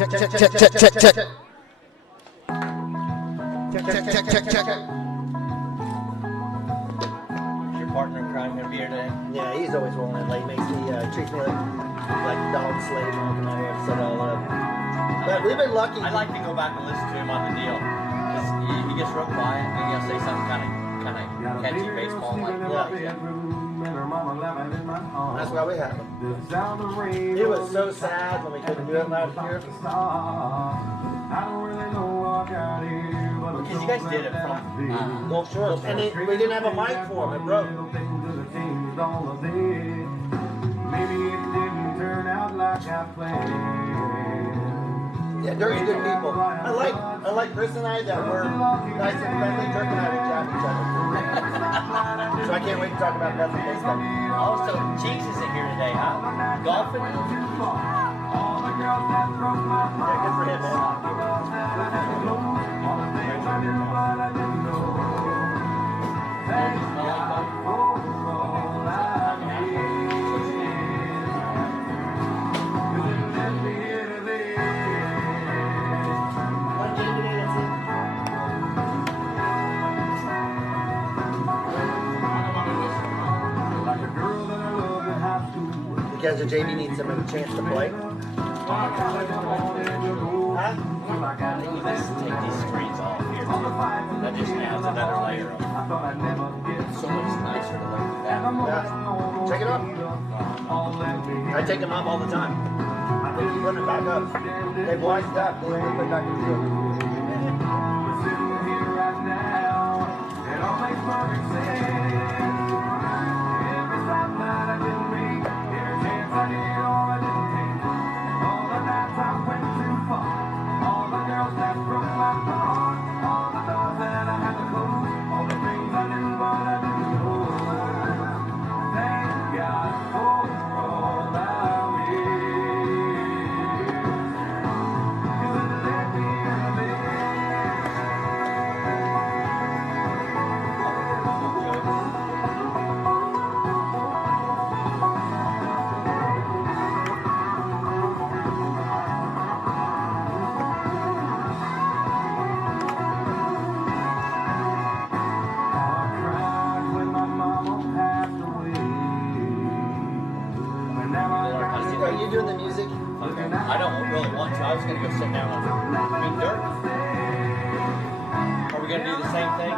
Check, check, check, check, check, check. Check, check, check, check, check. Is your partner in crime going to be here today? Yeah, he's always rolling late. Makes me, treats me like a dog slave walking out here. Set all up. But we've been lucky. I like to go back and listen to him on the deal. Because he gets real quiet and he'll say something kind of catchy baseball like yeah. That's why we have him. It was so sad when we couldn't do it last year. Because you guys did it from Gulf Shores. And we didn't have a mic for him. It broke. Maybe it didn't turn out like I planned. Yeah, Dirk's good people. I like Chris and I that we're nice and friendly. Dirk and I would jab each other. So I can't wait to talk about Beth and baseball. Also, Cheese isn't here today, huh? Golfing? Yeah, good for him, man. Because the JV needs him a chance to play. Huh? You just take these screens off here too. That just adds another layer of it's so much nicer to look at that. Yeah. Take it off. I take them off all the time. They keep running back up. They wind up. They put it back in the field. Are you doing the music? Okay. I don't really want to. I was going to go sit down on Dirk. Are we going to do the same thing?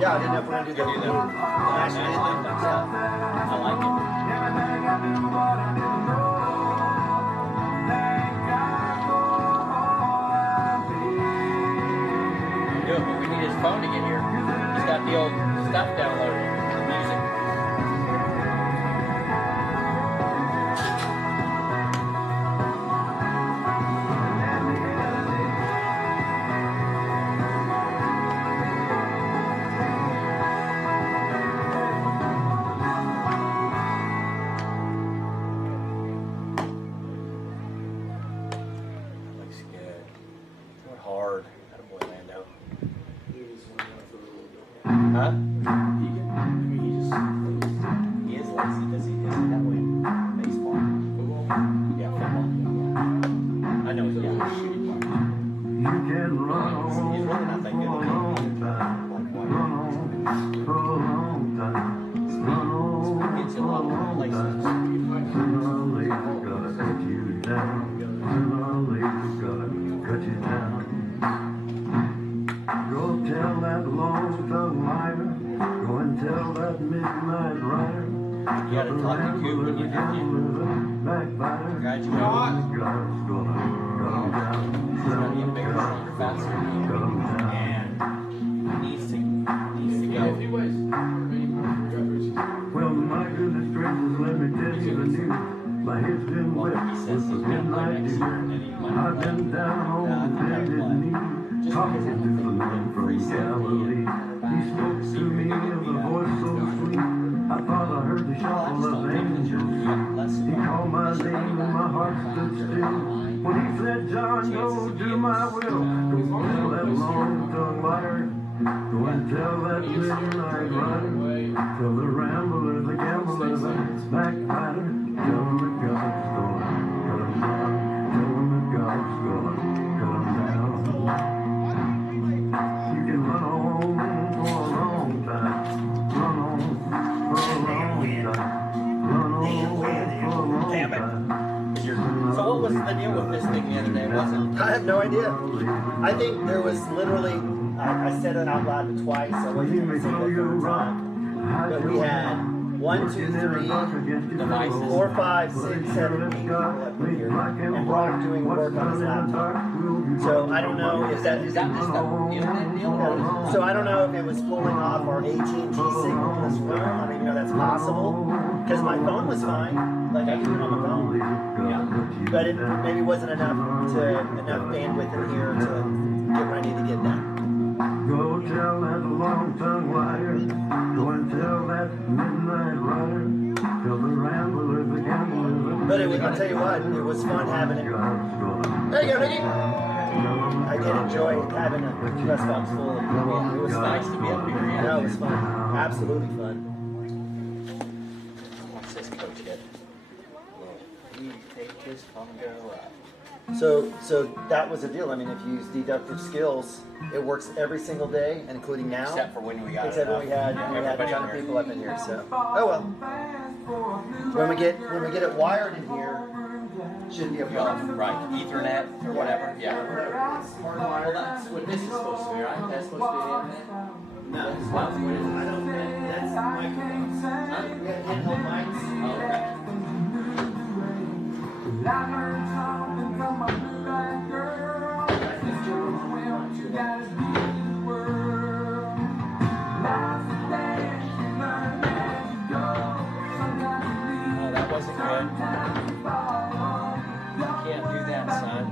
Yeah, I didn't know if we're going to do the national anthem. I like it. Do it, but we need his phone to get here. He's got the old stuff downloaded. The music. Looks good. Going hard. Attaboy, Lando. Huh? He is lazy. Does he that way? Baseball? Football? Yeah, football. Yeah. I know he's shooting. He's really not that good at gets you a lot of places. Go tell that long-tongued liar. Go and tell that midnight rider. You gotta talk to Coop when you have to. Guys, you know what? He's gonna get bigger, stronger, faster. And he needs to go. Well, my goodness gracious, let me tell you the news. My head's been wet since the midnight dew. I've been down on bended knee, talking to the man from Galilee. He spoke to me in a voice so sweet. I thought I heard the shuffle of angels. He called my name and my heart stood still. When he said, John, go do my will. Don't tell that long-tongued liar Go and tell that midnight rider, tell the ramblers, the gamblers, the backbiter, tell them that God's gonna cut them down, tell them that God's gonna cut them down. You can run on for a long time, run on for a long time, run on for a long Damn it. time. So what was the deal with this thing the other day? Wasn't I have no idea. I think there was literally, I said it out loud twice, so I wasn't going to say it the third time. But we had 1, 2, 3, devices. 4, 5, 6, 7, 8 people up here, and Brock doing work on his laptop. So I don't know if that Is that just the internet deal? So I don't know if it was pulling off our AT&T signal on this phone. I don't even know that's possible. Because my phone was fine. Like I could do it on my phone. Yeah. But it maybe wasn't enough bandwidth in here to get what I need to get done. Go tell that long-tongued liar, go and tell that midnight rider, tell the ramblers, the gamblers. But I'll tell you what, it was fun having it. There you go, Nicky. I did enjoy having a press box full. It was Nice to be up here. Yeah. Yeah, it was fun. Absolutely fun. What's this coach hit? You take this phone and go right. So that was the deal. I mean, if you use deductive skills, it works every single day, and including now. Except for when we got Except it when we had a ton of people up in here. So oh well. When we get it wired in here, should be a problem. Right, Ethernet or whatever. Yeah. Smart Well, wire. that's what this is supposed to be, right? That's supposed to be the internet. No, That's what it is. I don't. That's microphones. We have handheld mics. Oh, okay. Oh, that wasn't good. You can't do that, son.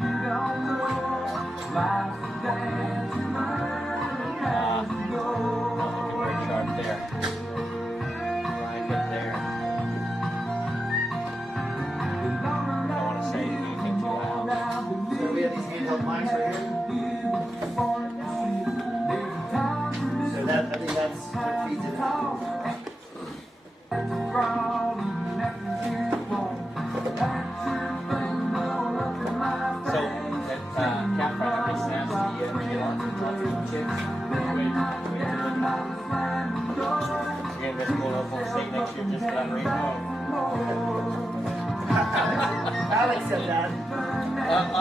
Looking very sharp there. Like it there. I don't want to say anything too loud. So we have these handheld mics right here. So that I think that's what feeds it. So, at campfire, how many snaps do you get on from chicks? You're going to go up on state next year just for that rate? Alex said that. I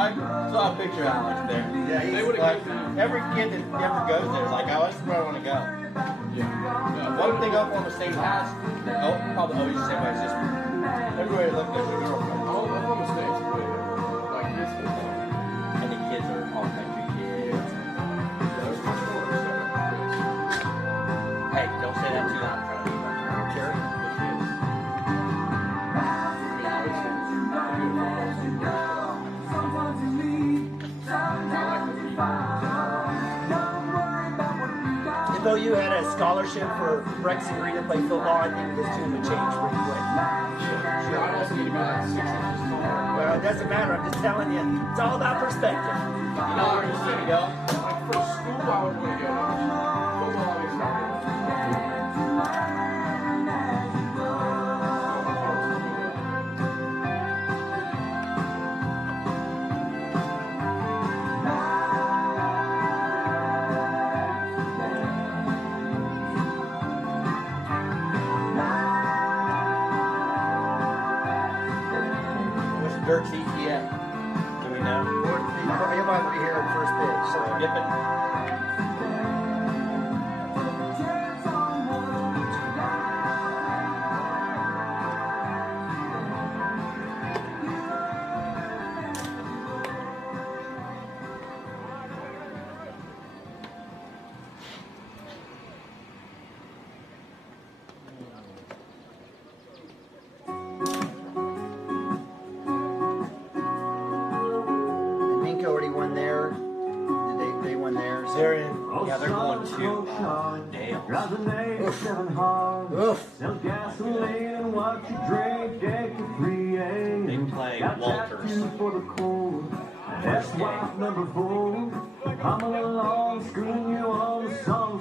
saw a picture of Alex there. Yeah, he's Like, every kid that ever goes there is like, oh, this is where I want to go. One thing Oklahoma State has, probably always the same way, it's just everywhere you look, there's a girlfriend. Oklahoma State's really like this. And the kids are all country kids. Hey, don't say that too loud in front of me. I don't care. If OU had a scholarship for Rex and Green to play football, I think this team would change pretty quick. I'd also need to be like 6 inches taller. Well, it doesn't matter. I'm just telling you. It's all about perspective. You know where you see me go? Like for school, I would want to get football. Is not good. What's Dirk's ETA? Do we know? He might be here at first pitch. So. Dipping? And Minco already won there. They won theirs. They're in. Yeah, they're going to Dale. Drive the nation hard. Oof. Sell gasoline and what you drink, get your free aid. They play Got Walters. tattoos for the cold. That's wife number 4. Humming along, screwing you on the song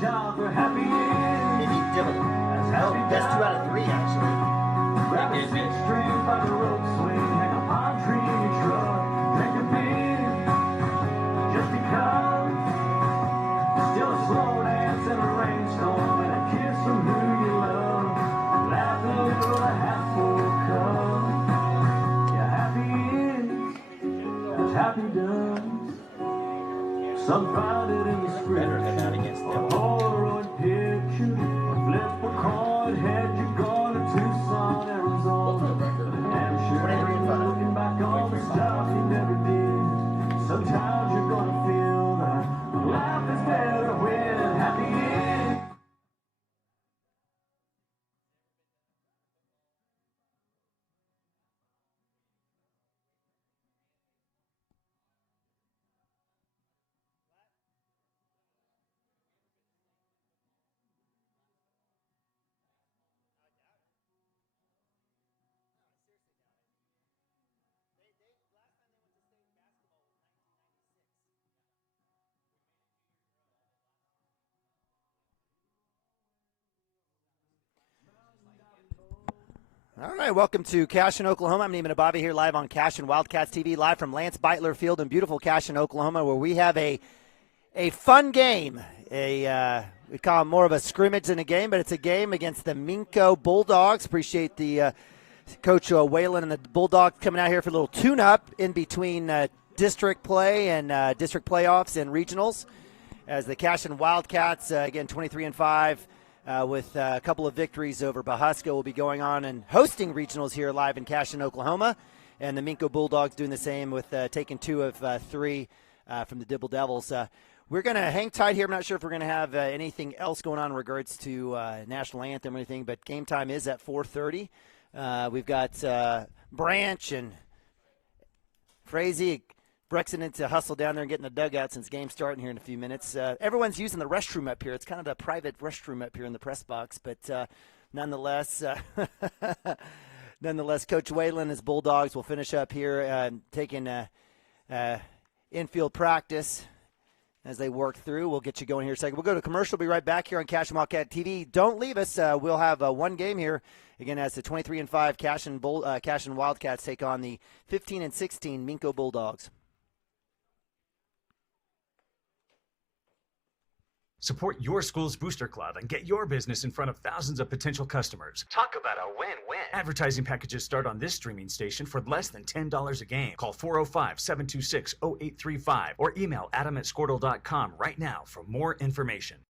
job for happy ends. Maybe Dibble. Oh, that's 2 out of 3, actually. Grab a six-string by the rope swing, hang a palm tree in your truck, drink a beer, just because. Still a slow dance in a rainstorm and a kiss from who you love. Laugh a little, a half-full cup. Yeah, happy ends, as happy does. Some found it in the script, a Polaroid picture, a flip a coin, had you gone to Tucson, Arizona. Damn sure you're looking back on the stuff you never did. Sometimes you're gonna feel that life is better when happy ends. All right, welcome to Cashion, Oklahoma. I'm Neiman Bobby here live on Cashion Wildcats TV, live from Lance Beitler Field in beautiful Cashion, Oklahoma, where we have a fun game. We call it more of a scrimmage than a game, but it's a game against the Minco Bulldogs. Appreciate the Coach Whalen and the Bulldogs coming out here for a little tune-up in between district play and district playoffs and regionals. As the Cashion Wildcats, again, 23-5. With a couple of victories over Bahuska, will be going on and hosting regionals here live in Cashion, Oklahoma. And the Minco Bulldogs doing the same with taking 2 of 3 from the Dibble Devils. We're going to hang tight here. I'm not sure if we're going to have anything else going on in regards to national anthem or anything, but game time is at 4:30. We've got Branch and Frazee Brexing into hustle down there and getting the dugout since game's starting here in a few minutes. Everyone's using the restroom up here. It's kind of a private restroom up here in the press box, but nonetheless, Coach Whalen and his Bulldogs will finish up here taking infield practice as they work through. We'll get you going here in a second. We'll go to commercial. We'll be right back here on Cashion Wildcat TV. Don't leave us. We'll have one game here. Again, as the 23-5 Cashion Wildcats take on the 15-16 Minco Bulldogs. Support your school's booster club and get your business in front of thousands of potential customers. Talk about a win-win. Advertising packages start on this streaming station for less than $10 a game. Call 405-726-0835 or email adam@squirtle.com right now for more information.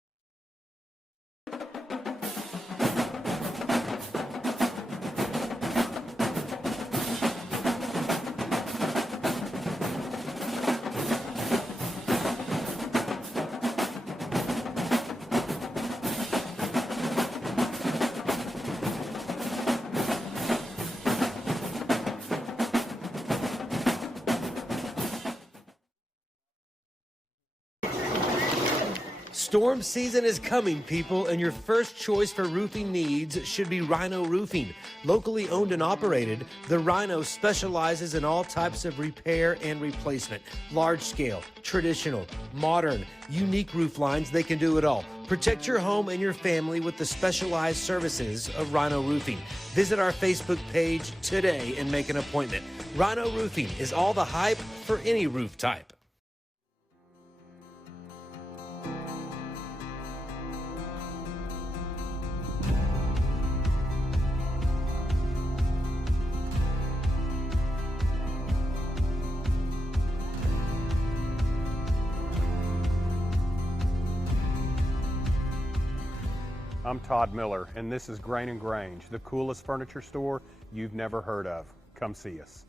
Storm season is coming, people, and your first choice for roofing needs should be Rhino Roofing. Locally owned and operated, the Rhino specializes in all types of repair and replacement. Large scale, traditional, modern, unique roof lines, they can do it all. Protect your home and your family with the specialized services of Rhino Roofing. Visit our Facebook page today and make an appointment. Rhino Roofing is all the hype for any roof type. I'm Todd Miller, and this is Grain & Grange, the coolest furniture store you've never heard of. Come see us.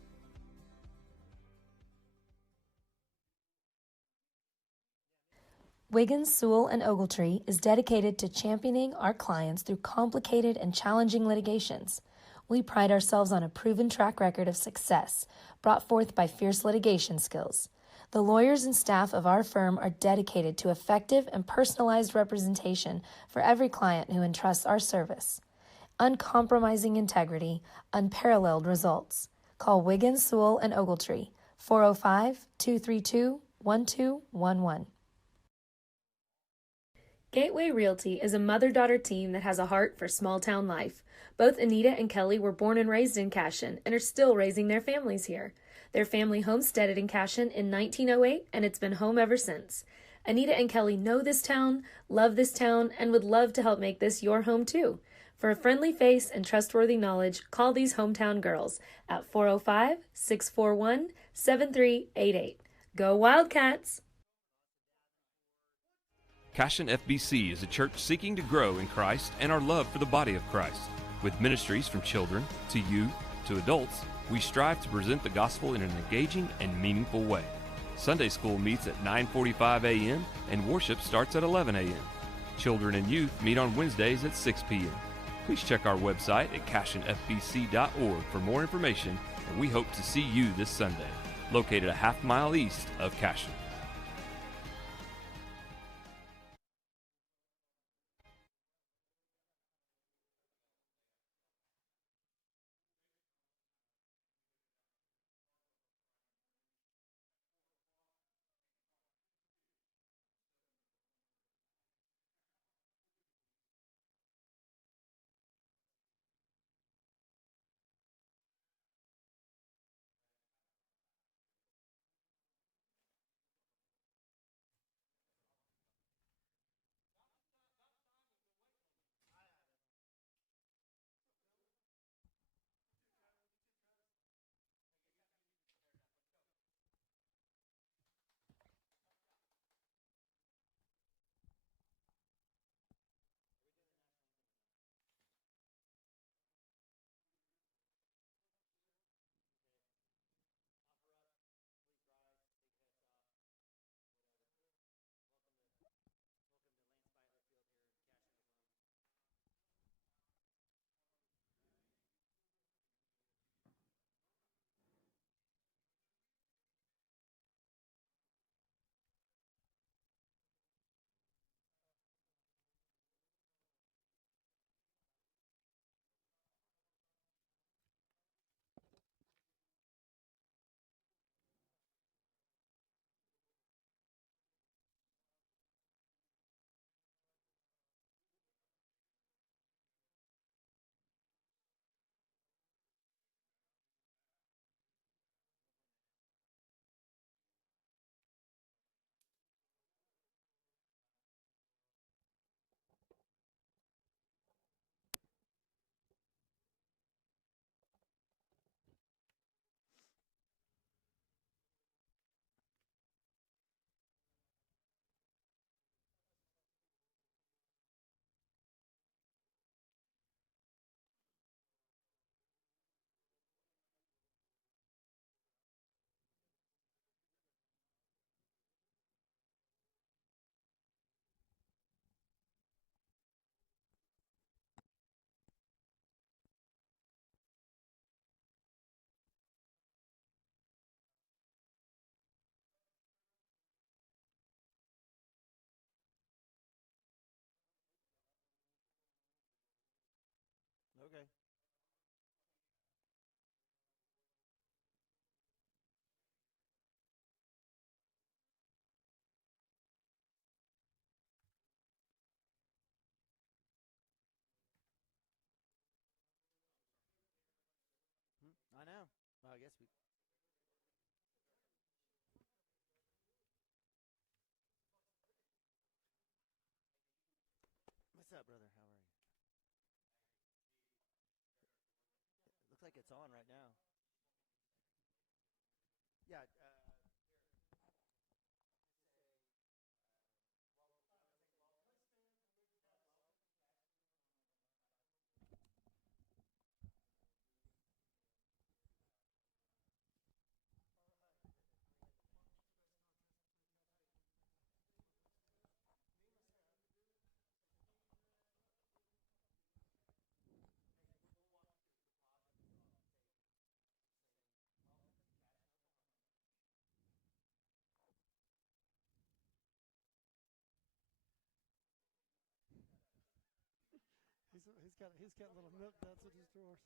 Wiggins, Sewell, and Ogletree is dedicated to championing our clients through complicated and challenging litigations. We pride ourselves on a proven track record of success brought forth by fierce litigation skills. The lawyers and staff of our firm are dedicated to effective and personalized representation for every client who entrusts our service. Uncompromising integrity, unparalleled results. Call Wiggins, Sewell, and Ogletree, 405-232-1211. Gateway Realty is a mother-daughter team that has a heart for small-town life. Both Anita and Kelly were born and raised in Cashion and are still raising their families here. Their family homesteaded in Cashion in 1908, and it's been home ever since. Anita and Kelly know this town, love this town, and would love to help make this your home too. For a friendly face and trustworthy knowledge, call these hometown girls at 405-641-7388. Go Wildcats! Cashion FBC is a church seeking to grow in Christ and our love for the body of Christ. With ministries from children to youth to adults, we strive to present the gospel in an engaging and meaningful way. Sunday school meets at 9:45 a.m. and worship starts at 11 a.m. Children and youth meet on Wednesdays at 6 p.m. Please check our website at cashionfbc.org for more information, and we hope to see you this Sunday, located a half-mile east of Cashion. Okay. I know. Well, I guess we. What's up, brother? How are you? Looks like it's on right now. Yeah. He's got little milk duds in his drawers.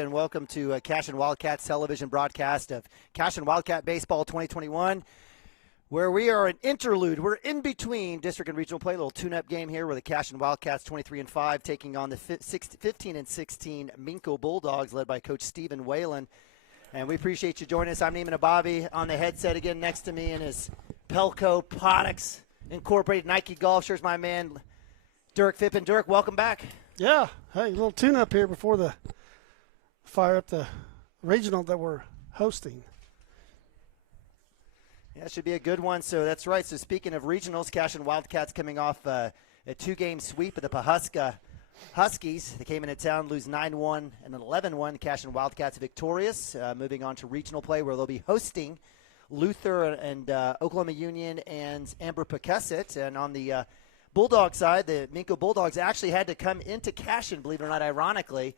and welcome to Cashion Wildcats television broadcast of Cashion Wildcat Baseball 2021, where we are an interlude. We're in between district and regional play, a little tune-up game here where the Cashion Wildcats 23-5 taking on the 15-16 Minco Bulldogs led by Coach Stephen Whalen. And we appreciate you joining us. I'm Neiman Ababi on the headset again next to me in his Pelco Products Incorporated Nike golf shirts, my man Dirk Fippen. Dirk, welcome back. Yeah. Hey, a little tune-up here before the fire up the regional that we're hosting. Yeah, it should be a good one. So that's right. So speaking of regionals, Cashion Wildcats coming off a two-game sweep of the Pawhuska Huskies. They came into town, lose 9-1 and 11-1. The Cashion Wildcats victorious, moving on to regional play where they'll be hosting Luther and Oklahoma Union and Amber-Pawcasset. And on the Bulldog side, the Minco Bulldogs actually had to come into Cashion, believe it or not, ironically,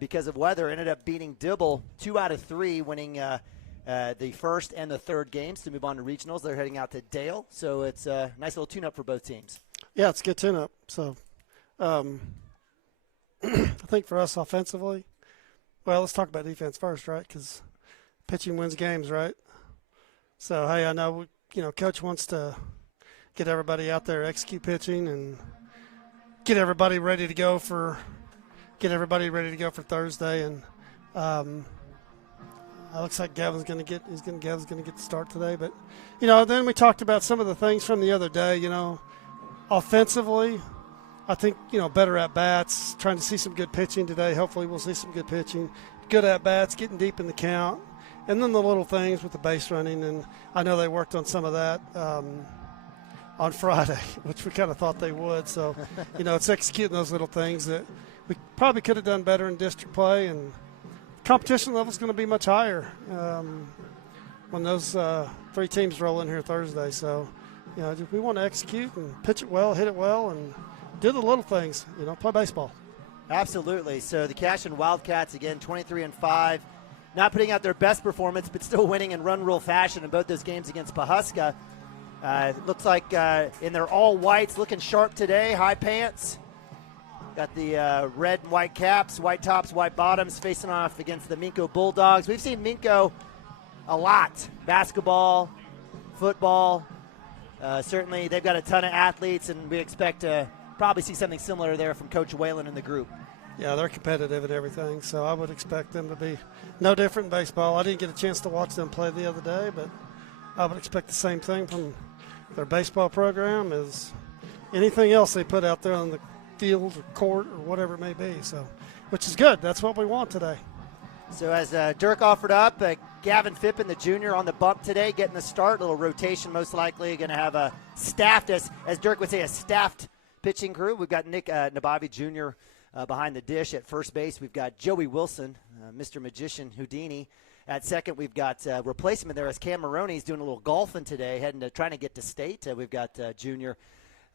because of weather. Ended up beating Dibble 2 out of 3, winning the first and the third games to move on to regionals. They're heading out to Dale, so it's a nice little tune-up for both teams. Yeah, it's a good tune-up. So I think for us offensively, well, let's talk about defense first, right? Because pitching wins games, right? So, hey, I know, Coach wants to get everybody out there, execute pitching, and get everybody ready to go for Thursday. And it looks like Gavin's going to get the start today. But then we talked about some of the things from the other day. Offensively, I think better at bats. Trying to see some good pitching today. Hopefully, we'll see some good pitching. Good at bats, getting deep in the count, and then the little things with the base running. And I know they worked on some of that on Friday, which we kind of thought they would. So, it's executing those little things that we probably could have done better in district play, and competition level is going to be much higher when those three teams roll in here Thursday. So, we want to execute and pitch it well, hit it well, and do the little things, play baseball. Absolutely. So the Cashion Wildcats, again, 23-5, not putting out their best performance, but still winning in run rule fashion in both those games against Pawhuska. It looks like in their all whites, looking sharp today, high pants. Got the red and white caps, white tops, white bottoms, facing off against the Minco Bulldogs. We've seen Minco a lot. Basketball, football. Certainly they've got a ton of athletes, and we expect to probably see something similar there from Coach Whalen and the group. Yeah, they're competitive at everything, so I would expect them to be no different in baseball. I didn't get a chance to watch them play the other day, but I would expect the same thing from their baseball program as anything else they put out there on the field or court or whatever it may be. So, which is good. That's what we want today. So as Dirk offered up, Gavin Fippen, the junior, on the bump today, getting the start. A little rotation, most likely. Going to have a staffed, as Dirk would say, a staffed pitching crew. We've got Nick Nabavi Jr. Behind the dish at first base. We've got Joey Wilson, Mr. Magician Houdini. At second, we've got replacement there as Cam Maroney's doing a little golfing today, trying to get to state. We've got junior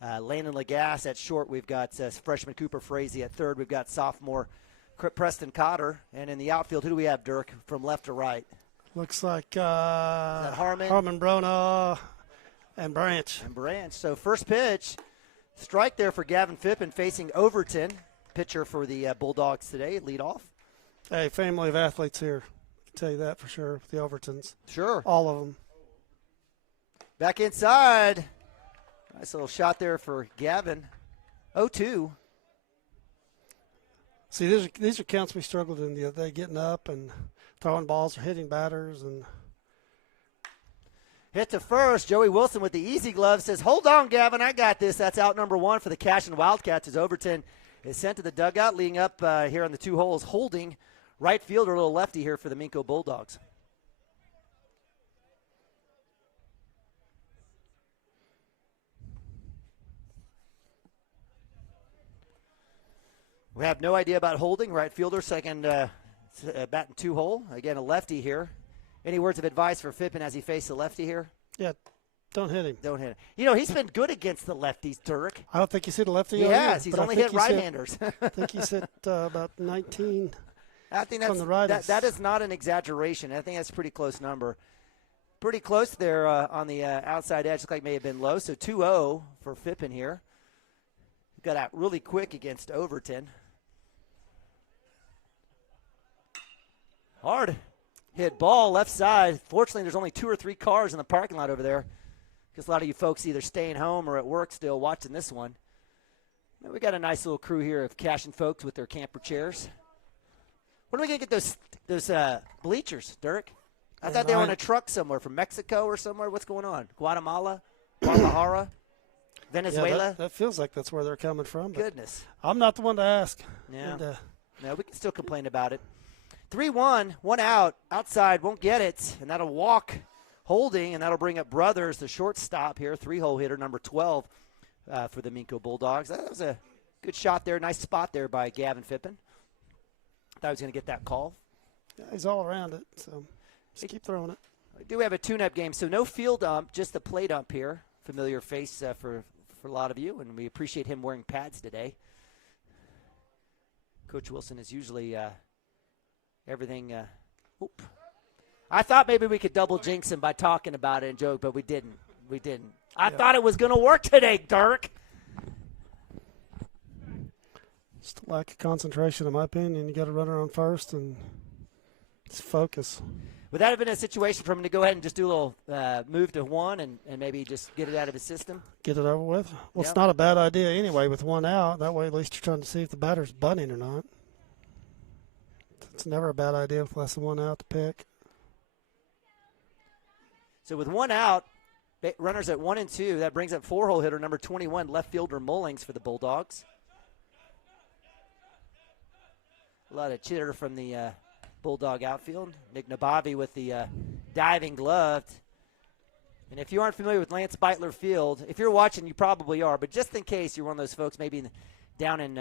Landon Lagasse at short. We've got freshman Cooper Frazee at third. We've got sophomore Preston Cotter. And in the outfield, who do we have, Dirk, from left to right? Looks like Harmon Brona and Branch. So first pitch, strike there for Gavin Fippen facing Overton, pitcher for the Bulldogs today, lead off. Hey, family of athletes here. I can tell you that for sure, the Overtons. Sure. All of them. Back inside. Nice little shot there for Gavin. 0-2. See, these are counts we struggled in the other day, getting up and throwing balls or hitting batters. And hit to first. Joey Wilson with the easy glove says, hold on, Gavin, I got this. That's out number one for the Cashion Wildcats as Overton is sent to the dugout, leading up here on the two holes, holding right fielder, a little lefty here for the Minco Bulldogs. We have no idea about holding. Right fielder, second batting two hole. Again, a lefty here. Any words of advice for Fippen as he faces a lefty here? Yeah, don't hit him. Don't hit him. He's been good against the lefties, Turk. I don't think he's hit a lefty. He has. He's only hit right-handers. I think he's hit about 19. I think that's that is not an exaggeration. I think that's a pretty close number. Pretty close there on the outside edge. Looks like it may have been low. So 2-0 for Fippen here. Got out really quick against Overton. Hard hit ball left side. Fortunately, there's only 2 or 3 cars in the parking lot over there because a lot of you folks either staying home or at work still watching this one. And we got a nice little crew here of Cashion folks with their camper chairs. When are we going to get those bleachers, Dirk? I thought they were in a truck somewhere from Mexico or somewhere. What's going on? Guatemala? Guadalajara? Venezuela? Yeah, that feels like that's where they're coming from. Goodness. I'm not the one to ask. Yeah. And, no, we can still complain about it. 3-1, 1 out. Outside, won't get it. And that'll walk holding, and that'll bring up Brothers, the shortstop here, 3-hole hitter, number 12 for the Minco Bulldogs. That was a good shot there. Nice spot there by Gavin Fippen. Thought he was going to get that call. Yeah, he's all around it, so just keep throwing it. We do have a tune-up game, so no field ump, just a plate ump here. Familiar face for a lot of you, and we appreciate him wearing pads today. Coach Wilson is usually everything. I thought maybe we could double jinx him by talking about it and joke, but we didn't. I thought it was going to work today, Dirk. Just a lack of concentration, in my opinion. You got a runner on first and just focus. Would that have been a situation for him to go ahead and just do a little move to 1 and maybe just get it out of his system? Get it over with. Well, It's not a bad idea anyway with 1 out. That way at least you're trying to see if the batter's bunting or not. It's never a bad idea with less than 1 out to pick. So with 1 out, runners at 1 and 2, that brings up 4-hole hitter number 21, left fielder Mullings for the Bulldogs. A lot of chitter from the Bulldog outfield. Nick Nabavi with the diving glove. And if you aren't familiar with Lance Beitler Field, if you're watching, you probably are, but just in case you're one of those folks maybe down in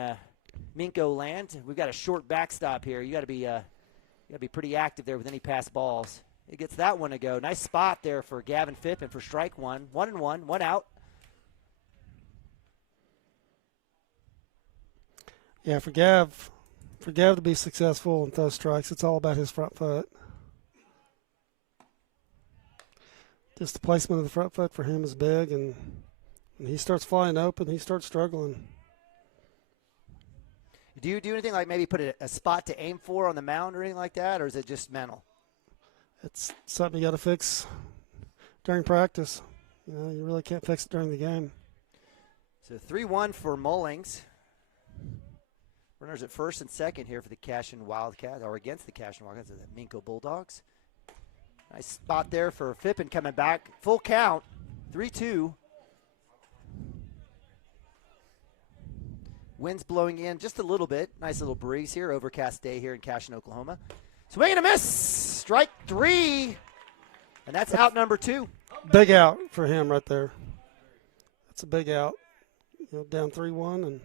Minco land, we've got a short backstop here. You got to be pretty active there with any pass balls. It gets that one to go. Nice spot there for Gavin Fippen for strike 1. 1-1, 1 out. Yeah, for Gav to be successful and throw strikes, it's all about his front foot. Just the placement of the front foot for him is big, and when he starts flying open, he starts struggling. Do you do anything like maybe put a spot to aim for on the mound or anything like that, or is it just mental? It's something you got to fix during practice. You really can't fix it during the game. So 3-1 for Mullings. Runners at first and second here for the Cashion Wildcats, or against the Cashion Wildcats, the Minco Bulldogs. Nice spot there for Fippen coming back. Full count, 3-2. Wind's blowing in just a little bit. Nice little breeze here. Overcast day here in Cashion, Oklahoma. Swing and a miss. Strike 3. And that's out number 2. Big out for him right there. That's a big out. Down 3-1 and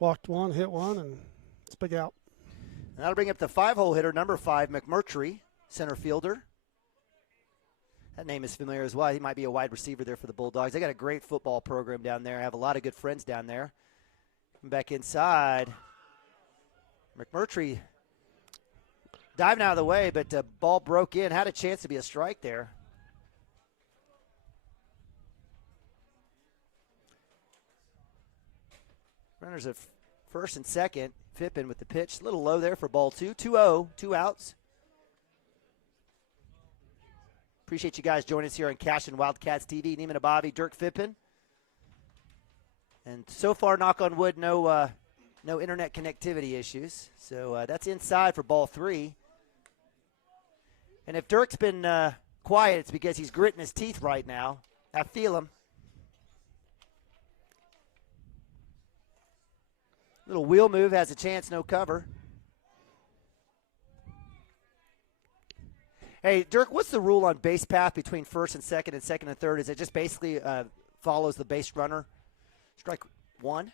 walked 1, hit 1, and it's a big out. And that'll bring up the 5-hole hitter, number 5, McMurtry, center fielder. That name is familiar as well. He might be a wide receiver there for the Bulldogs. They got a great football program down there. I have a lot of good friends down there. Back inside. McMurtry diving out of the way, but the ball broke in. Had a chance to be a strike there. Runners at first and second. Fippen with the pitch. A little low there for ball 2. 2-0, 2 outs. Appreciate you guys joining us here on Cashion Wildcats TV. Neiman Abavi, Dirk Fippen. And so far, knock on wood, no internet connectivity issues. So that's inside for ball 3. And if Dirk's been quiet, it's because he's gritting his teeth right now. I feel him. Little wheel move, has a chance, no cover. Hey, Dirk, what's the rule on base path between first and second and third? Is it just basically follows the base runner? Strike 1?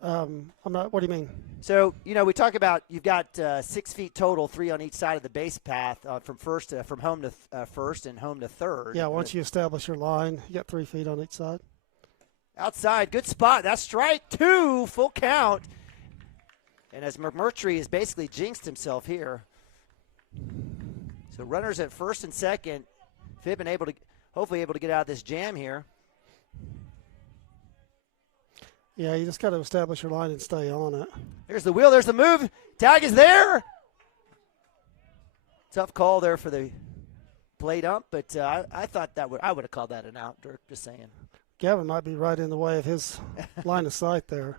I'm not. What do you mean? So, we talk about you've got 6 feet total, 3 on each side of the base path from home to first and home to third. Yeah, once you establish your line, you got 3 feet on each side. Outside, good spot. That's strike 2, full count. And as McMurtry has basically jinxed himself here. So runners at first and second. Fippen hopefully able to get out of this jam here. Yeah, you just got to establish your line and stay on it. There's the wheel. There's the move. Tag is there. Tough call there for the plate ump, but I thought I would have called that an out, Dirk, just saying. Gavin might be right in the way of his line of sight there.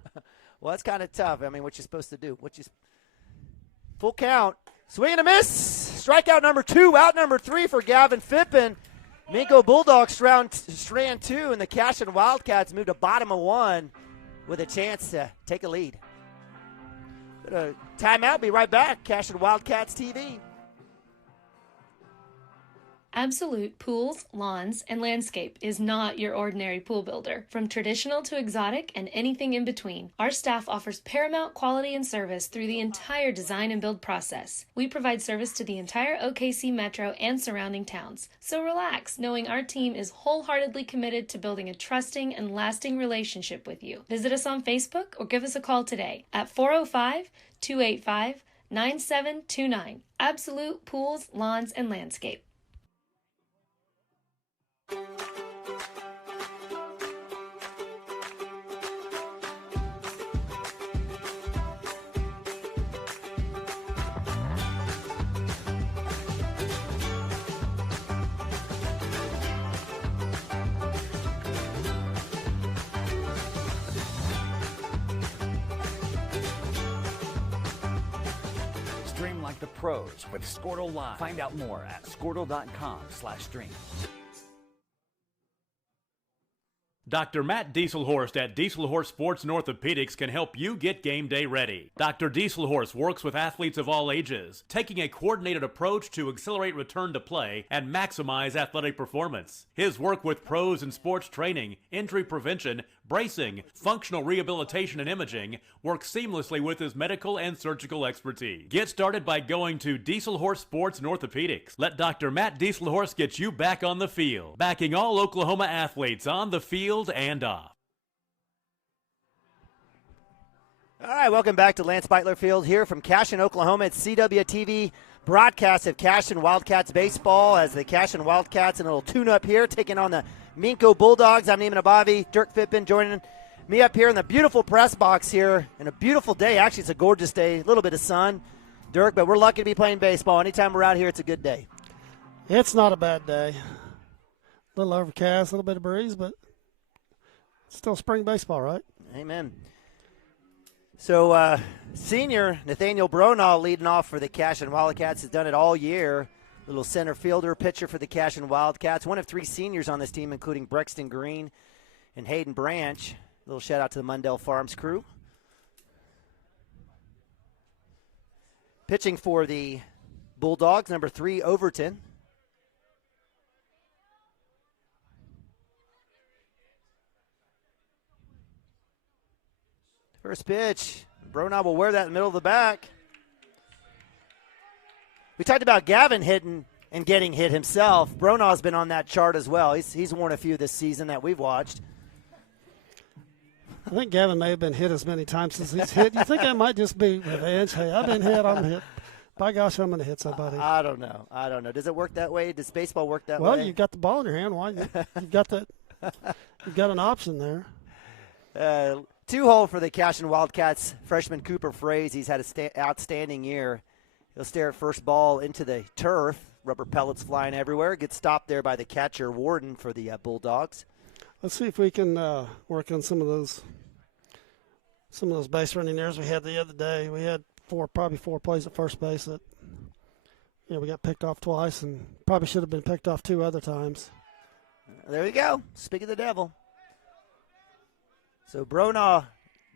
Well, that's kind of tough. I mean, what you supposed to do? Full count. Swing and a miss. Strikeout number 2, out number 3 for Gavin Phippen. Minco Bulldogs strand 2, and the Cashion Wildcats moved to bottom of 1 with a chance to take a lead. Timeout. Be right back. Cashion Wildcats TV. Absolute Pools, Lawns, and Landscape is not your ordinary pool builder. From traditional to exotic and anything in between, our staff offers paramount quality and service through the entire design and build process. We provide service to the entire OKC metro and surrounding towns. So relax, knowing our team is wholeheartedly committed to building a trusting and lasting relationship with you. Visit us on Facebook or give us a call today at 405-285-9729. Absolute Pools, Lawns, and Landscape. Stream like the pros with Squirtle Live. Find out more at squirtle.com/stream. Dr. Matt Dieselhorst at Dieselhorst Sports and Orthopedics can help you get game day ready. Dr. Dieselhorst works with athletes of all ages, taking a coordinated approach to accelerate return to play and maximize athletic performance. His work with pros in sports training, injury prevention, bracing, functional rehabilitation, and imaging works seamlessly with his medical and surgical expertise. Get started by going to Dieselhorst Sports and Orthopedics. Let Dr. Matt Dieselhorst get you back on the field, backing all Oklahoma athletes on the field and off. All right, welcome back to Lance Beitler Field here from Cashion, Oklahoma. It's CWTV broadcast of Cashion Wildcats baseball as the Cashion Wildcats in a little tune-up here, taking on the Minco Bulldogs. I'm Neiman Abavi, Dirk Phippen joining me up here in the beautiful press box here, and a beautiful day. Actually, it's a gorgeous day, a little bit of sun, Dirk, but we're lucky to be playing baseball. Anytime we're out here, it's a good day. It's not a bad day. A little overcast, a little bit of breeze, but still spring baseball, right? Amen. So, senior Nathaniel Bronaugh leading off for the Cashion Wildcats has done it all year. Little center fielder, pitcher for the Cashion Wildcats. One of 3 seniors on this team, including Brexton Green and Hayden Branch. Little shout out to the Mundell Farms crew. Pitching for the Bulldogs, number 3, Overton. First pitch. Bronaugh will wear that in the middle of the back. We talked about Gavin hitting and getting hit himself. Bronaugh's been on that chart as well. He's won a few this season that we've watched. I think Gavin may have been hit as many times as he's hit. You think that might just be revenge? Hey, I've been hit, I'm hit. By gosh, I'm going to hit somebody. I don't know. Does it work that way? Does baseball work that way? Well, you've got the ball in your hand. Why? You've got that. You've got an option there. 2-hole for the Cashion Wildcats. Freshman Cooper Fraze. He's had an outstanding year. He'll stare at first ball into the turf. Rubber pellets flying everywhere. Gets stopped there by the catcher Warden for the Bulldogs. Let's see if we can work on some of those base running errors we had the other day. We had probably four plays at first base that we got picked off twice and probably should have been picked off 2 other times. There we go. Speak of the devil. So Bronaugh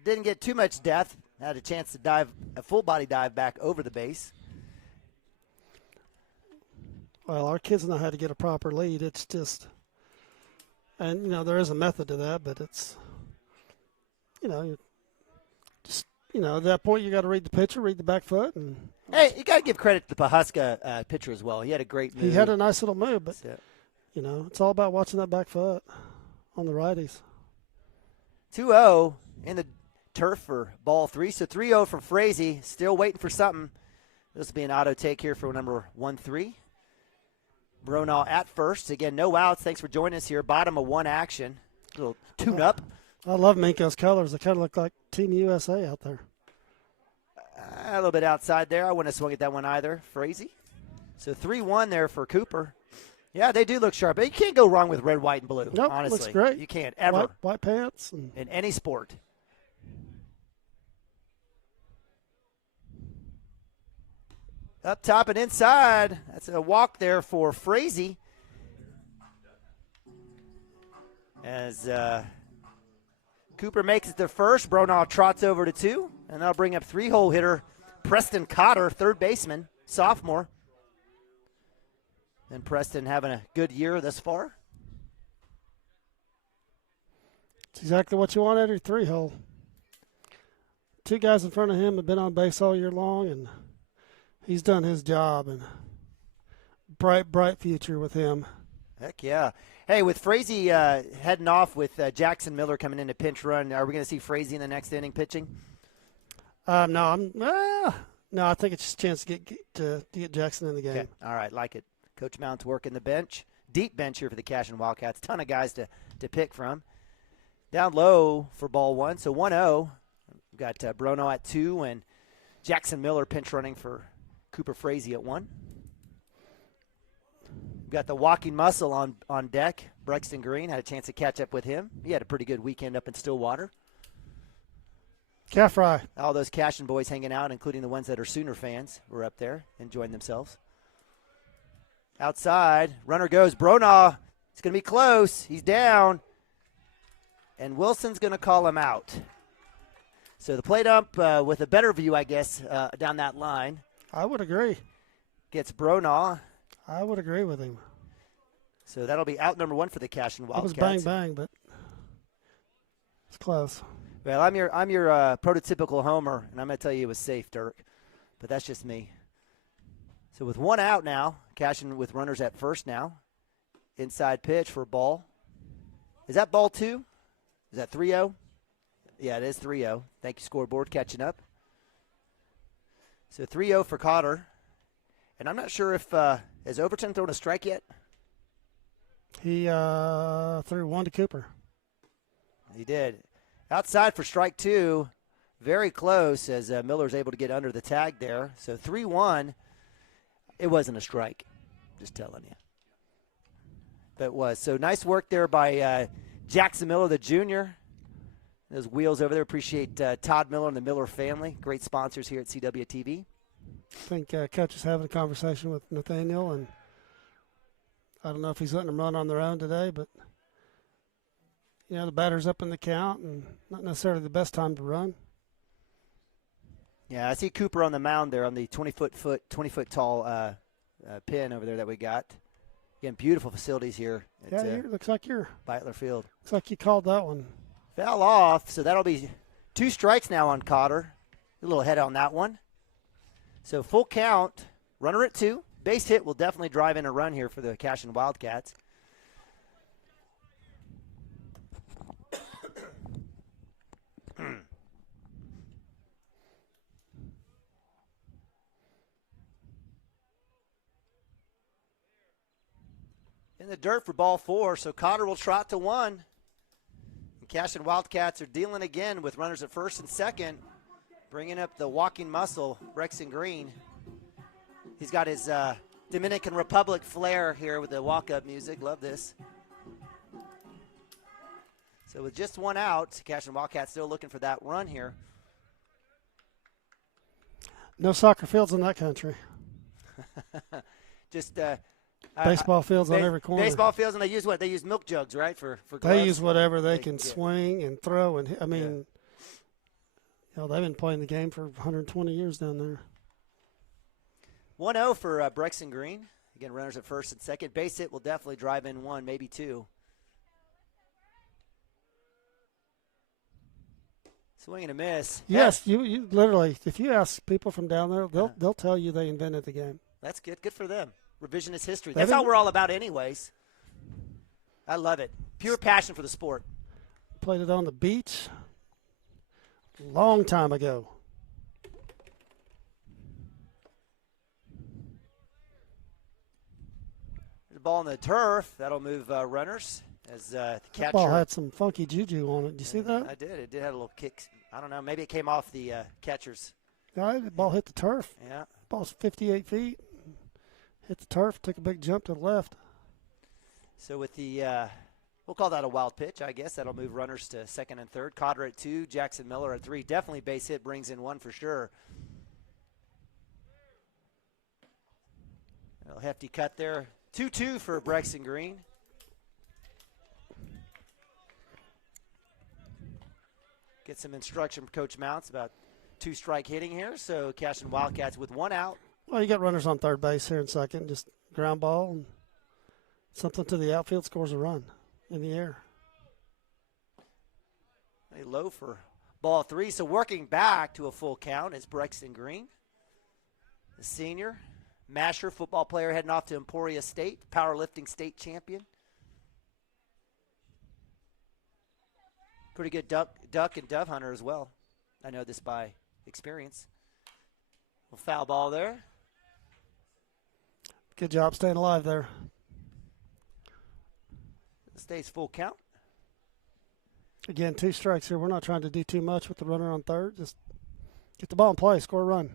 didn't get too much depth. Had a chance to dive, a full body dive back over the base. Well, our kids know how to get a proper lead. It's just, and there is a method to that, but it's, at that point you got to read the pitcher, read the back foot, and hey, you got to give credit to the Pawhuska pitcher as well. He had a great move. He had a nice little move, but it's all about watching that back foot on the righties. 2-0 in the turf for ball 3. So 3-0 for Frazee. Still waiting for something. This will be an auto take here for number 1-3. Bronaugh at first. Again, no outs. Thanks for joining us here. Bottom of 1 action. A little tune-up. I love Minco's colors. They kind of look like Team USA out there. A little bit outside there. I wouldn't have swung at that one either. Frazee. So 3-1 there for Cooper. Yeah, they do look sharp. You can't go wrong with red, white, and blue. Nope, honestly. looks great. You can't ever. White pants. In any sport. Up top and inside. That's a walk there for Frazee. As Cooper makes it to first, Bronaugh trots over to 2, and that'll bring up 3-hole hitter Preston Cotter, third baseman, sophomore. And Preston having a good year thus far. It's exactly what you want out of your 3-hole. 2 guys in front of him have been on base all year long, and he's done his job. And bright future with him. Heck yeah. Hey, with Frazee heading off with Jackson Miller coming in to pinch run, are we going to see Frazee in the next inning pitching? No, I think it's just a chance to get Jackson in the game. Okay. All right, like it. Coach Mount's working the bench. Deep bench here for the Cashion Wildcats. Ton of guys to pick from. Down low for ball 1, so 1-0. We've got Bronaugh at 2 and Jackson Miller pinch running for Cooper Frazee at 1. We've got the walking muscle on deck. Brexton Green had a chance to catch up with him. He had a pretty good weekend up in Stillwater. Calf fry. All those Cashion boys hanging out, including the ones that are Sooner fans, were up there enjoying themselves. Outside, runner goes. Bronaugh, it's going to be close. He's down. And Wilson's going to call him out. So the plate ump with a better view, I guess, down that line. I would agree. Gets Bronaugh. I would agree with him. So that'll be out number 1 for the Cashion Wildcats. It was bang, but it's close. Well, I'm your prototypical homer, and I'm going to tell you it was safe, Dirk. But that's just me. So with 1 out now, Cashion with runners at first now. Inside pitch for ball. Is that ball 2? Is that 3-0? Yeah, it is 3-0. Thank you, scoreboard, catching up. So 3-0 for Cotter. And I'm not sure if has Overton thrown a strike yet? He threw 1 to Cooper. He did. Outside for strike 2. Very close as Miller's able to get under the tag there. So 3-1. It wasn't a strike. Just telling you. But it was. So nice work there by Jackson Miller, the junior. Those wheels over there. Appreciate Todd Miller and the Miller family. Great sponsors here at CWTV. I think Coach is having a conversation with Nathaniel, and I don't know if he's letting them run on their own today, but the batter's up in the count and not necessarily the best time to run. Yeah, I see Cooper on the mound there on the 20-foot tall pin over there that we got. Again, beautiful facilities here. Looks like you're Beitler Field. Looks like you called that one. Fell off, so that'll be 2 strikes now on Cotter. A little ahead on that one. So full count, runner at 2. Base hit will definitely drive in a run here for the Cashion Wildcats. In the dirt for ball 4, so Cotter will trot to 1. And Cashion Wildcats are dealing again with runners at first and second, bringing up the walking muscle, Brexton Green. He's got his Dominican Republic flair here with the walk-up music. Love this. So with just 1 out, Cashion Wildcats still looking for that run here. No soccer fields in that country. Just baseball fields on every corner. Baseball fields, and they use what? They use milk jugs, right? For gloves? They use whatever they can swing and throw. And I mean, they've been playing the game for 120 years down there. 1-0 for Brexton Green. Again, runners at first and second. Base hit will definitely drive in 1, maybe 2. Swing and a miss. Yes, you literally, if you ask people from down there, they'll tell you they invented the game. That's good. Good for them. Revisionist history. That's all we're all about anyways. I love it. Pure passion for the sport. Played it on the beach a long time ago. The ball on the turf. That'll move runners as the catcher. That ball had some funky juju on it. Did you see that? I did. It did have a little kick. I don't know. Maybe it came off the catcher's. Yeah, the ball hit the turf. Yeah. Ball's 58 feet. hit the turf, took a big jump to the left. So with the, we'll call that a wild pitch, I guess. That'll move runners to second and third. Cotter at 2, Jackson Miller at 3. Definitely base hit, brings in 1 for sure. A hefty cut there. 2-2 for Brexton Green. Get some instruction from Coach Mounts about 2-strike hitting here. So Cashion Wildcats with 1 out. Well, you got runners on third base here in second. Just ground ball and something to the outfield, scores a run in the air. A low for ball 3. So working back to a full count is Brexton Green, the senior. Masher, football player, heading off to Emporia State, powerlifting state champion. Pretty good duck and dove hunter as well. I know this by experience. A foul ball there. Good job staying alive there. Stays full count. Again, 2 strikes here. We're not trying to do too much with the runner on third. Just get the ball in play, score a run.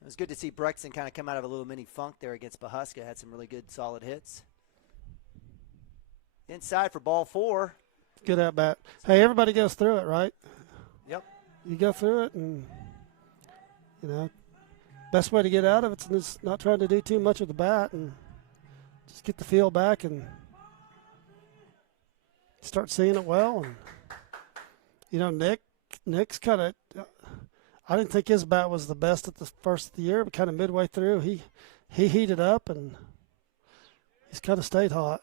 It was good to see Brexton kind of come out of a little mini funk there against Bahuska. Had some really good, solid hits. Inside for ball 4. Good at bat. Hey, everybody goes through it, right? Yep. You go through it, and, you know, best way to get out of it is just not trying to do too much with the bat and just get the feel back and start seeing it well. And, you know, Nick's kind of, I didn't think his bat was the best at the first of the year, but kind of midway through, he heated up and he's kind of stayed hot.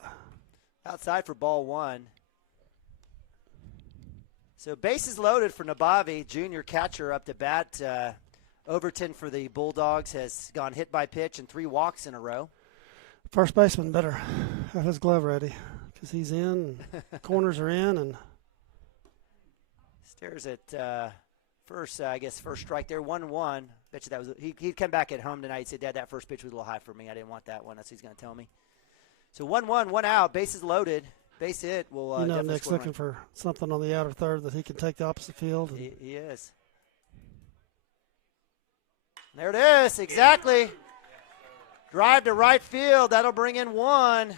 Outside for ball 1. So bases loaded for Nabavi, junior catcher up to bat. Overton for the Bulldogs has gone hit by pitch and 3 walks in a row. First baseman better have his glove ready because he's in, and corners are in, and stares at first strike there, 1-1. Bet you that was he'd come back at home tonight. He said, "Dad, that first pitch was a little high for me. I didn't want that one." That's what he's going to tell me. So 1-1, 1 out, bases loaded, base hit. Will you know Nick's looking for something on the outer third that he can take the opposite field. He is. There it is, exactly. Drive to right field. That'll bring in 1.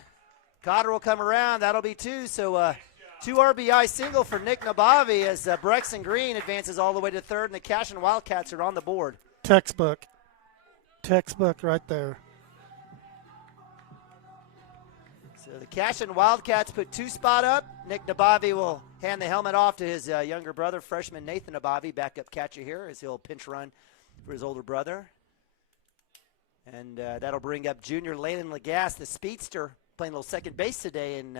Cotter will come around. That'll be 2. So 2 RBI single for Nick Nabavi as Brexton Green advances all the way to third, and the Cashion Wildcats are on the board. Textbook right there. So the Cashion Wildcats put 2 spot up. Nick Nabavi will hand the helmet off to his younger brother, freshman Nathan Nabavi, backup catcher here, as he'll pinch run for his older brother. And that'll bring up junior Laylan Lagasse, the speedster, playing a little second base today in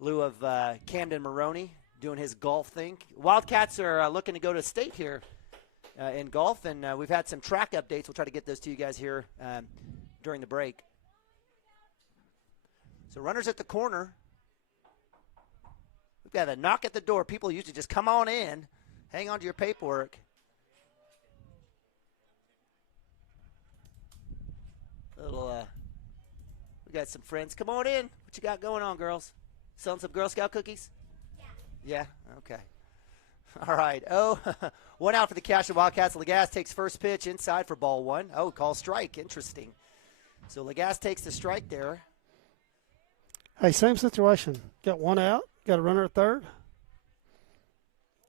lieu of Camden Maroney doing his golf thing. Wildcats are looking to go to state here in golf, and we've had some track updates. We'll try to get those to you guys here during the break. So runners at the corner. We've got a knock at the door. People usually just come on in, hang on to your paperwork. We got some friends. Come on in. What you got going on, girls? Selling some Girl Scout cookies? Yeah. Okay. All right. 1 out for the Cashion Wildcats. Lagasse takes first pitch inside for ball 1. Oh, call strike. Interesting. So Lagasse takes the strike there. Hey, same situation. Got 1 out. Got a runner at third.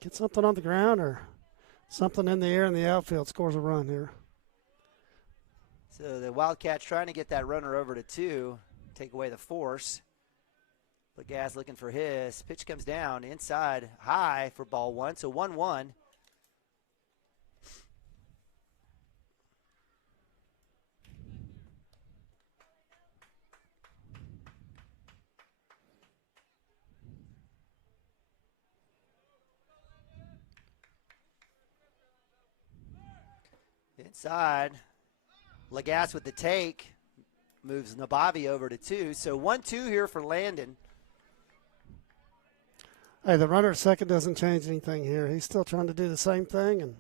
Get something on the ground or something in the air in the outfield. Scores a run here. So the Wildcats trying to get that runner over to 2, take away the force. Lagasse looking for his. Pitch comes down inside, high for ball 1. So 1-1. Inside. Lagasse with the take. Moves Nabavi over to 2. So 1-2 here for Landon. Hey, the runner at second doesn't change anything here. He's still trying to do the same thing and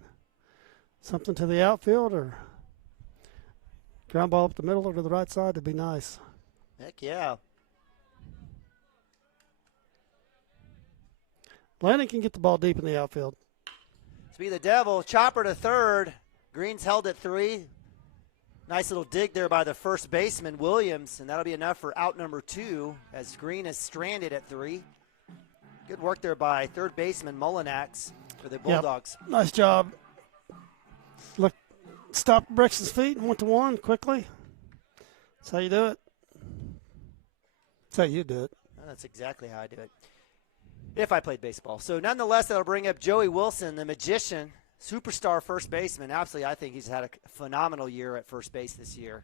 something to the outfield or ground ball up the middle or to the right side would be nice. Heck yeah. Landon can get the ball deep in the outfield. To be the Devil, chopper to third. Green's held at 3. Nice little dig there by the first baseman, Williams, and that'll be enough for out number 2 as Green is stranded at 3. Good work there by third baseman Mullinax for the Bulldogs. Yep. Nice job. Look, stopped Brixton's feet and went to 1 quickly. That's how you do it. That's how you do it. That's exactly how I do it. If I played baseball. So nonetheless, that'll bring up Joey Wilson, the magician, superstar first baseman. Absolutely, I think he's had a phenomenal year at first base this year.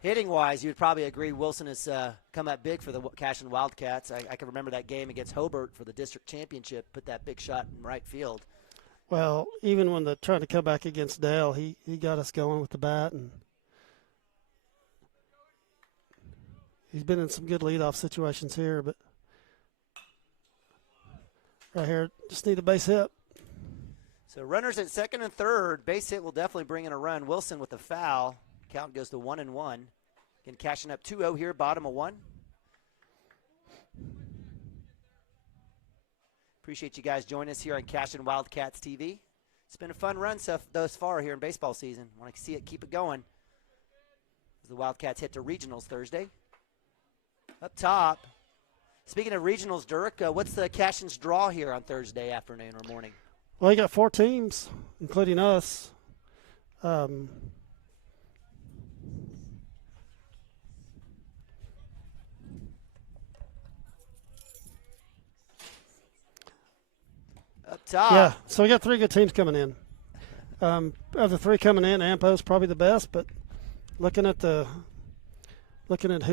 Hitting-wise, you would probably agree Wilson has come up big for the Cashion Wildcats. I can remember that game against Hobart for the district championship, put that big shot in right field. Well, even when trying to come back against Dale, he got us going with the bat, and he's been in some good leadoff situations here, but right here, just need a base hit. So runners at second and third. Base hit will definitely bring in a run. Wilson with a foul. Count goes to 1-1. Again, Cashion up 2-0 here, bottom of 1. Appreciate you guys joining us here on Cashion Wildcats TV. It's been a fun run thus far here in baseball season. Want to see it, keep it going. As the Wildcats hit to regionals Thursday. Up top, speaking of regionals, Dirk, what's the Cashion's draw here on Thursday afternoon or morning? Well, you got 4 teams, including us. Up top. Yeah, so we got 3 good teams coming in. Of the 3 coming in, Ampo's probably the best, but looking at who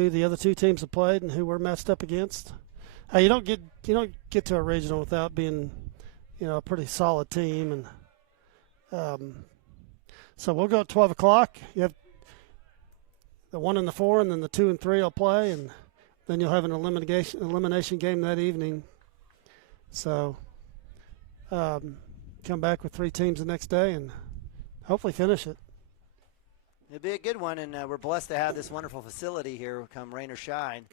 the other 2 teams have played and who we're matched up against, you don't get to a regional without being, a pretty solid team, and so we'll go at 12 o'clock. You have the 1 and the 4, and then the 2 and 3 will play, and then you'll have an elimination game that evening. So come back with 3 teams the next day and hopefully finish it. It'll be a good one, and we're blessed to have this wonderful facility here come rain or shine.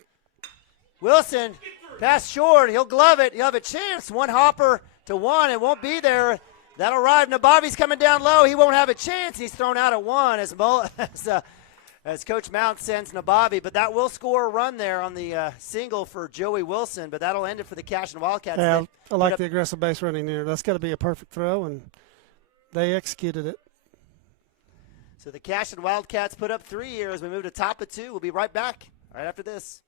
Wilson, pass short. He'll glove it. He'll have a chance. 1 hopper to 1. It won't be there. That'll ride. Nabavi's coming down low. He won't have a chance. He's thrown out at 1 as Coach Mount sends Nabavi. But that will score a run there on the single for Joey Wilson. But that'll end it for the Cashion Wildcats. Yeah, I like the aggressive base running there. That's got to be a perfect throw, and they executed it. So the Cashion Wildcats put up 3 here as we move to top of 2. We'll be right back right after this.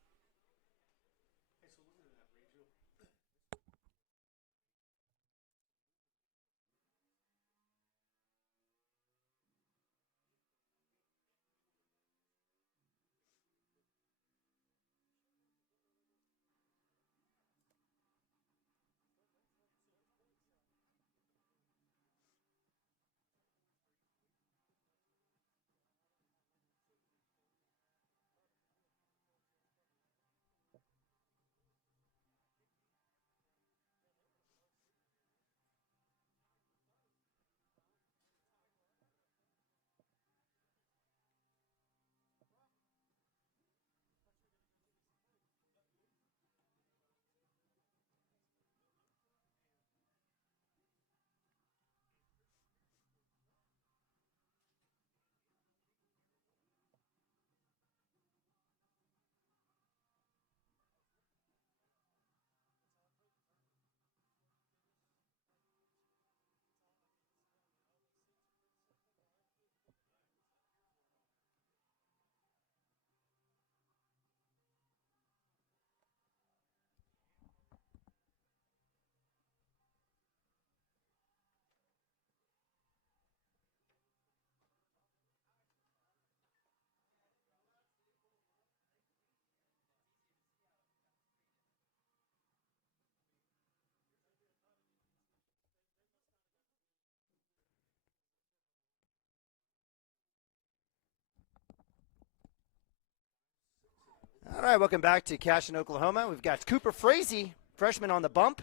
All right, welcome back to Cashion, Oklahoma. We've got Cooper Frazee, freshman on the bump.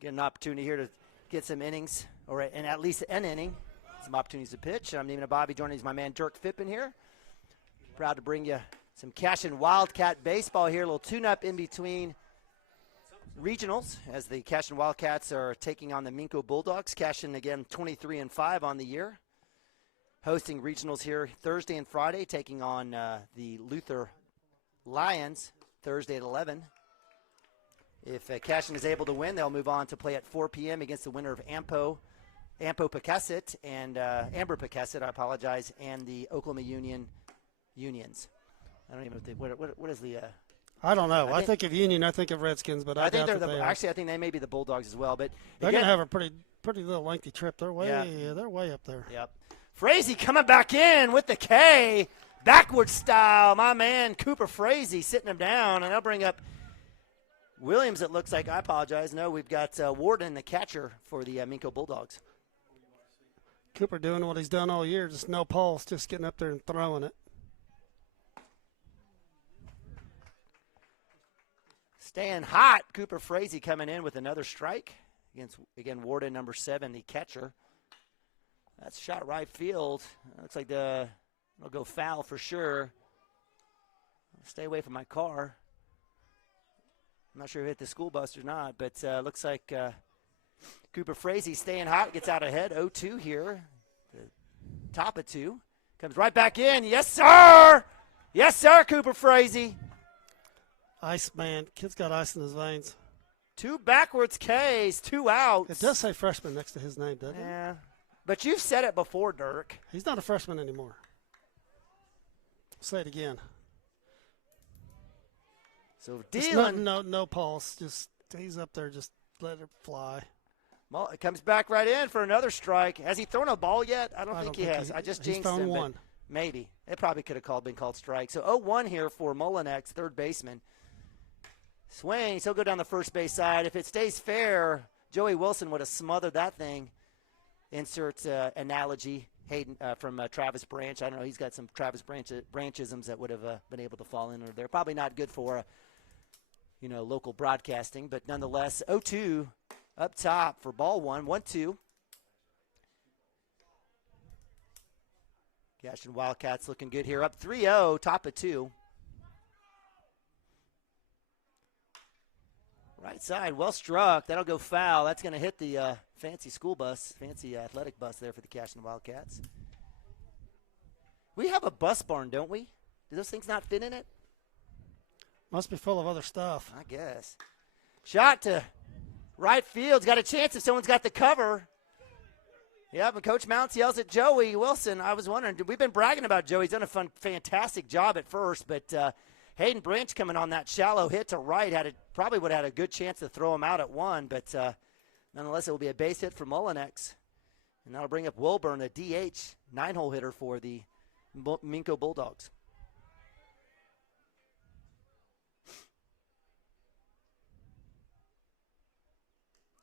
Get an opportunity here to get some innings, and at least an inning. Some opportunities to pitch. I'm Neiman Bobby. Joining my man Dirk Fippen here. Proud to bring you some Cashion Wildcat baseball here. A little tune-up in between regionals as the Cashion Wildcats are taking on the Minco Bulldogs. Cashion, again, 23-5 on the year. Hosting regionals here Thursday and Friday, taking on the Luther Lions Thursday at 11. If Cashion is able to win, they'll move on to play at 4 p.m. against the winner of Ampo Pocasset and Amber Pocasset, I apologize, and the Oklahoma Unions. I don't even know what is the. I don't know. I think of Union. I think of Redskins, but I think doubt they're that they actually. I think they may be the Bulldogs as well. But they're going to have a pretty little lengthy trip. They're way up there. Yep. Frazee coming back in with the K, backward style. My man Cooper Frazee sitting him down, and they'll bring up Williams. It looks like. I apologize. No, we've got Warden, the catcher for the Minco Bulldogs. Cooper doing what he's done all year, just no pulse, just getting up there and throwing it. Staying hot, Cooper Frazee coming in with another strike against, again, Warden, number 7, the catcher. That's shot right field. Looks like it'll go foul for sure. Stay away from my car. I'm not sure if it hit the school bus or not, but looks like Cooper Frazee staying hot, gets out ahead. 0-2 here. The top of 2. Comes right back in. Yes, sir! Yes, sir, Cooper Frazee. Ice, man. Kid's got ice in his veins. 2 backwards Ks, 2 outs. It does say freshman next to his name, doesn't it? Yeah. But you've said it before, Dirk. He's not a freshman anymore. Say it again. So dealing. No pulse. Just he's up there. Just let it fly. Well, it comes back right in for another strike. Has he thrown a ball yet? I don't think he has. I just jinxed him. One. Maybe. It probably could have been called strike. So 0-1 here for Mullinex, third baseman. Swing. He'll go down the first base side. If it stays fair, Joey Wilson would have smothered that thing. Insert analogy. Hayden from Travis Branch. I don't know. He's got some Travis Branchisms that would have been able to fall in there. Probably not good for local broadcasting, but nonetheless, 0-2 up top for ball 1. 1-2. Cashion Wildcats looking good here. Up 3-0, top of 2. Right side, well struck. That'll go foul. That's going to hit the fancy school bus, fancy athletic bus there for the Cashion Wildcats. We have a bus barn, don't we? Do those things not fit in it? Must be full of other stuff. I guess. Shot to right field's got a chance if someone's got the cover. Yep, and Coach Mounts yells at Joey Wilson. I was wondering, we've been bragging about Joey. He's done a fantastic job at first, but Hayden Branch coming on that shallow hit to right probably would have had a good chance to throw him out at 1, but nonetheless, it will be a base hit for Mullinex. And that'll bring up Wilburn, a DH, 9-hole hitter for the Minco Bulldogs.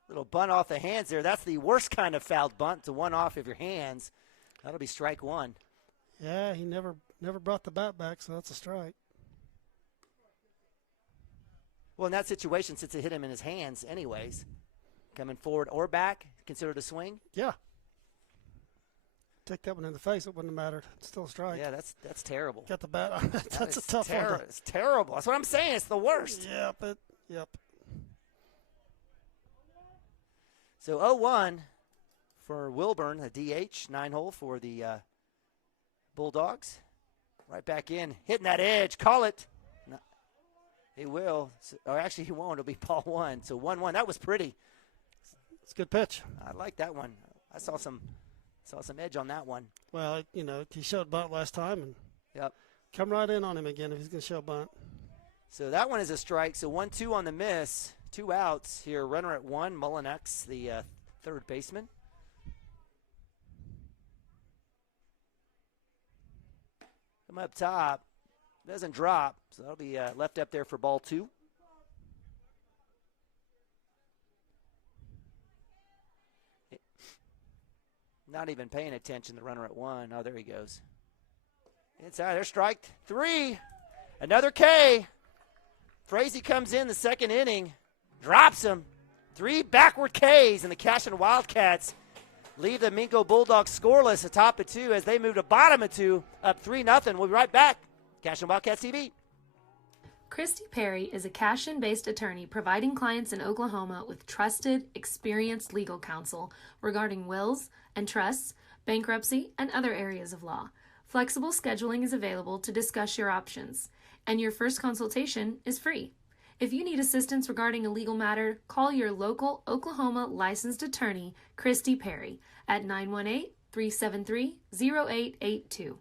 Little bunt off the hands there. That's the worst kind of fouled bunt, to one off of your hands. That'll be strike 1. Yeah, he never brought the bat back, so that's a strike. Well, in that situation, since it hit him in his hands anyways, coming forward or back, considered a swing? Yeah. Take that one in the face, it wouldn't have mattered. It's still a strike. Yeah, that's terrible. Got the bat on. That's a tough one. It's terrible. That's what I'm saying. It's the worst. Yep. So 0-1 for Wilburn, a DH, 9-hole for the Bulldogs. Right back in, hitting that edge. Call it. No, he will. Or actually, he won't. It'll be ball 1. So 1-1. That was pretty. It's a good pitch. I like that one. I saw some edge on that one. Well, he showed bunt last time, and come right in on him again if he's going to show bunt. So that one is a strike. So 1-2 on the miss. 2 outs here. Runner at 1. Mullinex, the third baseman. Come up top. Doesn't drop. So that'll be left up there for ball 2. Not even paying attention, the runner at 1. Oh, there he goes. Inside. There's strike 3. Another K. Frazee comes in the second inning. Drops him. 3 backward Ks, and the Cashion Wildcats leave the Minco Bulldogs scoreless atop of 2 as they move to bottom of 2, up 3-0. We'll be right back. Cashion Wildcats TV. Christy Perry is a Cashion-based attorney providing clients in Oklahoma with trusted, experienced legal counsel regarding wills and trusts, bankruptcy, and other areas of law. Flexible scheduling is available to discuss your options, and your first consultation is free. If you need assistance regarding a legal matter, call your local Oklahoma licensed attorney, Christy Perry, at 918-373-0882.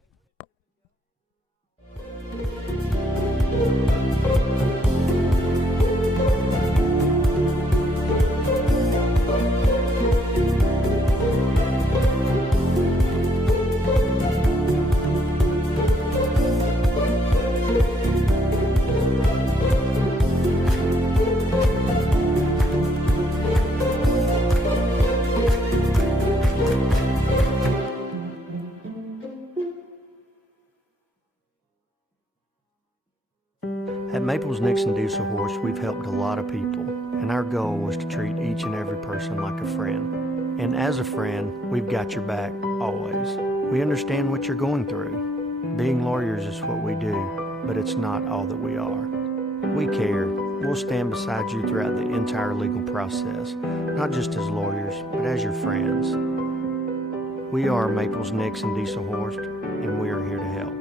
At Maples Nixon Diesel Horse, we've helped a lot of people, and our goal was to treat each and every person like a friend. And as a friend, we've got your back, always. We understand what you're going through. Being lawyers is what we do, but it's not all that we are. We care. We'll stand beside you throughout the entire legal process, not just as lawyers, but as your friends. We are Maples Nixon Diesel Horse, and we are here to help.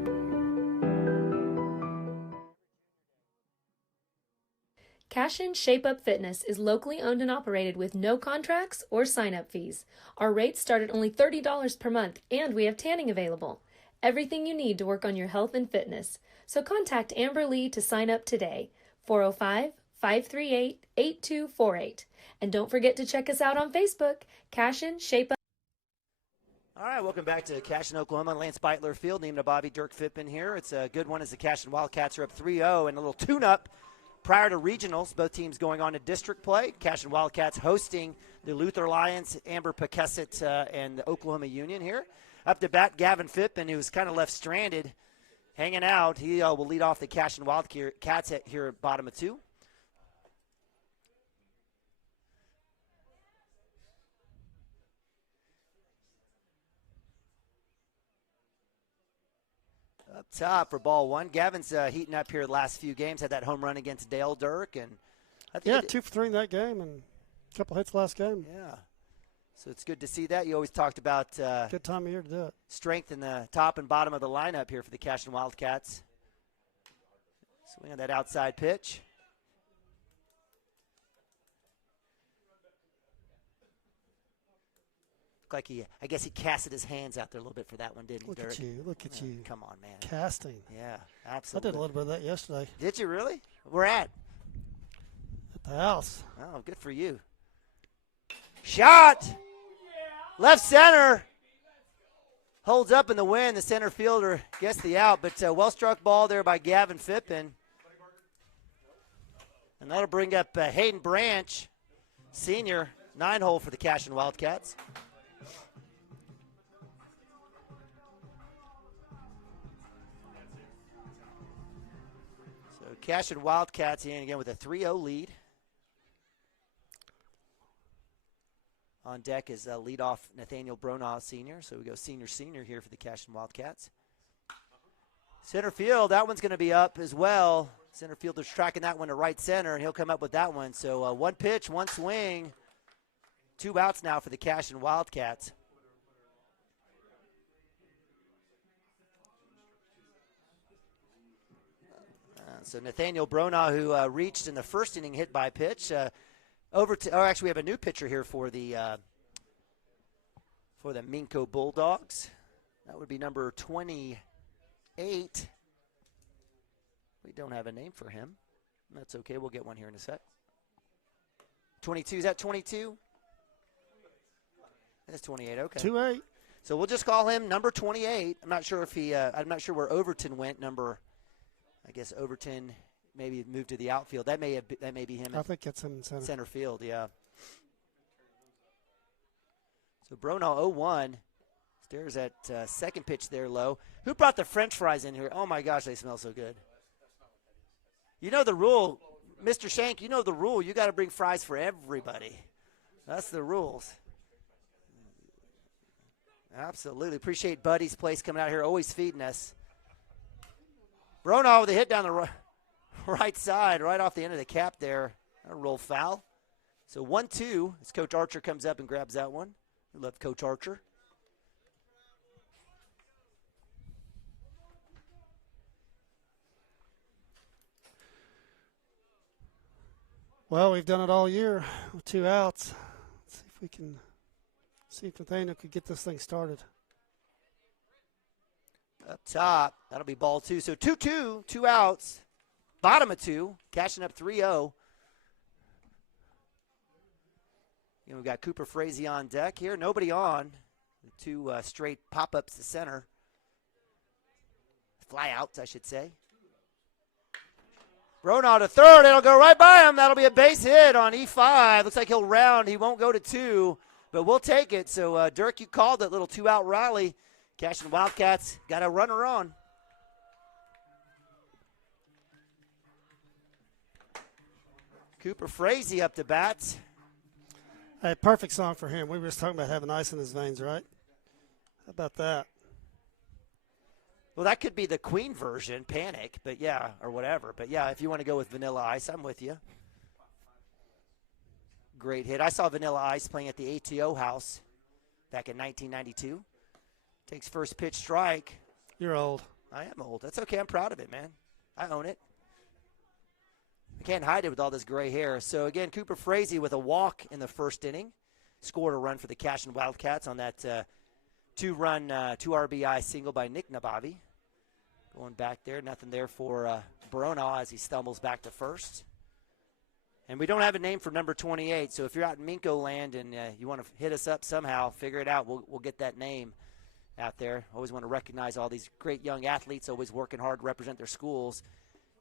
Cashion Shape Up Fitness is locally owned and operated with no contracts or sign-up fees. Our rates start at only $30 per month, and we have tanning available. Everything you need to work on your health and fitness. So contact Amber Lee to sign up today, 405-538-8248. And don't forget to check us out on Facebook, Cashion Shape Up. All right, welcome back to Cashion, Oklahoma, Lance Beitler Field. Named Bobby Dirk Fippen here. It's a good one as the Cashion Wildcats are up 3-0 and a little tune-up prior to regionals. Both teams going on to district play. Cashion Wildcats hosting the Luther Lions, Amber Pocasset, and the Oklahoma Union here. Up to bat, Gavin Fippen, who was kind of left stranded, hanging out. He will lead off the Cashion Wildcats here at bottom of 2. Up top for ball 1. Gavin's heating up here the last few games. Had that home run against Dale Dirk. And I think 2 for 3 in that game and a couple hits last game. Yeah. So it's good to see that. You always talked about good time of year to do it. Strength in the top and bottom of the lineup here for the Cashion Wildcats. Swing on that outside pitch. Like I guess he casted his hands out there a little bit for that one, didn't he, Dirk? Look at you. Come on, man. Casting. Yeah, absolutely. I did a little bit of that yesterday. Did you really? Where at? At the house. Oh, good for you. Shot! Left center. Holds up in the wind. The center fielder gets the out, but well-struck ball there by Gavin Fippen. And that'll bring up Hayden Branch, senior, 9-hole for the Cashion Wildcats. Cashion Wildcats in again with a 3-0 lead. On deck is leadoff Nathaniel Bronaugh, senior. So we go senior here for the Cashion Wildcats. Center field, that one's going to be up as well. Center fielder's tracking that one to right center, and he'll come up with that one. So one pitch, one swing. 2 outs now for the Cashion Wildcats. So Nathaniel Bronaugh, who reached in the first inning, hit by pitch. Actually, we have a new pitcher here for the Minco Bulldogs. That would be number 28. We don't have a name for him. That's okay. We'll get one here in a sec. 22. Is that 22? That's 28. Okay. 2-8. So we'll just call him number 28. I'm not sure if I'm not sure where Overton went. I guess Overton maybe moved to the outfield. That may be him. I think it's him in center field. Yeah. So Bronaugh 0-1. Stares at second pitch there low. Who brought the French fries in here? Oh my gosh, they smell so good. You know the rule, Mr. Shank. You know the rule. You got to bring fries for everybody. That's the rules. Absolutely. Appreciate Buddy's Place coming out here, always feeding us. Bronaugh with a hit down the right side, right off the end of the cap there. A roll foul. So 1-2 as Coach Archer comes up and grabs that one. We love Coach Archer. Well, we've done it all year with 2 outs. Let's see if we can see if Nathaniel could get this thing started. Up top, that'll be ball 2. So 2-2, 2 outs. Bottom of 2, Cashion up 3-0. And we've got Cooper Frazee on deck here. Nobody on. 2 straight pop-ups to center. Fly-outs, I should say. Bronaugh to third. It'll go right by him. That'll be a base hit on E5. Looks like he'll round. He won't go to 2, but we'll take it. So, Dirk, you called it. Little 2-out rally. Cashion Wildcats got a runner on. Cooper Frazee up to bat. Hey, perfect song for him. We were just talking about having ice in his veins, right? How about that? Well, that could be the Queen version, Panic, but yeah, or whatever. But yeah, if you want to go with Vanilla Ice, I'm with you. Great hit. I saw Vanilla Ice playing at the ATO house back in 1992. Takes first pitch strike. You're old. I am old. That's okay. I'm proud of it, man. I own it. I can't hide it with all this gray hair. So, again, Cooper Frazee with a walk in the first inning. Scored a run for the Cashion Wildcats on that 2-run, 2 RBI single by Nick Nabavi. Going back there. Nothing there for Bronaugh as he stumbles back to first. And we don't have a name for number 28. So if you're out in Minco land and you want to hit us up somehow, figure it out. We'll get that name out there. Always want to recognize all these great young athletes, always working hard to represent their schools.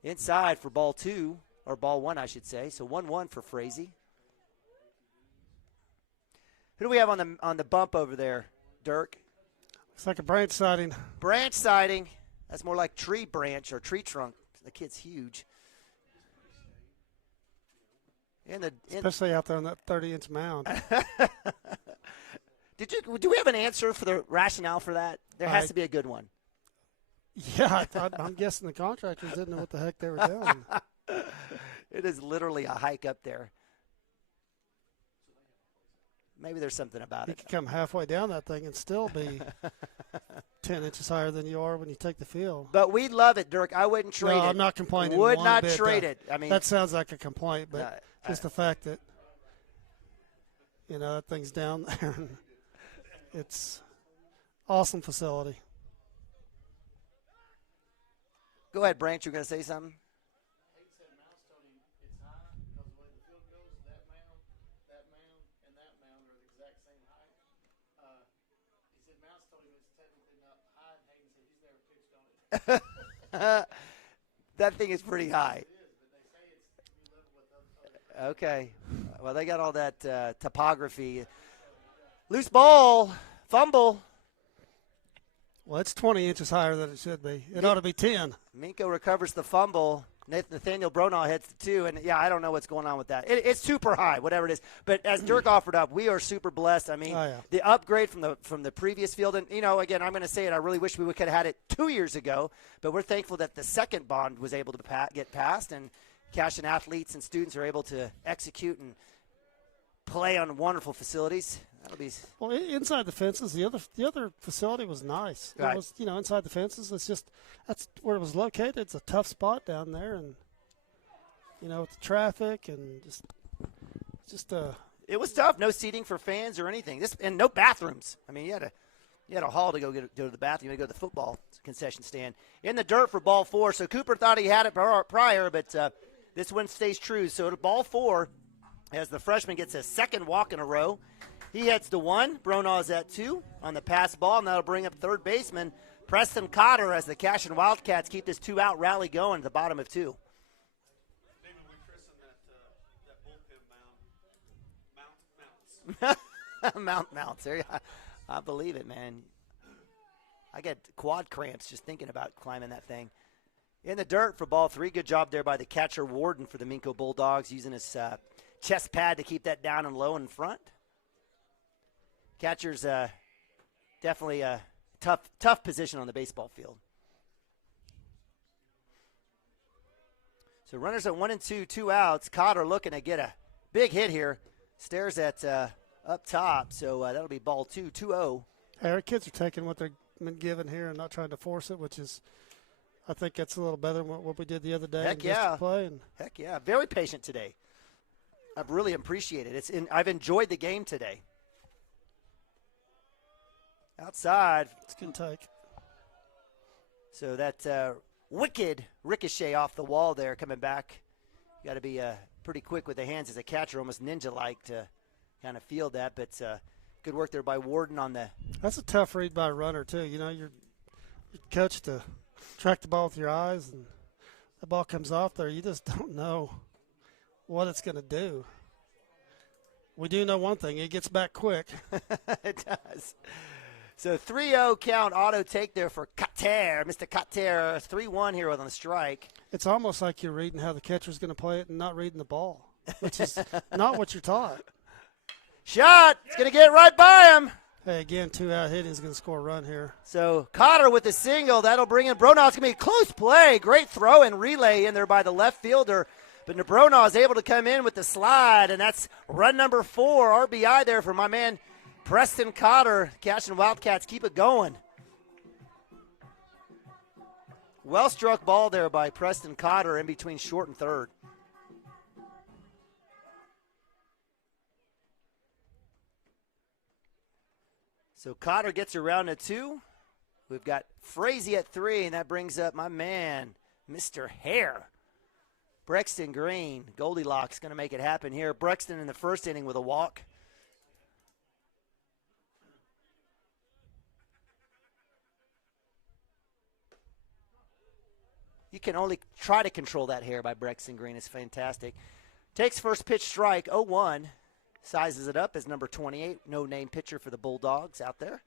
Inside for ball 2. Or ball 1, I should say. So 1-1 for Frazee. Who do we have on the bump over there, Dirk? It's like a branch siding. Branch siding. That's more like tree branch or tree trunk. The kid's huge. Especially out there on that 30-inch mound. Do we have an answer for the rationale for that? There has to be a good one. Yeah, I'm guessing the contractors didn't know what the heck they were doing. It is literally a hike up there. Maybe there's something about You it. could come halfway down that thing and still be 10 inches higher than you are when you take the field. But we love it, Dirk. I wouldn't trade it. No, I'm not complaining. Would one not bit. trade it. I mean, that sounds like a complaint, but just the fact that that thing's down there. And it's awesome facility. Go ahead, Branch. You're going to say something? That thing is pretty high. Okay. Well, they got all that topography. Loose ball. Fumble. Well, it's 20 inches higher than it should be. It ought to be 10. Minco recovers the fumble. Nathaniel Bronaugh hits the 2. And, yeah, I don't know what's going on with that. It's super high, whatever it is. But as Dirk offered up, we are super blessed. I mean, the upgrade from the previous field. And, again, I'm going to say it. I really wish we could have had it 2 years ago. But we're thankful that the second bond was able to get passed. And Cashion athletes and students are able to execute and play on wonderful facilities. That'll be well inside the fences. The other facility was nice. Right. It was inside the fences. That's where it was located. It's a tough spot down there, and with the traffic and just it was tough. No seating for fans or anything. And no bathrooms. I mean, you had a hall to go to the bathroom. You had to go to the football concession stand. In the dirt for ball 4. So Cooper thought he had it prior, but this one stays true. So to ball 4, as the freshman gets his second walk in a row. He heads to 1. Bronaugh's at 2 on the pass ball, and that'll bring up third baseman Preston Cotter as the Cashion Wildcats keep this 2-out rally going at the bottom of 2. Mounts. There, I believe it, man. I get quad cramps just thinking about climbing that thing. In the dirt for ball 3. Good job there by the catcher Warden for the Minco Bulldogs, using his chest pad to keep that down and low in front. Catcher's definitely a tough position on the baseball field. So runners at 1 and 2, 2 outs. Cotter looking to get a big hit here. Stares at up top, so that'll be ball 2, 2-0. Hey, our kids are taking what they've been given here and not trying to force it, which is, I think that's a little better than what we did the other day. Heck yeah. Play Heck yeah. Very patient today. I've really appreciated it. I've enjoyed the game today. Outside. It's a good take. So that wicked ricochet off the wall there coming back. You got to be pretty quick with the hands as a catcher, almost ninja-like to kind of field that. But good work there by Warden on the. That's a tough read by a runner, too. You know, you're coached to track the ball with your eyes, and the ball comes off there. You just don't know what it's going to do. We do know one thing. It gets back quick. It does. So 3-0 count, auto take there for Cotter. Mr. Cotter, 3-1 here on the strike. It's almost like you're reading how the catcher's going to play it and not reading the ball, which is not what you're taught. Shot. It's going to get right by him. Hey, again, 2-out hit is going to score a run here. So Cotter with the single. That'll bring in Bronaugh. It's going to be a close play. Great throw and relay in there by the left fielder. But Bronaugh is able to come in with the slide, and that's run number 4. RBI there for my man Preston Cotter. Cashion Wildcats keep it going. Well struck ball there by Preston Cotter in between short and third. So Cotter gets around to 2. We've got Frazee at 3, and that brings up my man, Mr. Hare. Brexton Green, Goldilocks going to make it happen here. Brexton in the first inning with a walk. You can only try to control that hair by Brexton Green. It's fantastic. Takes first pitch strike, 0-1. Sizes it up as number 28. No-name pitcher for the Bulldogs out there.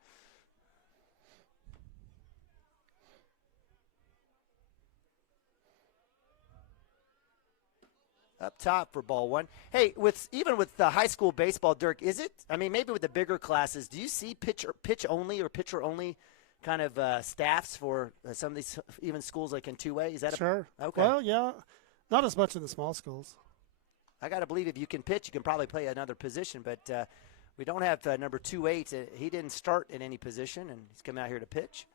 Up top for ball 1. Hey, even with the high school baseball, Dirk, is it? I mean, maybe with the bigger classes, do you see pitch only or pitcher only kind of staffs for some of these even schools like in 2A? Is that sure? Okay. Well, yeah, not as much in the small schools. I got to believe if you can pitch, you can probably play another position. But we don't have number 2-8. He didn't start in any position, and he's come out here to pitch.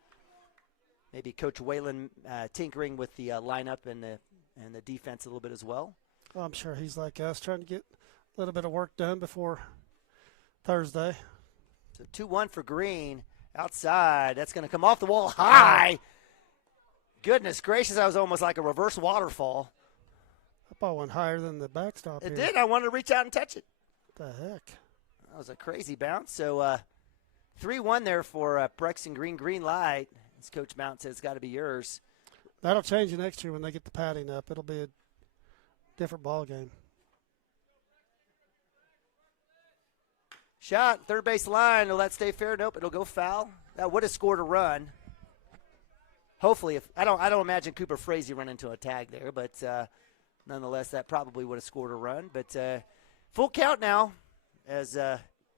Maybe Coach Whalen tinkering with the lineup and the defense a little bit as well. Well, I'm sure he's like us, trying to get a little bit of work done before Thursday. So 2-1 for Green. Outside. That's going to come off the wall high. Goodness gracious, that was almost like a reverse waterfall. That ball went higher than the backstop. It did. I wanted to reach out and touch it. What the heck? That was a crazy bounce. So 3-1 there for Brexton Green. Green light. As Coach Mount says, it's got to be yours. That'll change next year when they get the padding up. It'll be a different ball game. Shot, third base line. Will that stay fair? Nope, it'll go foul. That would have scored a run. Hopefully, if I don't imagine Cooper Frazee run into a tag there, but nonetheless, that probably would have scored a run. But full count now as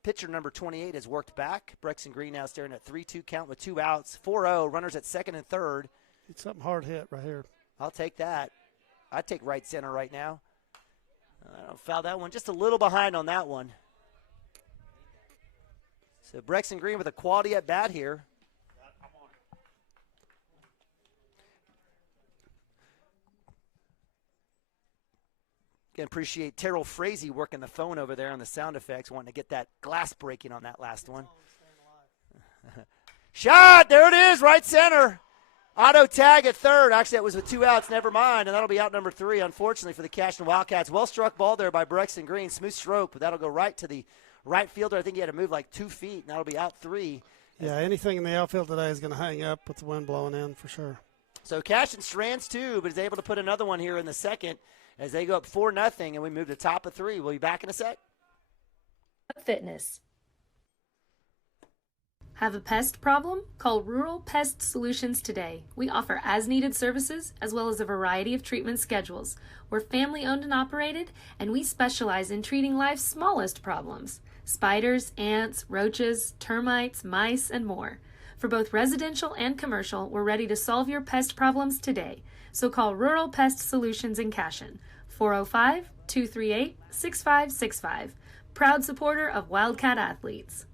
pitcher number 28 has worked back. Brexton Green now staring at 3-2 count with 2 outs. 4-0, runners at second and third. It's something hard hit right here. I'll take that. I'd take right center right now. I don't foul that one. Just a little behind on that one. So Brexton Green with a quality at bat here. Can appreciate Terrell Frazee working the phone over there on the sound effects, wanting to get that glass breaking on that last one. Shot! There it is, right center. Auto tag at third. Actually, that was with 2 outs. Never mind, and that'll be out number 3, unfortunately, for the Cashion Wildcats. Well struck ball there by Brexton Green. Smooth stroke, but that'll go right to the right fielder. I think he had to move like 2 feet, and that'll be out 3. Yeah, anything in the outfield today is going to hang up with the wind blowing in for sure. So Cashion strands 2, but is able to put another one here in the second as they go up 4-0, and we move to top of 3. We'll be back in a sec. Fitness. Have a pest problem? Call Rural Pest Solutions today. We offer as-needed services as well as a variety of treatment schedules. We're family-owned and operated, and we specialize in treating life's smallest problems: spiders, ants, roaches, termites, mice, and more. For both residential and commercial, we're ready to solve your pest problems today. So call Rural Pest Solutions in Cashion, 405-238-6565. Proud supporter of Wildcat athletes.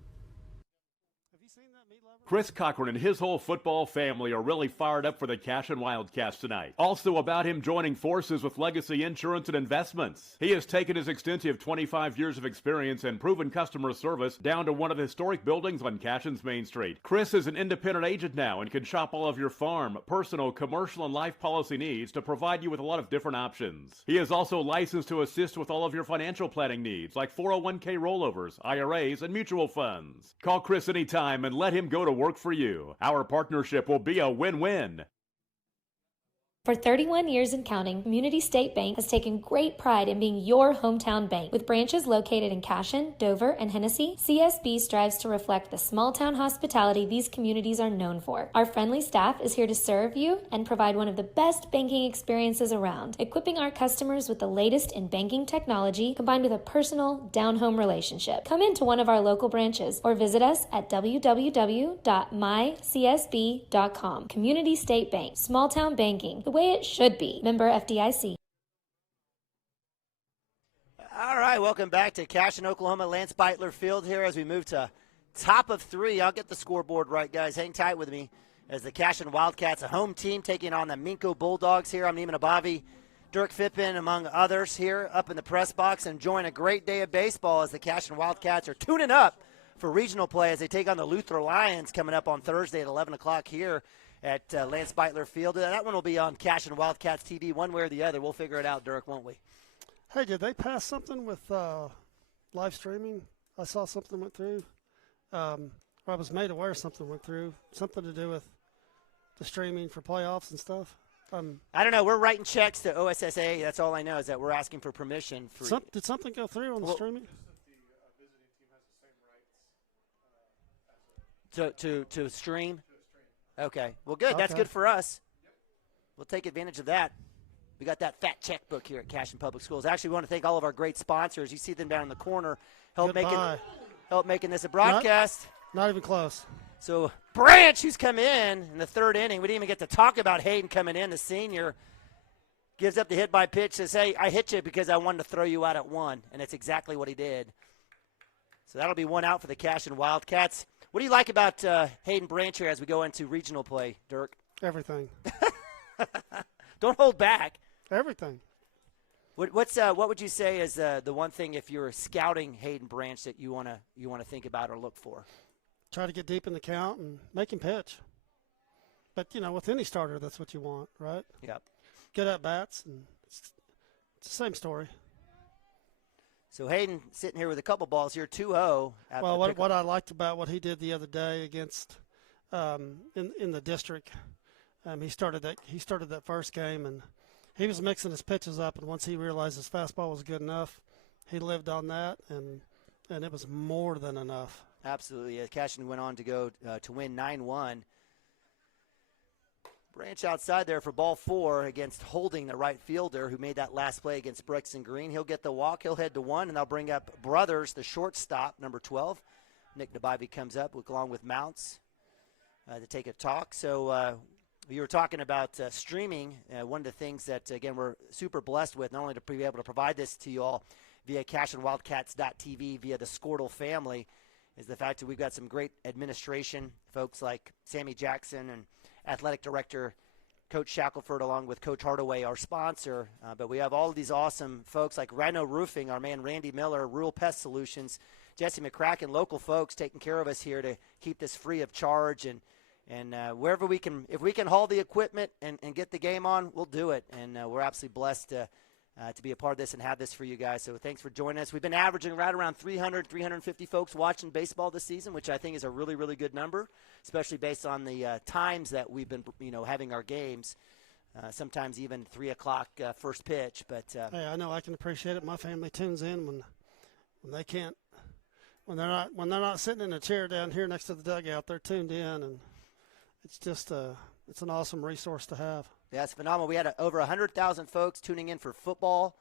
Chris Cochran and his whole football family are really fired up for the Cashion Wildcats tonight. Also about him joining forces with Legacy Insurance and Investments. He has taken his extensive 25 years of experience and proven customer service down to one of the historic buildings on Cashion's Main Street. Chris is an independent agent now and can shop all of your farm, personal, commercial, and life policy needs to provide you with a lot of different options. He is also licensed to assist with all of your financial planning needs like 401k rollovers, IRAs, and mutual funds. Call Chris anytime and let him go to work for you. Our partnership will be a win-win. For 31 years and counting, Community State Bank has taken great pride in being your hometown bank. With branches located in Cashion, Dover, and Hennessy, CSB strives to reflect the small-town hospitality these communities are known for. Our friendly staff is here to serve you and provide one of the best banking experiences around, equipping our customers with the latest in banking technology combined with a personal, down-home relationship. Come into one of our local branches or visit us at www.mycsb.com. Community State Bank, small-town banking, the way it should be. Member FDIC. All right, welcome back to Cashion, Oklahoma, Lance Beitler Field here as we move to top of three. I'll get the scoreboard right, guys. Hang tight with me as the Cashion Wildcats, a home team, taking on the Minco Bulldogs here. I'm Neiman Abavi, Dirk Fippen, among others here up in the press box, enjoying a great day of baseball as the Cashion Wildcats are tuning up for regional play as they take on the Luther Lions coming up on Thursday at 11 o'clock here at Lance Beitler Field. That one will be on Cashion Wildcats TV one way or the other. We'll figure it out, Dirk, won't we? Hey, did they pass something with live streaming? I saw something went through. I was made aware something went through. Something to do with the streaming for playoffs and stuff. I don't know. We're writing checks to OSSA. That's all I know is that we're asking for permission. Did something go through on the streaming? To stream? Okay. Well, good. Okay. That's good for us. We'll take advantage of that. We got that fat checkbook here at Cashion Public Schools. Actually, we want to thank all of our great sponsors. You see them down in the corner. Help making this a broadcast. Not even close. So Branch, who's come in the third inning, we didn't even get to talk about Hayden coming in, the senior, gives up the hit by pitch, says, hey, I hit you because I wanted to throw you out at one, and it's exactly what he did. So that'll be one out for the Cashion Wildcats. What do you like about Hayden Branch here as we go into regional play, Dirk? Everything. Don't hold back. Everything. What would you say is the one thing if you're scouting Hayden Branch that you wanna think about or look for? Try to get deep in the count and make him pitch. But with any starter, that's what you want, right? Yep. Good at bats, and it's the same story. So Hayden sitting here with a couple balls here, 2-0. Well, what I liked about what he did the other day against in the district, he started that first game, and he was mixing his pitches up. And once he realized his fastball was good enough, he lived on that, and it was more than enough. Absolutely. Cashion went on to go to win 9-1. Branch outside there for ball 4 against Holding, the right fielder, who made that last play against Brixton Green. He'll get the walk. He'll head to 1, and they'll bring up Brothers, the shortstop, number 12. Nick Nabibi comes up along with Mounts to take a talk. So you were talking about streaming. One of the things that, again, we're super blessed with, not only to be able to provide this to you all via CashionWildcats.tv, via the Squirtle family, is the fact that we've got some great administration folks like Sammy Jackson and Athletic Director Coach Shackelford, along with Coach Hardaway, our sponsor. But we have all of these awesome folks like Rhino Roofing, our man Randy Miller, Rural Pest Solutions, Jesse McCracken, local folks taking care of us here to keep this free of charge. And wherever we can, if we can haul the equipment and get the game on, we'll do it. And we're absolutely blessed to be a part of this and have this for you guys. So thanks for joining us. We've been averaging right around 300, 350 folks watching baseball this season, which I think is a really, really good number, especially based on the times that we've been, having our games. Sometimes even 3 o'clock first pitch. But hey, I know I can appreciate it. My family tunes in when they can't, when they're not sitting in a chair down here next to the dugout. They're tuned in, and it's just it's an awesome resource to have. Yeah, it's phenomenal. We had over 100,000 folks tuning in for football,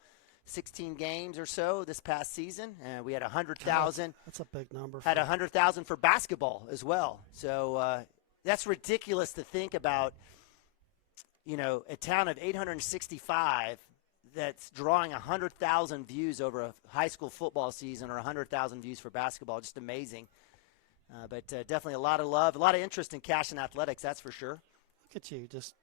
16 games or so this past season. We had 100,000. That's a big number. Had 100,000 for basketball as well. So that's ridiculous to think about. a town of 865 that's drawing 100,000 views over a high school football season or 100,000 views for basketball. Just amazing. But definitely a lot of love, a lot of interest in Cashion athletics, that's for sure. Look at you. Just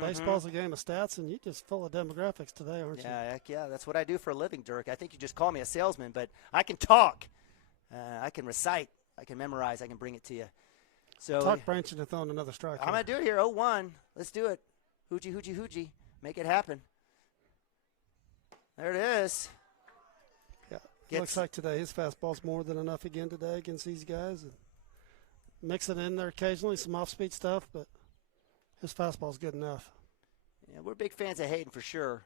baseball's a game of stats, and you're just full of demographics today, aren't you? Yeah, heck yeah. That's what I do for a living, Dirk. I think you just call me a salesman, but I can talk. I can recite. I can memorize. I can bring it to you. So Talk branching and throwing another strike. I'm going to do it here. 0-1. Let's do it. Hoochie, hoochie, hoochie. Make it happen. There it is. Yeah, looks like today his fastball's more than enough again today against these guys. And mix it in there occasionally, some off-speed stuff, but his fastball's good enough. Yeah, we're big fans of Hayden for sure.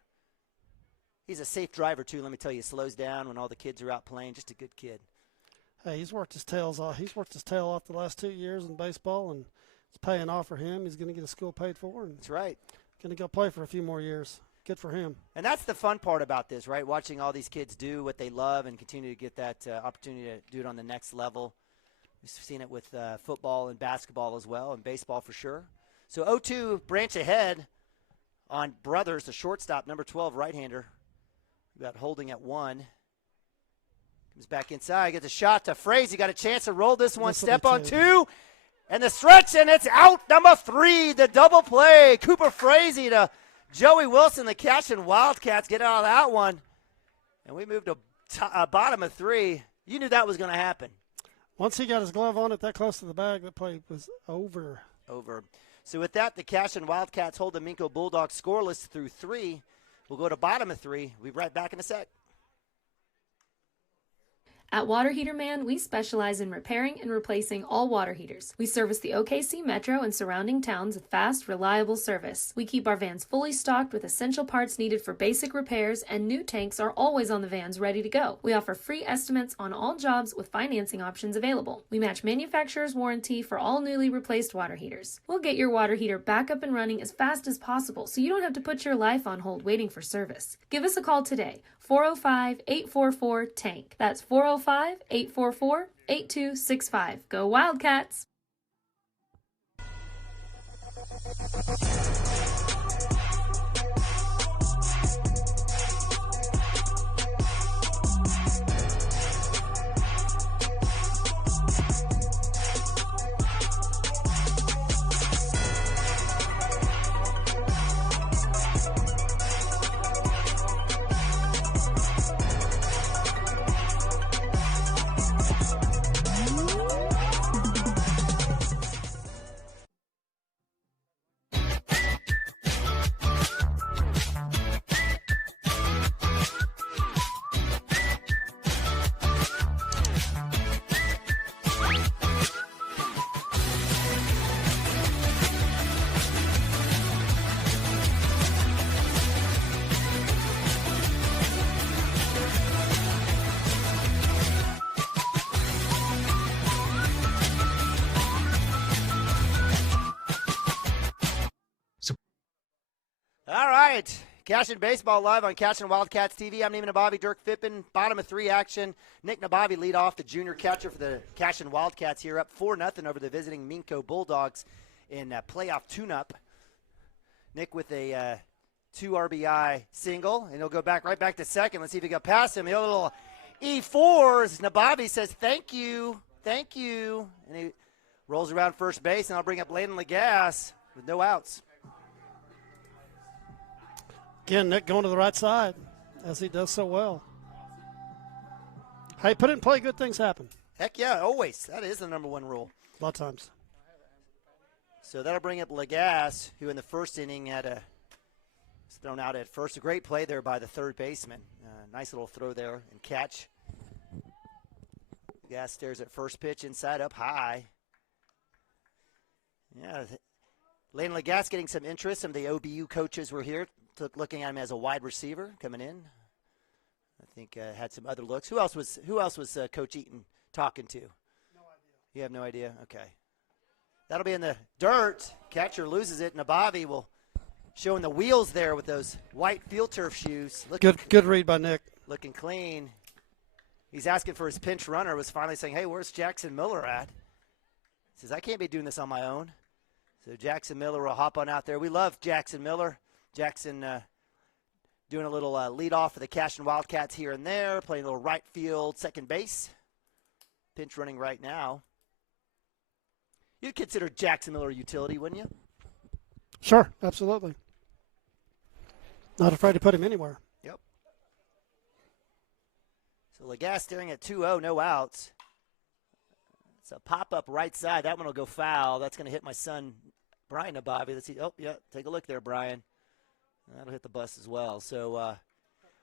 He's a safe driver, too. Let me tell you, he slows down when all the kids are out playing. Just a good kid. Hey, he's worked his tail off the last 2 years in baseball, and it's paying off for him. He's going to get his school paid for. And that's right. Going to go play for a few more years. Good for him. And that's the fun part about this, right? Watching all these kids do what they love and continue to get that opportunity to do it on the next level. We've seen it with football and basketball as well, and baseball for sure. So 0-2 branch ahead on Brothers, the shortstop, number 12 right-hander. We got holding at 1. Comes back inside, gets a shot to Frazee. Got a chance to roll this one. Step on 2. And the stretch, and it's out. Number 3, the double play. Cooper Frazee to Joey Wilson, the Cashion Wildcats, get out of that one. And we moved to bottom of 3. You knew that was going to happen. Once he got his glove on it that close to the bag, that play was over. So with that, the Cashion Wildcats hold the Minco Bulldogs scoreless through 3. We'll go to bottom of 3. We'll be right back in a sec. At Water Heater Man, we specialize in repairing and replacing all water heaters. We service the OKC Metro and surrounding towns with fast, reliable service. We keep our vans fully stocked with essential parts needed for basic repairs, and new tanks are always on the vans ready to go. We offer free estimates on all jobs with financing options available. We match manufacturer's warranty for all newly replaced water heaters. We'll get your water heater back up and running as fast as possible so you don't have to put your life on hold waiting for service. Give us a call today. 405-844-TANK. That's 405-844-8265. Go Wildcats! Cashion Baseball live on Cashion Wildcats TV. I'm Neiman Nabavi, Dirk Fippen. Bottom of 3 action. Nick Nabavi lead off, the junior catcher for the Cashion Wildcats here, up 4-0 over the visiting Minco Bulldogs in playoff tune-up. Nick with a 2 RBI single, and he'll go right back to second. Let's see if he got past him. The little E4 as Nabavi says, thank you. And he rolls around first base, and I'll bring up Landon Lagasse with no outs. Again, Nick going to the right side, as he does so well. Hey, put it in play, good things happen. Heck yeah, always. That is the number 1 rule. A lot of times. So that'll bring up Lagasse, who in the first inning was thrown out at first. A great play there by the third baseman. Nice little throw there and catch. Lagasse stares at first pitch, inside up high. Yeah, Lane Lagasse getting some interest. Some of the OBU coaches were here, looking at him as a wide receiver coming in. I think had some other looks. Who else was Coach Eaton talking to? No idea. You have no idea? Okay. That'll be in the dirt. Catcher loses it. Nabavi will showing the wheels there with those white field turf shoes. Good read by Nick. Looking clean. He's asking for his pinch runner. Was finally saying, hey, where's Jackson Miller at? He says, I can't be doing this on my own. So Jackson Miller will hop on out there. We love Jackson Miller. Jackson doing a little lead off for the Cashion Wildcats here and there, playing a little right field, second base. Pinch running right now. You'd consider Jackson Miller a utility, wouldn't you? Sure, absolutely. Not afraid to put him anywhere. Yep. So Legas staring at 2-0, no outs. It's a pop-up right side. That one will go foul. That's going to hit my son, Brian Abavi. Let's see. Oh, yeah, take a look there, Brian. That'll hit the bus as well. So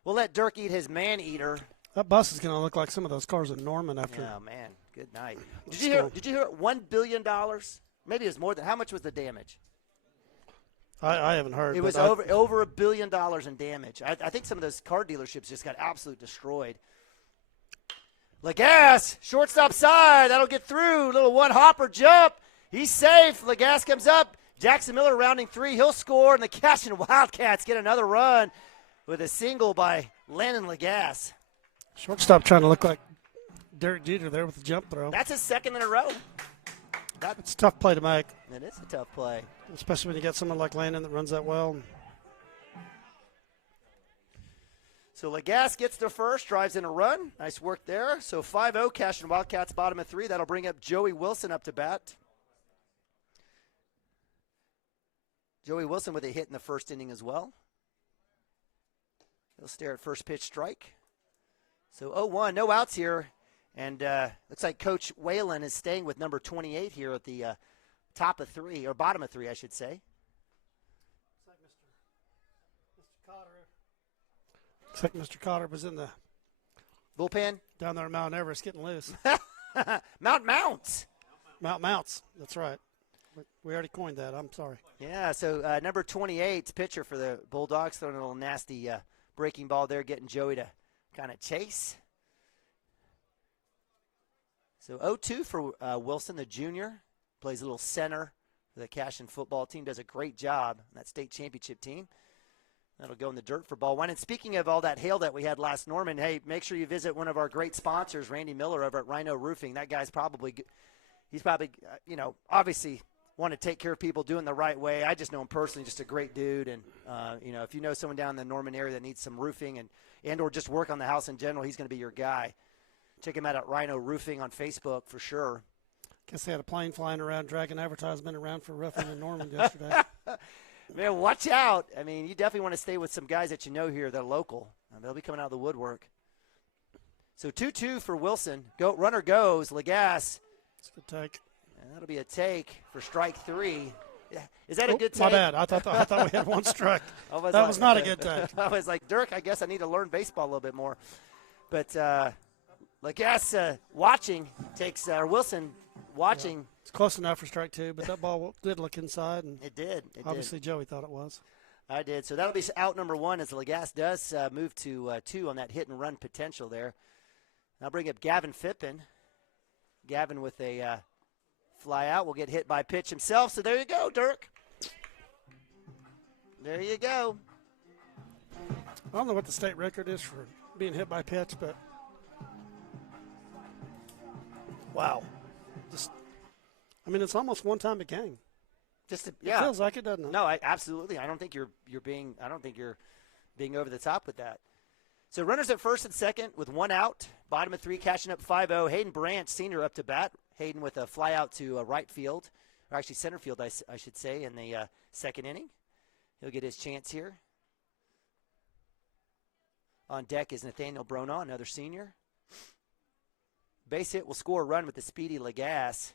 we'll let Dirk eat his man-eater. That bus is going to look like some of those cars in Norman after. Oh, man. Good night. Did you hear $1 billion? Maybe it was more than. How much was the damage? I haven't heard. It was over $1 billion in damage. I think some of those car dealerships just got absolutely destroyed. Legas, shortstop side. That'll get through. Little one-hopper jump. He's safe. Legas comes up. Jackson Miller rounding three. He'll score, and the Cashion Wildcats get another run with a single by Landon Legas. Shortstop trying to look like Derek Jeter there with the jump throw. That's his second in a row. It's a tough play to make. It is a tough play. Especially when you get someone like Landon that runs that well. So Legas gets the first, drives in a run. Nice work there. So 5-0, Cashion Wildcats bottom of three. That'll bring up Joey Wilson up to bat. Joey Wilson with a hit in the first inning as well. He'll stare at first pitch strike. So 0-1, no outs here. And looks like Coach Whalen is staying with number 28 here at the top of three, or bottom of three, I should say. Looks like Mr. Cotter was in the bullpen down there at Mount Everest getting loose. Mount Mounts. Mount Mounts, that's right. We already coined that. I'm sorry. Yeah, so number 28, pitcher for the Bulldogs, throwing a little nasty breaking ball there, getting Joey to kind of chase. So 0-2 for Wilson, the junior. Plays a little center for the Cashion football team. Does a great job on that state championship team. That'll go in the dirt for ball one. And speaking of all that hail that we had last Norman, hey, make sure you visit one of our great sponsors, Randy Miller over at Rhino Roofing. That guy's he's probably, obviously want to take care of people doing the right way. I just know him personally, just a great dude. And, if you know someone down in the Norman area that needs some roofing and or just work on the house in general, he's going to be your guy. Check him out at Rhino Roofing on Facebook for sure. Guess they had a plane flying around, dragging advertisement around for roofing in Norman yesterday. Man, watch out. I mean, you definitely want to stay with some guys that you know here that are local. They'll be coming out of the woodwork. So 2-2 for Wilson. Runner goes. Legas. It's a good take. And that'll be a take for strike three. Is that a good take? My bad. I thought we had one strike. That was not a good take. I was like, Dirk, I guess I need to learn baseball a little bit more. But Legas watching takes Wilson watching. Yeah. It's close enough for strike two, but that ball did look inside. And it did. Obviously, Joey thought it was. I did. So that'll be out number one as Legas does move to two on that hit and run potential there. I'll bring up Gavin Phippen. Gavin with a fly out will get hit by pitch himself. So there you go, Dirk. There you go. I don't know what the state record is for being hit by pitch, but wow. It's almost one time a game. It feels like it, doesn't it? No, absolutely. I don't think you're being over the top with that. So runners at first and second with one out. Bottom of three, Cashion up 5-0. Hayden Branch, senior, up to bat. Hayden with a fly out to right field, or actually center field, I should say, in the second inning. He'll get his chance here. On deck is Nathaniel Bronaugh, another senior. Base hit will score a run with the speedy Legas,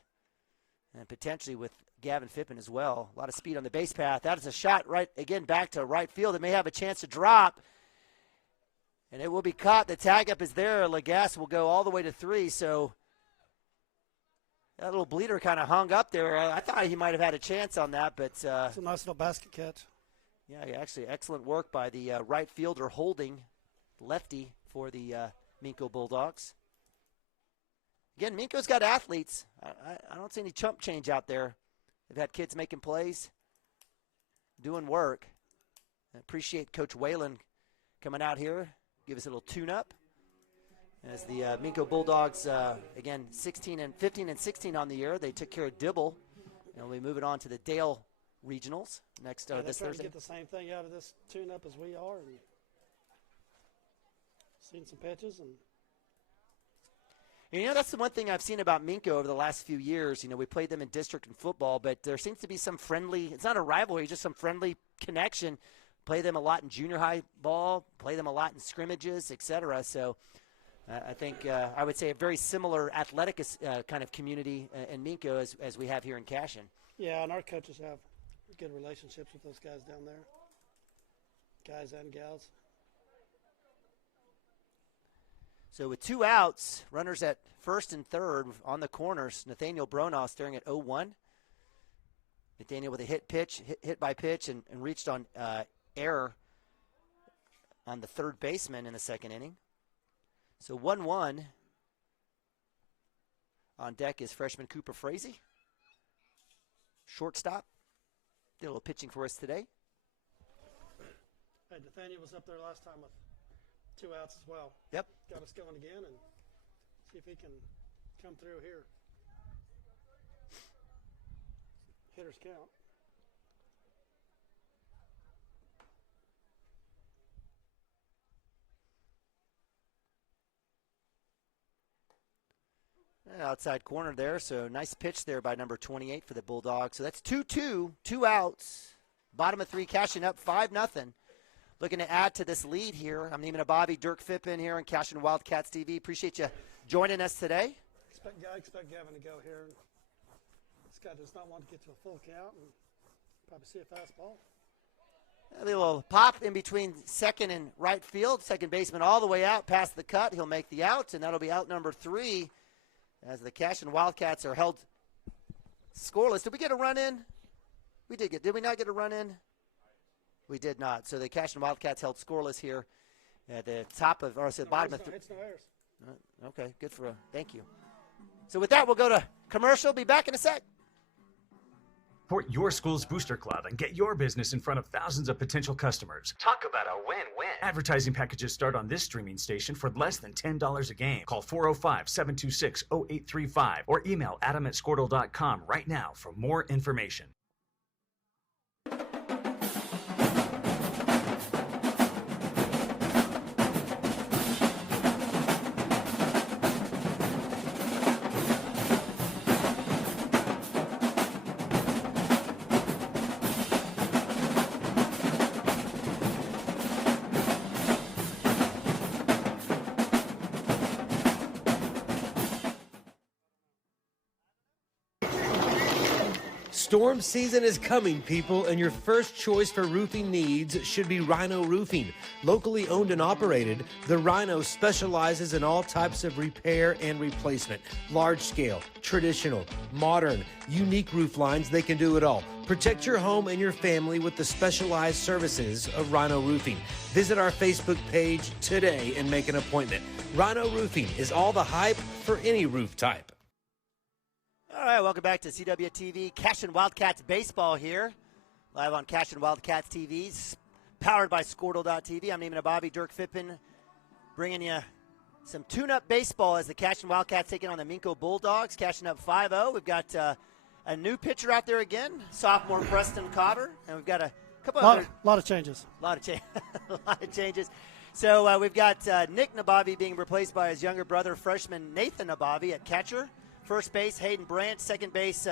and potentially with Gavin Phippen as well. A lot of speed on the base path. That is a shot back to right field. It may have a chance to drop, and it will be caught. The tag up is there. Legas will go all the way to three, so that little bleeder kind of hung up there. I thought he might have had a chance on that, but it's a nice little basket catch. Yeah, actually excellent work by the right fielder holding lefty for the Minco Bulldogs. Again, Minco's got athletes. I don't see any chump change out there. They've had kids making plays, doing work. I appreciate Coach Whalen coming out here, give us a little tune-up. As the Minco Bulldogs, again, 15 and 16 on the year. They took care of Dibble And we move it on to the Dale Regionals next They're this trying Thursday. to get the same thing out of this tune-up as we are. And seen some pitches and. You know, that's the one thing I've seen about Minco over the last few years. You know, we played them in district and football, but there seems to be some friendly, it's not a rivalry, just some friendly connection. Play them a lot in junior high ball, play them a lot in scrimmages, et cetera. So I think I would say a very similar athletic kind of community in Minco as we have here in Cashion. Yeah, and our coaches have good relationships with those guys down there, guys and gals. So with 2 outs, runners at first and third on the corners, Nathaniel Bronaugh staring at 0-1. Nathaniel with a hit by pitch, and reached on error on the third baseman in the second inning. So 1-1. On deck is freshman Cooper Frazee. Shortstop. Did a little pitching for us today. Hey, Nathaniel was up there last time with 2 outs as well. Yep. Got us going again and see if he can come through here. Hitters count. Outside corner there, so nice pitch there by number 28 for the Bulldogs. So that's 2-2, 2 outs. Bottom of 3, Cashion up 5-0. Looking to add to this lead here. I'm Neiman Ababi, Dirk Phippen here on Cashion Wildcats TV. Appreciate you joining us today. I expect Gavin to go here. This guy does not want to get to a full count and probably see a fastball. A little pop in between second and right field. Second baseman all the way out past the cut. He'll make the out, and that'll be out number 3 as the Cashion Wildcats are held scoreless. Did we get a run in? We did get. Did we not get a run in? We did not. So the Cashion Wildcats held scoreless here at the top of, or I said bottom of. It's no errors. Okay, good for thank you. So with that, we'll go to commercial. Be back in a sec. Support your school's booster club and get your business in front of thousands of potential customers. Talk about a win-win. Advertising packages start on this streaming station for less than $10 a game. Call 405-726-0835 or email adam@squirtle.com right now for more information. Storm season is coming, people, and your first choice for roofing needs should be Rhino Roofing. Locally owned and operated, the Rhino specializes in all types of repair and replacement. Large scale, traditional, modern, unique roof lines, they can do it all. Protect your home and your family with the specialized services of Rhino Roofing. Visit our Facebook page today and make an appointment. Rhino Roofing is all the hype for any roof type. All right, welcome back to CWTV. Cashion Wildcats baseball here, live on Cashion Wildcats TV, powered by Squirtle.tv. I'm Neiman Ababi, Dirk Phippen, bringing you some tune-up baseball as the Cashion Wildcats taking on the Minco Bulldogs. Cashion up 5-0. We've got a new pitcher out there again, sophomore Preston Cotter, and we've got a couple lot of changes. A lot of changes. So we've got Nick Nabavi being replaced by his younger brother, freshman Nathan Nabavi at catcher. First base, Hayden Brandt. Second base,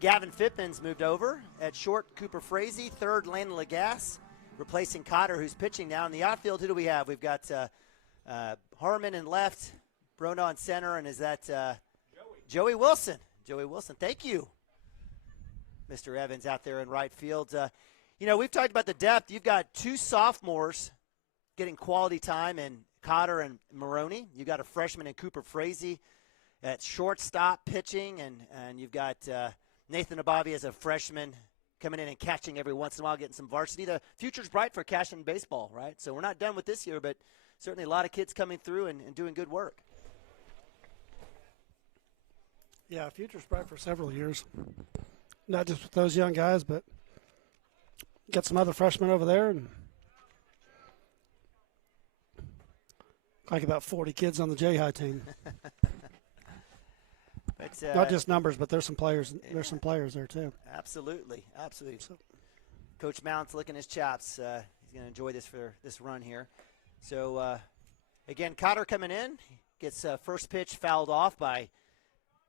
Gavin Phippins moved over. At short, Cooper Frazee. Third, Landon Lagasse, replacing Cotter, who's pitching now. In the outfield, who do we have? We've got Harmon in left, Bronaugh in center, and is that Joey Wilson? Joey Wilson, thank you. Mr. Evans out there in right field. You know, we've talked about the depth. You've got 2 sophomores getting quality time in Cotter and Maroney. You've got a freshman in Cooper Frazee at shortstop pitching, and you've got Nathan Nabavi as a freshman coming in and catching every once in a while, getting some varsity. The future's bright for Cashion baseball, right? So we're not done with this year, but certainly a lot of kids coming through and doing good work. Yeah, future's bright for several years. Not just with those young guys, but got some other freshmen over there, and like about 40 kids on the J-High team. But, not just numbers, but there's some players. There's some players there too. Absolutely. Coach Mount's licking his chops. He's going to enjoy this for this run here. So, again, Cotter coming in. Gets first pitch fouled off by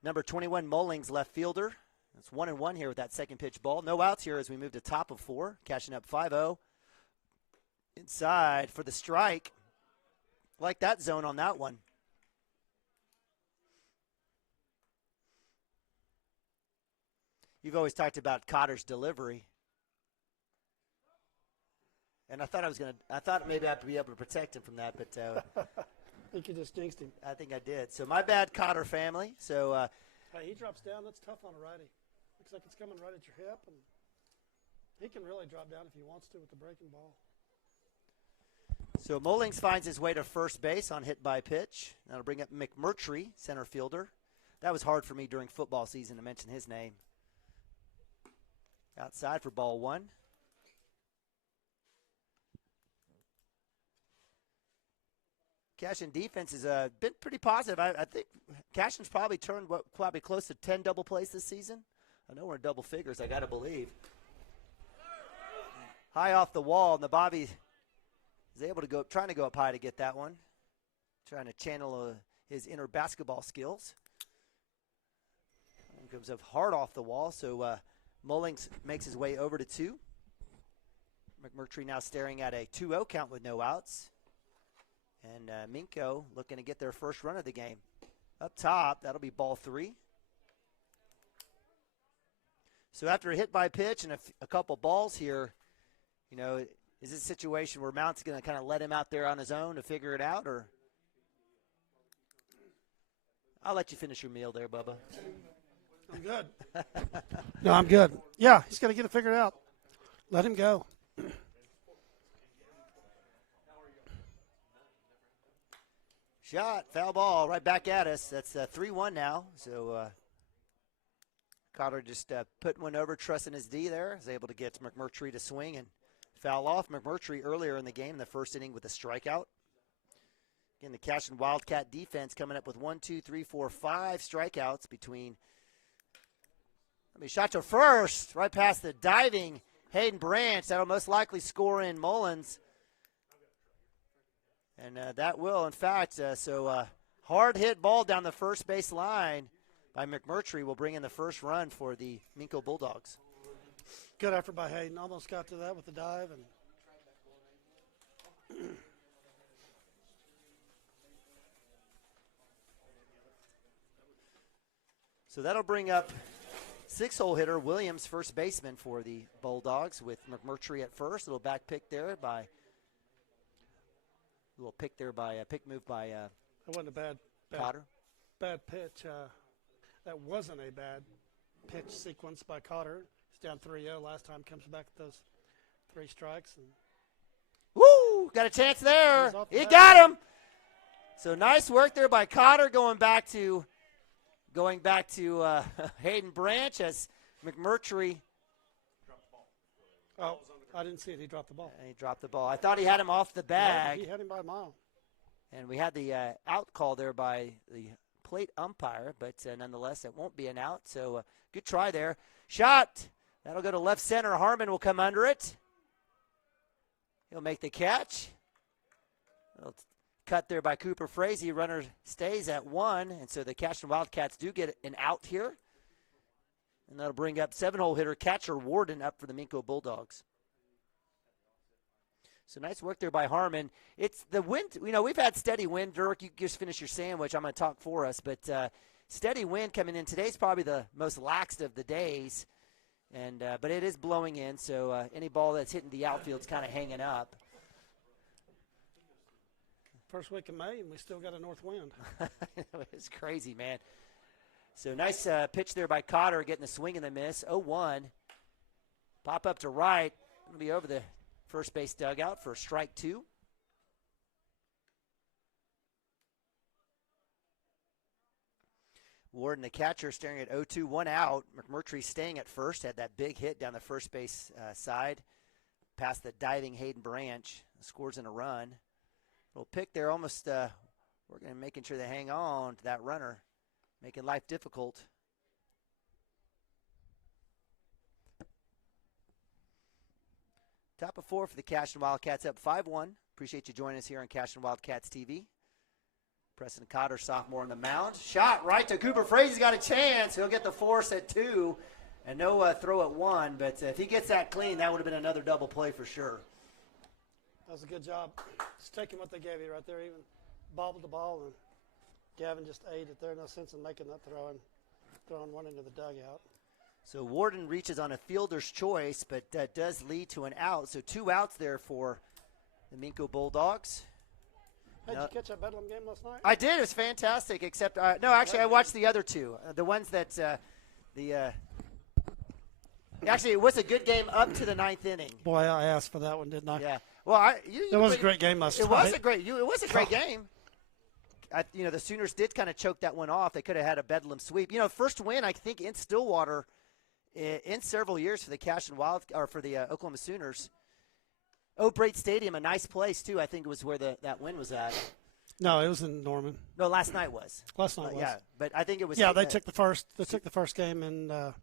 number 21, Mullings, left fielder. It's 1-1 here with that second pitch ball. No outs here as we move to top of 4. Cashion up 5-0. Inside for the strike. Like that zone on that one. You've always talked about Cotter's delivery. And I thought maybe I'd be able to protect him from that, but I think you just jinxed him. I think I did. So my bad, Cotter family. So hey, he drops down. That's tough on a righty. Looks like it's coming right at your hip, and he can really drop down if he wants to with the breaking ball. So Mullings finds his way to first base on hit by pitch. That'll bring up McMurtry, center fielder. That was hard for me during football season to mention his name. Outside for ball 1. Cashion defense has been pretty positive. I think Cashion's probably turned probably close to 10 double plays this season. I know we're in double figures, I got to believe. High off the wall, and the Bobby is able to trying to go up high to get that one. Trying to channel his inner basketball skills. And comes up hard off the wall, so Mullings makes his way over to 2. McMurtry now staring at a 2-0 count with no outs. And Minco looking to get their first run of the game. Up top, that'll be ball 3. So after a hit by pitch and a couple balls here, you know, is this a situation where Mount's going to kind of let him out there on his own to figure it out? Or I'll let you finish your meal there, Bubba. I'm good. No, I'm good. Yeah, he's got to get it figured out. Let him go. Shot, foul ball, right back at us. That's 3-1 now. So Cotter just putting one over, trusting his D there. Is able to get McMurtry to swing and foul off. McMurtry earlier in the game, in the first inning, with a strikeout. Again, the Cashion Wildcat defense coming up with 5 strikeouts between. Shot to first, right past the diving Hayden Branch. That'll most likely score in Mullins. And that will, in fact, hard hit ball down the first base line by McMurtry will bring in the first run for the Minco Bulldogs. Good effort by Hayden. Almost got to that with the dive. And so that'll bring up 6-hole hitter Williams, first baseman for the Bulldogs, with McMurtry at first. A little back pick there by. A little pick there by a pick move by that wasn't a bad Cotter. Bad pitch. That wasn't a bad pitch sequence by Cotter. He's down 3-0. Last time comes back with those 3 strikes. And woo! Got a chance there. He got him. So nice work there by Cotter, going back to Hayden Branch as McMurtry. Oh, I didn't see it. He dropped the ball. And he dropped the ball. I thought he had him off the bag. He had him by a mile. And we had the out call there by the plate umpire, but nonetheless, it won't be an out. So good try there. Shot. That'll go to left center. Harmon will come under it. He'll make the catch. Cut there by Cooper Frazee. Runner stays at 1, and so the Cashion Wildcats do get an out here. And that'll bring up 7-hole hitter catcher Warden up for the Minco Bulldogs. So nice work there by Harmon. It's the wind. You know, we've had steady wind. Dirk, you just finish your sandwich. I'm going to talk for us. But steady wind coming in. Today's probably the most laxed of the days. And but it is blowing in, so any ball that's hitting the outfield's kind of hanging up. First week of May, and we still got a north wind. It's crazy, man. So nice pitch there by Cotter, getting the swing and the miss. 0-1. Pop up to right. It'll be over the first base dugout for strike 2. Warden, the catcher, staring at 0-2, 1 out. McMurtry staying at first, had that big hit down the first base side, past the diving Hayden Branch, scores in a run. Little pick there, almost. We're going to making sure they hang on to that runner. making life difficult. Top of 4 for the Cashion Wildcats, up 5-1. Appreciate you joining us here on Cashion Wildcats TV. Preston Cotter, sophomore on the mound. Shot right to Cooper Frazier's got a chance. He'll get the force at 2 and no throw at 1. But if he gets that clean, that would have been another double play for sure. That was a good job. Just taking what they gave you right there, even bobbled the ball, and Gavin just ate it there. No sense in making that throw and throwing one into the dugout. So Warden reaches on a fielder's choice, but that does lead to an out. So 2 outs there for the Minco Bulldogs. Hey, did you catch that Bedlam game last night? I did. It was fantastic, except no, actually, I watched the other 2. The ones that actually, it was a good game up to the 9th inning. Boy, I asked for that one, didn't I? Yeah. Well, it was a great game last night. It was a great game. The Sooners did kind of choke that one off. They could have had a Bedlam sweep. First win, I think, in Stillwater in several years for the for the Oklahoma Sooners. O'Brate Stadium, a nice place too. I think it was where that win was at. No, it was in Norman. No, last night was. Last night was. Yeah, but I think it was. Yeah, they took the first game in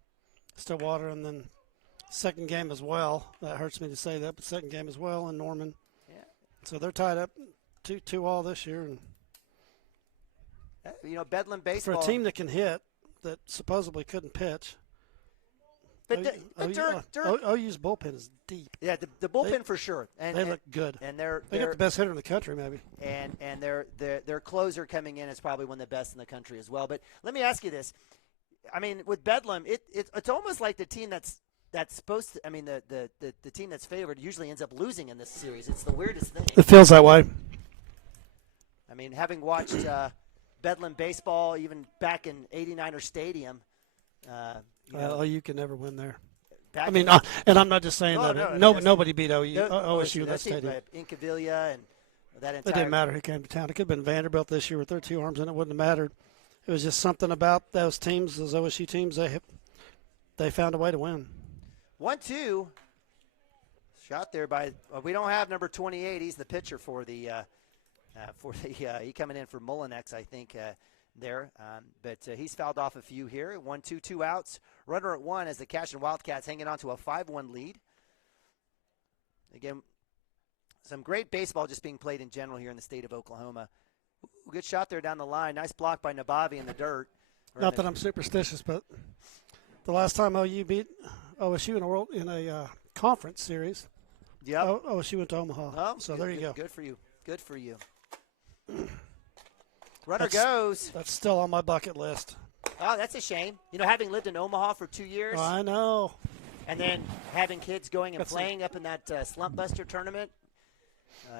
Stillwater, and then second game as well. That hurts me to say that, but second game as well in Norman. Yeah. So they're tied up 2-2 this year, and Bedlam baseball for a team that can hit, that supposedly couldn't pitch. But OU's bullpen is deep. Yeah, the bullpen for sure. And they look good. And they got the best hitter in the country, maybe. And their closer coming in is probably one of the best in the country as well. But let me ask you this: I mean, with Bedlam, it's almost like the team that's supposed to. I mean, the team that's favored usually ends up losing in this series. It's the weirdest thing. It feels that way. I mean, having watched Bedlam baseball even back in '89er Stadium. OU can never win there. Back I mean, and I'm not just saying that. Nobody beat OSU in that stadium. Incavilla and that entire. It didn't matter who came to town. It could have been Vanderbilt this year with their 2 arms, and it wouldn't have mattered. It was just something about those teams, those OSU teams. They found a way to win. 1-2. Shot there by. We don't have number 28. He's the pitcher for the. He coming in for Mullinex, I think. There, but he's fouled off a few here. 1-2, 2 outs. Runner at 1 as the Cashion Wildcats hanging on to a 5-1 lead. Again, some great baseball just being played in general here in the state of Oklahoma. Ooh, good shot there down the line. Nice block by Nabavi in the dirt. Not that I'm superstitious, but the last time OU beat OSU in a conference series, OSU went to Omaha. Oh, so there you go. Good for you. Good for you. Runner goes. That's still on my bucket list. Oh, that's a shame. Having lived in Omaha for 2 years. I know. And then having kids going and playing up in that Slump Buster tournament.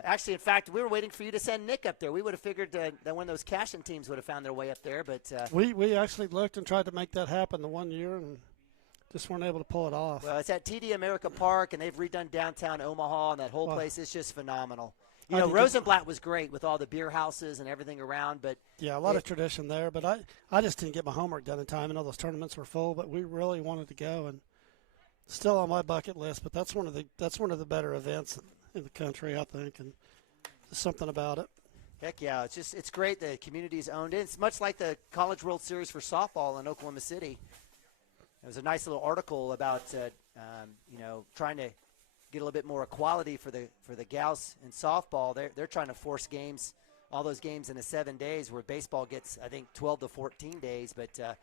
Actually, in fact, we were waiting for you to send Nick up there. We would have figured that one of those Cashion teams would have found their way up there. But we actually looked and tried to make that happen the one year and just weren't able to pull it off. Well, it's at TD America Park, and they've redone downtown Omaha, and that whole place is just phenomenal. Rosenblatt was great with all the beer houses and everything around, but yeah, a lot of tradition there. But I just didn't get my homework done in time. I know those tournaments were full, but we really wanted to go, and still on my bucket list. But that's one of the better events in the country, I think, and there's something about it. Heck yeah, it's great. The community's owned it. It's much like the College World Series for softball in Oklahoma City. There was a nice little article about trying to get a little bit more equality for the gals in softball. They're trying to force games, all those games into 7 days, where baseball gets, I think, 12 to 14 days. But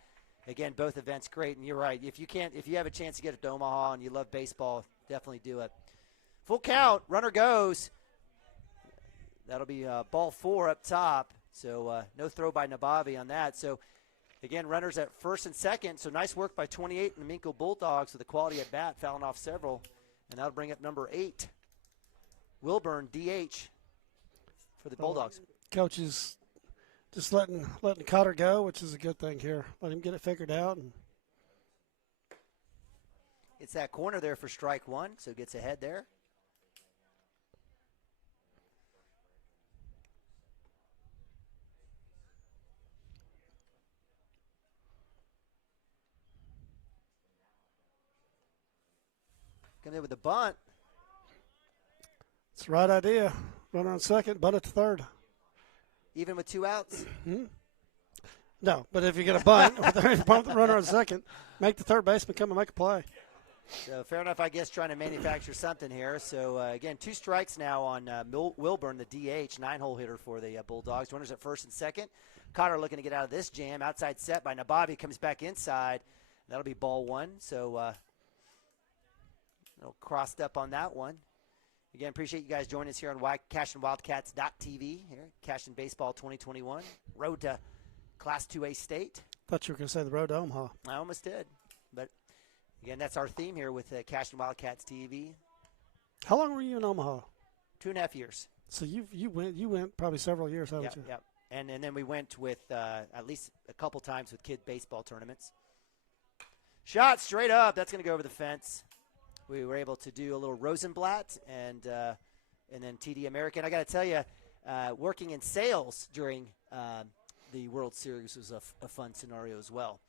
again, both events great. And you're right. If you have a chance to get it to Omaha and you love baseball, definitely do it. Full count. Runner goes. That'll be ball 4 up top. So no throw by Nabavi on that. So again, runners at first and second. So nice work by 28 and the Minco Bulldogs with a quality at bat, fouling off several. And that'll bring up number 8, Wilburn, DH, for the Bulldogs. Coach is just letting Cotter go, which is a good thing here. Let him get it figured out. And it's that corner there for strike 1, so gets ahead there. Coming in with the bunt. It's the right idea. Runner on second, bunt at third. Even with 2 outs? Mm-hmm. No, but if you get a bunt, bump the runner on second, make the third baseman come and make a play. So fair enough, I guess, trying to manufacture something here. So, again, 2 strikes now on Wilburn, the DH, 9-hole hitter for the Bulldogs. Runners at first and second. Cotter looking to get out of this jam. Outside set by Nabavi, comes back inside. That'll be ball 1. So, crossed up on that one. Again, appreciate you guys joining us here on CashionWildcats.tv here, Cashion Baseball 2021. Road to Class 2A state. Thought you were going to say the road to Omaha. I almost did, but again, that's our theme here with Cashion Wildcats TV. How long were you in Omaha? 2.5 years. So you went probably several years, haven't you? Yep. And then we went with at least a couple times with kid baseball tournaments. Shot straight up. That's going to go over the fence. We were able to do a little Rosenblatt and then TD American. I got to tell you, working in sales during the World Series was a fun scenario as well.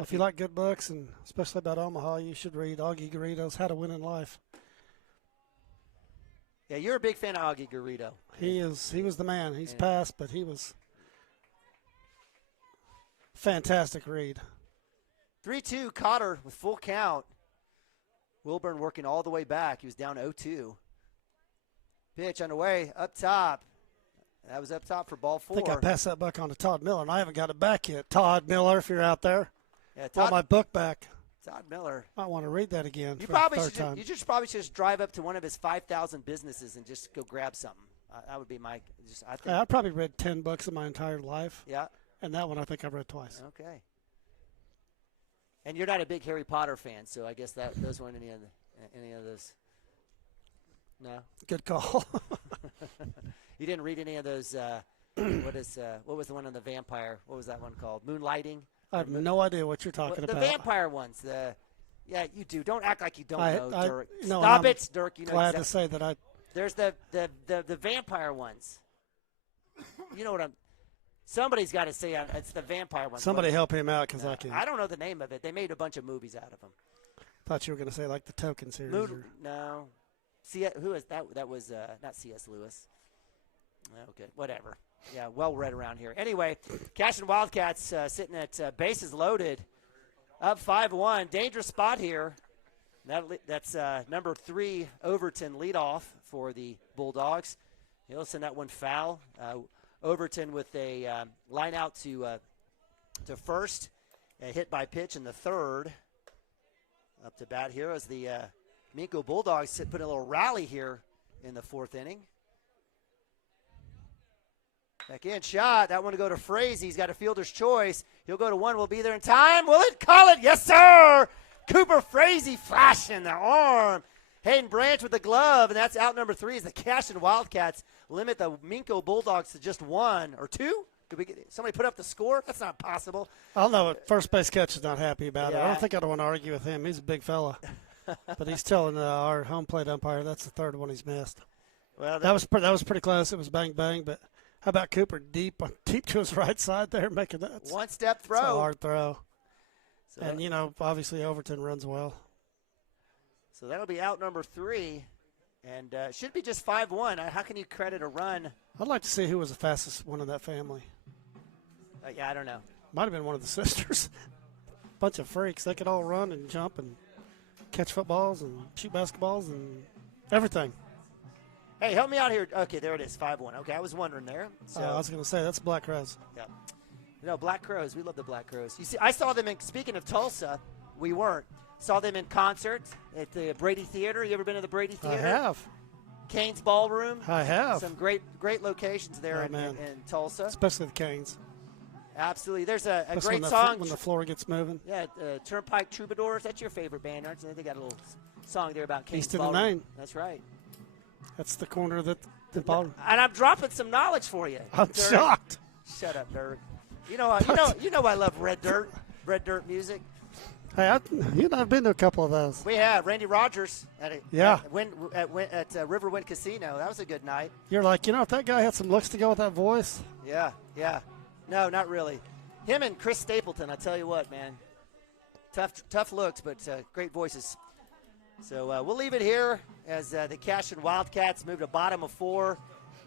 If you like good books, and especially about Omaha, you should read Augie Garrido's How to Win in Life. Yeah, you're a big fan of Augie Garrido. He was the man. He's passed, but he was fantastic read. 3-2 Cotter with full count. Wilburn working all the way back. He was down 0-2. Pitch underway, up top. That was up top for ball 4. I think I passed that buck on to Todd Miller, and I haven't got it back yet. Todd Miller, if you're out there, yeah, want my book back. Todd Miller. I want to read that again. You for probably the third should. time. You just probably should just drive up to one of his 5,000 businesses and just go grab something. That would be my. I think. I've probably read 10 books in my entire life. Yeah. And that one I think I've read twice. Okay. And you're not a big Harry Potter fan, so I guess that those weren't any of those. No. Good call. You didn't read any of those. What was the one on the vampire? What was that one called? Moonlighting? I have no idea what you're talking about. The vampire ones. Yeah, you do. Don't act like you don't know, Dirk. No, Stop it, Dirk. You know glad to say that I. There's the vampire ones. You know what I'm. Somebody's got to say it's the vampire ones. Somebody help him out because I can't. I don't know the name of it. They made a bunch of movies out of them. Thought you were going to say like the Token series. No. Who is that? That was not C.S. Lewis. Okay, whatever. Yeah, well read around here. Anyway, Cashion Wildcats sitting at bases loaded, up 5-1. Dangerous spot here. That's number 3 Overton leadoff for the Bulldogs. He'll send that one foul. Overton with a line out to first, a hit by pitch in the third. Up to bat here as the Minco Bulldogs put a little rally here in the 4th inning. Back in, shot. That one to go to Frazee. He's got a fielder's choice. He'll go to 1. Will be there in time. Will it call it? Yes, sir. Cooper Frazee flashing the arm. Hayden Branch with the glove, and that's out number 3 as the Cashion Wildcats limit the Minco Bulldogs to just 1 or 2. Somebody put up the score? That's not possible. I'll know it. First base catch is not happy about it. Yeah. I don't think I'd want to argue with him. He's a big fella. But he's telling our home plate umpire that's the third one he's missed. Well, that was pretty close. It was bang, bang, but how about Cooper deep to his right side there, making that one-step throw? It's a hard throw. So and, obviously Overton runs well. So that'll be out number 3. And it should be just 5-1. How can you credit a run? I'd like to see who was the fastest one in that family. Yeah, I don't know. Might have been one of the sisters. Bunch of freaks. They could all run and jump and catch footballs and shoot basketballs and everything. Hey, help me out here. Okay, there it is, 5-1. Okay, I was wondering there. So I was going to say, that's Black Crows. Yeah. Black Crows. We love the Black Crows. You see, I saw them speaking of Tulsa, we weren't. Saw them in concert at the Brady Theater. You ever been to the Brady Theater? I have. Canes Ballroom. I have. Some great locations there in Tulsa. Especially the Canes. Absolutely. There's a great when song. When the floor gets moving. Yeah, Turnpike Troubadours. That's your favorite band, aren't you? They got a little song there about Canes East of Ballroom. the Main. That's right. That's the corner of the ballroom. And I'm dropping some knowledge for you. I'm shocked. Shut up, Dirk. You know I love red dirt music. Hey, I've been to a couple of those. We have Randy Rogers at Riverwind Casino. That was a good night. You're like, if that guy had some looks to go with that voice. Yeah. No, not really. Him and Chris Stapleton, I tell you what, man. Tough looks, but great voices. So we'll leave it here as the Cashion Wildcats move to bottom of 4,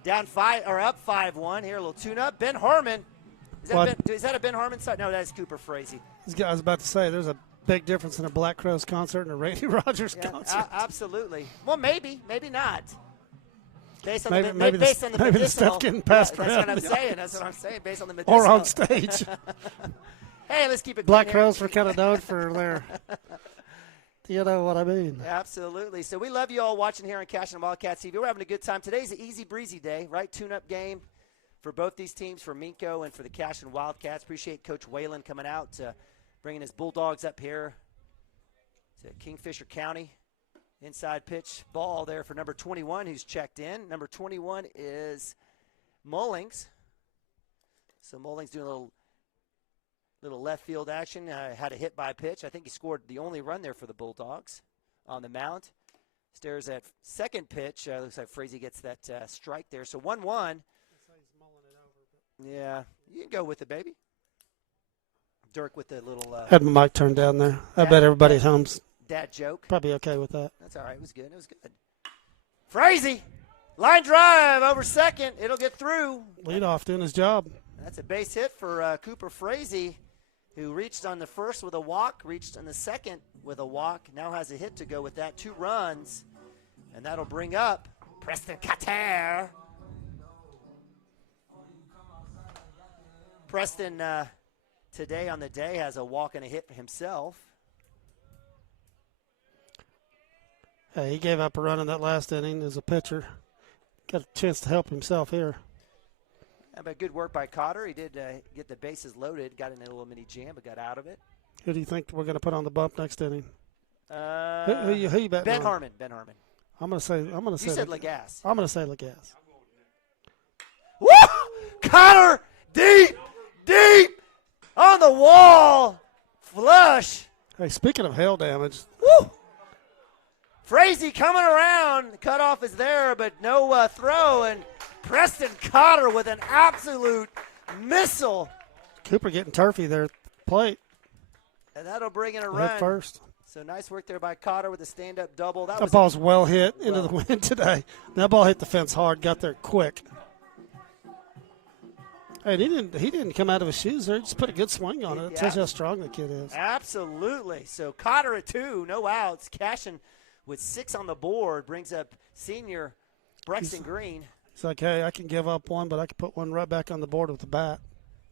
up 5-1. Here, a little tune-up. Ben Harmon Is that a Ben Harmon side? No, that's Cooper Frazee. I was about to say, there's a big difference in a Black Crowes concert and a Randy Rogers concert. Absolutely. Well, maybe maybe not. Based on maybe the maybe the stuff getting passed around. around. That's what I'm saying. Based on the medicinal. Or on stage. Hey, let's keep it Black clean Crowes here. were kind of known for their, you know what I mean. Absolutely. So we love you all watching here on Cashion Wildcats TV. We're having a good time. Today's an easy breezy day, right? Tune-up game for both these teams, for Minco and for the Cashion Wildcats. Appreciate Coach Whalen coming out, bringing his Bulldogs up here to Kingfisher County. Inside pitch ball there for number 21 who's checked in. Number 21 is Mullings. So Mullings doing a little left field action. Had a hit by pitch. I think he scored the only run there for the Bulldogs on the mound. Stares at second pitch. Looks like Frazee gets that strike there. So 1-1. Yeah, you can go with it, baby. Dirk with the little. Had my mic turned down there. I bet everybody at home's dad joke. probably okay with that. That's all right. It was good. Frazee, line drive over second. It'll get through. Lead off doing his job. That's a base hit for Cooper Frazee, who reached on the first with a walk, reached on the second with a walk. Now has a hit to go with that. 2 runs, and that'll bring up Preston Cater. Preston today on the day has a walk and a hit for himself. Hey, he gave up a run in that last inning as a pitcher. Got a chance to help himself here. Yeah, but good work by Cotter. He did get the bases loaded, got in a little mini jam, but got out of it. Who do you think we're going to put on the bump next inning? Who you betting Ben on? Harmon. Ben Harmon. I'm going to say. You said Lagasse. I'm going to say Lagasse. Woo! Cotter deep on the wall, flush. Hey, speaking of hail damage, woo! Frazee coming around. Cutoff is there, but no throw. And Preston Cotter with an absolute missile. Cooper getting turfy there at the plate. And that'll bring in a Hit run. first. So nice work there by Cotter with a stand-up double. That ball's well hit into the wind today. That ball hit the fence hard, got there quick. Hey, he didn't come out of his shoes there. He just put a good swing on it. It tells you how strong the kid is. Absolutely. So Cotter at 2, no outs. Cashion with 6 on the board brings up senior Brexton Green. He's like, hey, I can give up 1, but I can put 1 right back on the board with the bat.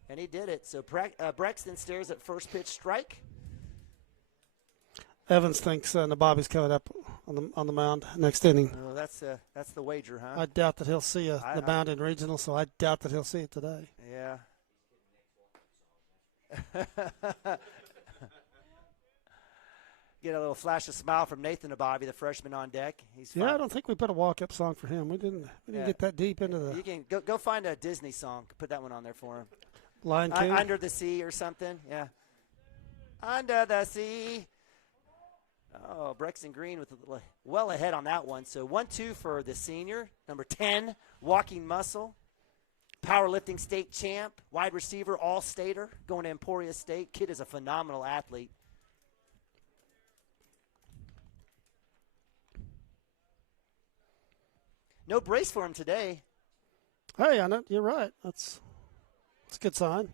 And he did it. So Brexton stares at first pitch strike. Evans thinks Nababi's coming up on the mound next inning. Oh, that's the wager, huh? I doubt that he'll see the mound in regional, so I doubt that he'll see it today. Yeah. Get a little flash of smile from Nathan Nababi, the freshman on deck. He's fine. Yeah, I don't think we put a walk-up song for him. We didn't get that deep into the. You can go find a Disney song. Put that one on there for him. Lion King? Under the Sea or something. Yeah. Under the Sea. Oh, Brexton Green with well ahead on that one. So 1-2 for the senior. Number 10, walking muscle. Powerlifting state champ. Wide receiver, all-stater. Going to Emporia State. Kid is a phenomenal athlete. No brace for him today. Hey, I know you're right. That's a good sign.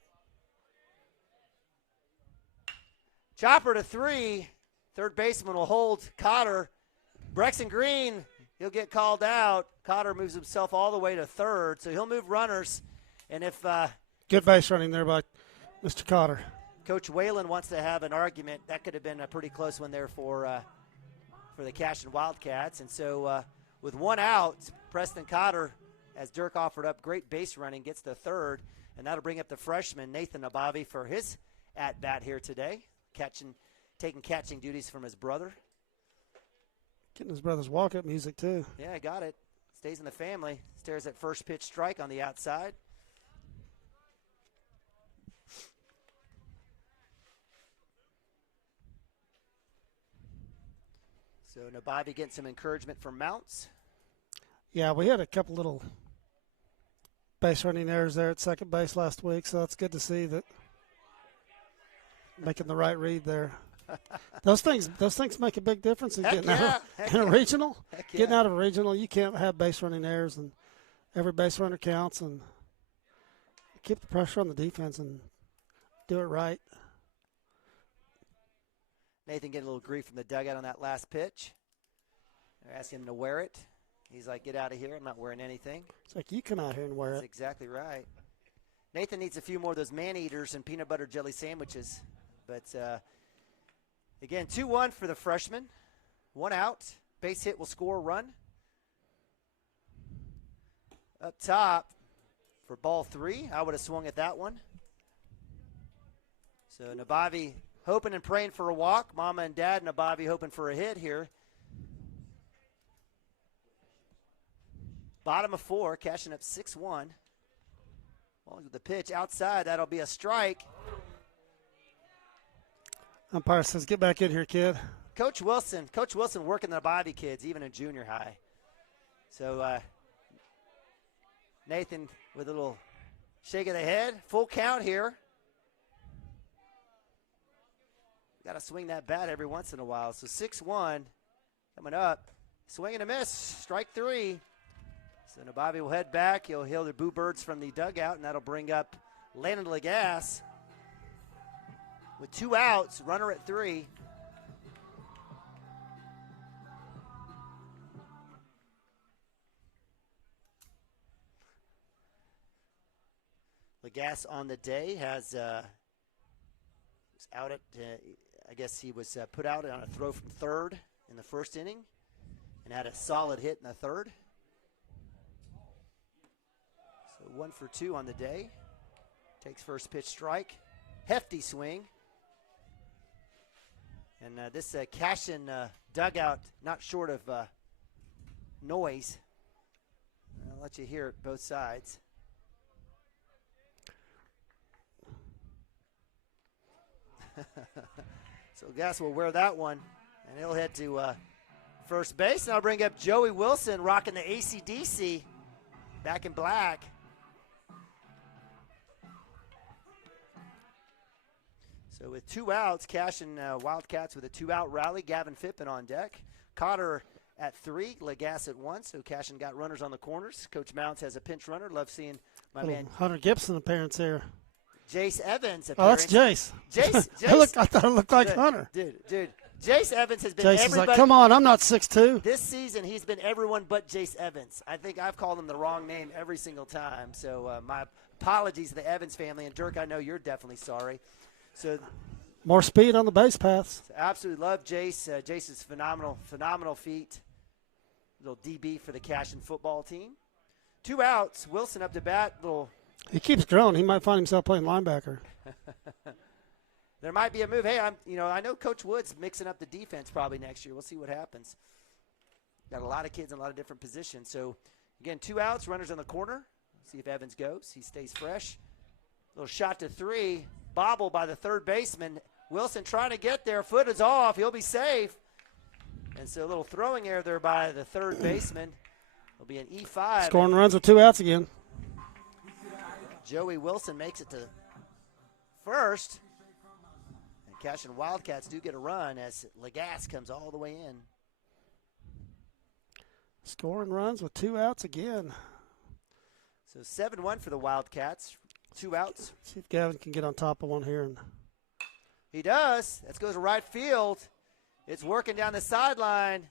Chopper to 3. Third baseman will hold Cotter. Brexton Green, he'll get called out. Cotter moves himself all the way to third, so he'll move runners. And if good base running there by Mr. Cotter. Coach Whalen wants to have an argument, that could have been a pretty close one there for the Cashion Wildcats. And so with 1 out, Preston Cotter, as Dirk offered up great base running, gets to third, and that'll bring up the freshman Nathan Nabavi for his at-bat here today, taking catching duties from his brother. Getting his brother's walk-up music, too. Yeah, I got it. Stays in the family. Stares at first pitch strike on the outside. So Nabavi getting some encouragement from Mounts. Yeah, we had a couple little base running errors there at second base last week, so it's good to see that making the right read there. Those things make a big difference in getting out of a regional. Getting out of a regional, you can't have base running errors, and every base runner counts. And Keep the pressure on the defense and do it right. Nathan getting a little grief from the dugout on that last pitch. They're asking him to wear it. He's like, get out of here. I'm not wearing anything. It's like, you come out here and wear That's it. exactly right. Nathan needs a few more of those man-eaters and peanut butter jelly sandwiches. But, again, 2-1 for the freshman. 1 out. Base hit will score a run. Up top for ball 3. I would have swung at that one. So Nabavi hoping and praying for a walk. Mama and Dad Nabavi hoping for a hit here. Bottom of 4, Cashion up 6-1. With the pitch outside, that'll be a strike. Umpire says, get back in here, kid. Coach Wilson working the Nabavi kids, even in junior high. So Nathan with a little shake of the head. Full count here. Got to swing that bat every once in a while. So 6-1 coming up. Swing and a miss. Strike 3. So Nabavi will head back. He'll hail the Boo Birds from the dugout, and that'll bring up Landon Lagasse with 2 outs, runner at 3. Lagasse on the day was out at, I guess he was put out on a throw from third in the first inning and had a solid hit in the third. So 1 for 2 on the day. Takes first pitch strike. Hefty swing. And this Cashion dugout, not short of noise. I'll let you hear it both sides. So Lagasse will wear that one, and he'll head to first base. And I'll bring up Joey Wilson rocking the AC/DC back in black. So with 2 outs, Cashion Wildcats with a 2-out rally. Gavin Fippen on deck. Cotter at 3, Lagasse at 1. So Cashion got runners on the corners. Coach Mounts has a pinch runner. Love seeing my man Hunter Gibson appearance here. Jace Evans. Oh, that's Jace. Jace. I thought it looked like Hunter. Dude. Jace Evans has been Jace everybody. is like, come on, I'm not 6'2". This season, he's been everyone but Jace Evans. I think I've called him the wrong name every single time. So my apologies to the Evans family. And, Dirk, I know you're definitely sorry. So more speed on the base paths. Absolutely love Jace. Jace is phenomenal feat. Little DB for the Cashion football team. 2 outs. Wilson up to bat. He keeps growing. He might find himself playing linebacker. There might be a move. Hey, I know Coach Wood's mixing up the defense probably next year. We'll see what happens. Got a lot of kids in a lot of different positions. So again, 2 outs. Runners on the corner. See if Evans goes. He stays fresh. Little shot to 3. Bobble by the third baseman. Wilson trying to get there. Foot is off. He'll be safe. And so a little throwing error there by the third baseman. It'll be an E5. Scoring runs with 2 outs again. Joey Wilson makes it to first. And Cashion Wildcats do get a run as Lagasse comes all the way in. Scoring runs with 2 outs again. So 7-1 for the Wildcats. 2 outs. See if Gavin can get on top of one here. And he does. That goes to right field. It's working down the sideline.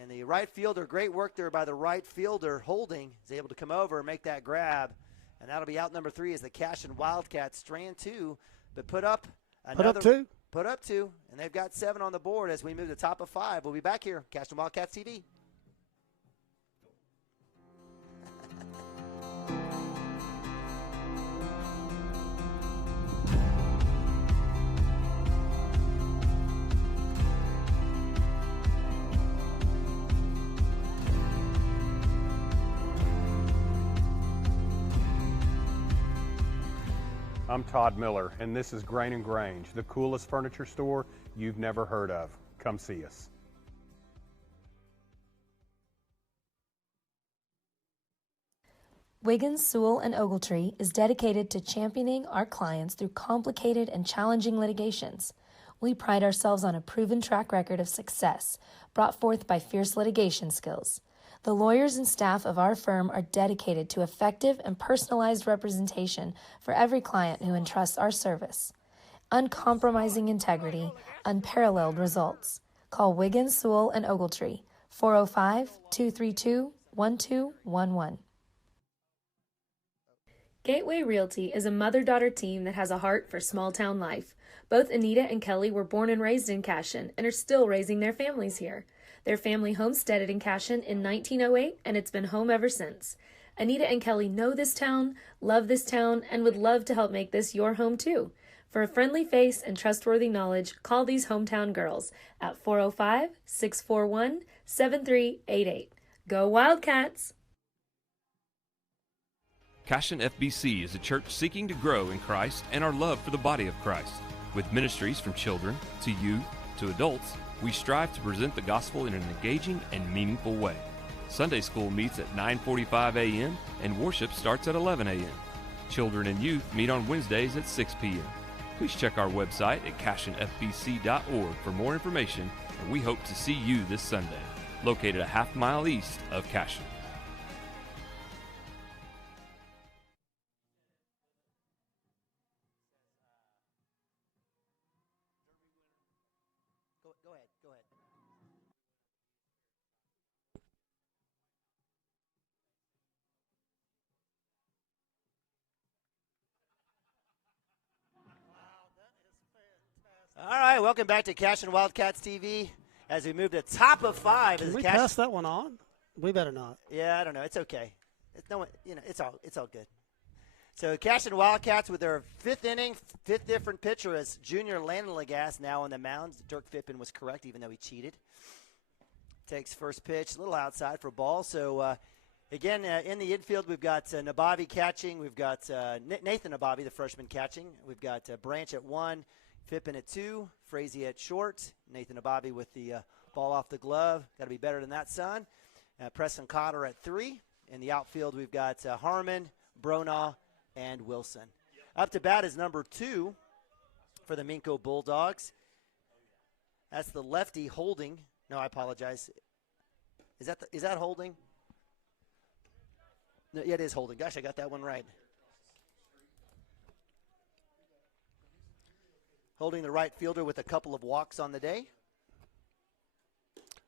And the right fielder, great work there by the right fielder, Holding, is able to come over and make that grab. And that'll be out number 3 as the Cashion Wildcats strand 2, but put up another. Put up 2. And they've got 7 on the board as we move to the top of 5. We'll be back here, Cashion Wildcats TV. I'm Todd Miller, and this is Grain & Grange, the coolest furniture store you've never heard of. Come see us. Wiggins, Sewell, and Ogletree is dedicated to championing our clients through complicated and challenging litigations. We pride ourselves on a proven track record of success brought forth by fierce litigation skills. The lawyers and staff of our firm are dedicated to effective and personalized representation for every client who entrusts our service. Uncompromising integrity, unparalleled results. Call Wiggins, Sewell, and Ogletree, 405-232-1211. Gateway Realty is a mother-daughter team that has a heart for small-town life. Both Anita and Kelly were born and raised in Cashion and are still raising their families here. Their family homesteaded in Cashion in 1908, and it's been home ever since. Anita and Kelly know this town, love this town, and would love to help make this your home too. For a friendly face and trustworthy knowledge, call these hometown girls at 405-641-7388. Go Wildcats! Cashion FBC is a church seeking to grow in Christ and our love for the body of Christ. With ministries from children to youth to adults, we strive to present the gospel in an engaging and meaningful way. Sunday school meets at 9:45 a.m. and worship starts at 11 a.m. Children and youth meet on Wednesdays at 6 p.m. Please check our website at cashionfbc.org for more information, and we hope to see you this Sunday, located a half-mile east of Cashion. All right, welcome back to Cashion Wildcats TV as we move to top of 5. Can we pass that one on? We better not. Yeah, I don't know. It's okay. It's all good. So Cashion Wildcats with their 5th inning, 5th different pitcher as junior Landon Lagasse now on the mound. Dirk Fippen was correct, even though he cheated. Takes first pitch, a little outside for ball. So, again, in the infield, we've got Nabavi catching. We've got Nathan Nabavi, the freshman, catching. We've got Branch at 1. Fippen at 2, Frazee at short, Nathan Nabavi with the ball off the glove. Got to be better than that, son. Preston Cotter at 3. In the outfield, we've got Harmon, Bronaugh, and Wilson. Up to bat is number 2 for the Minco Bulldogs. That's the lefty Holding. No, I apologize. Is that Holding? No, yeah, it is Holding. Gosh, I got that one right. Holding the right fielder with a couple of walks on the day.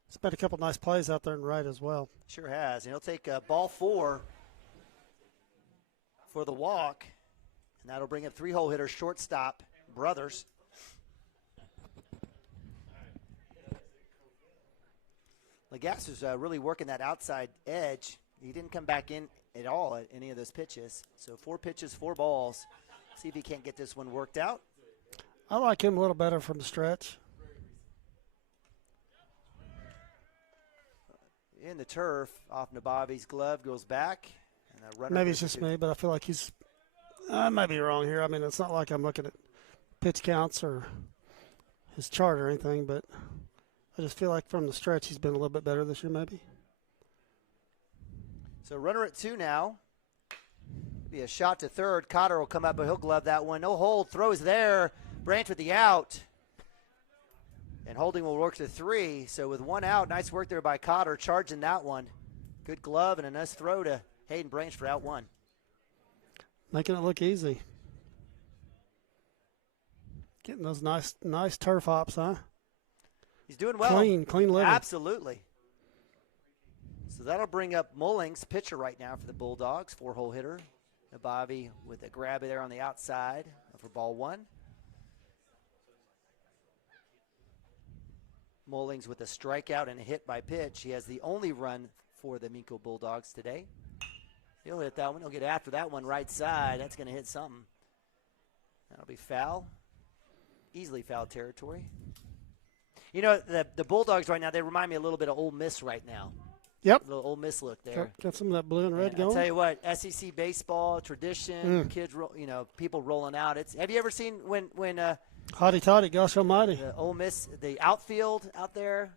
He's made a couple nice plays out there in right as well. Sure has. And he'll take ball 4 for the walk. And that'll bring up 3-hole hitter shortstop Brothers. Lagasse was really working that outside edge. He didn't come back in at all at any of those pitches. So 4 pitches, 4 balls. See if he can't get this one worked out. I like him a little better from the stretch. In the turf, off Nabavi's glove, goes back. And a runner maybe it's just me, but I feel like I might be wrong here. I mean, it's not like I'm looking at pitch counts or his chart or anything, but I just feel like from the stretch he's been a little bit better this year maybe. So runner at 2 now. Be a shot to third. Cotter will come up, but he'll glove that one. No hold. Throws there. Branch with the out. And Holding will work to 3. So with 1 out, nice work there by Cotter, charging that one. Good glove and a nice throw to Hayden Branch for out 1. Making it look easy. Getting those nice turf hops, huh? He's doing well. Clean living. Absolutely. So that'll bring up Mullings, pitcher right now for the Bulldogs, 4-hole hitter. Nabavi with a grab there on the outside for ball 1. Mullings with a strikeout and a hit by pitch. He has the only run for the Minco Bulldogs today. He'll hit that one. He'll get after that one right side. That's going to hit something. That'll be foul. Easily foul territory. You know, the Bulldogs right now, they remind me a little bit of Ole Miss right now. Yep. A little Ole Miss look there. Got some of that blue and red going. I'll tell you what, SEC baseball, tradition, kids, people rolling out. Have you ever seen when Hotty toddy, gosh almighty. The Ole Miss, the outfield out there?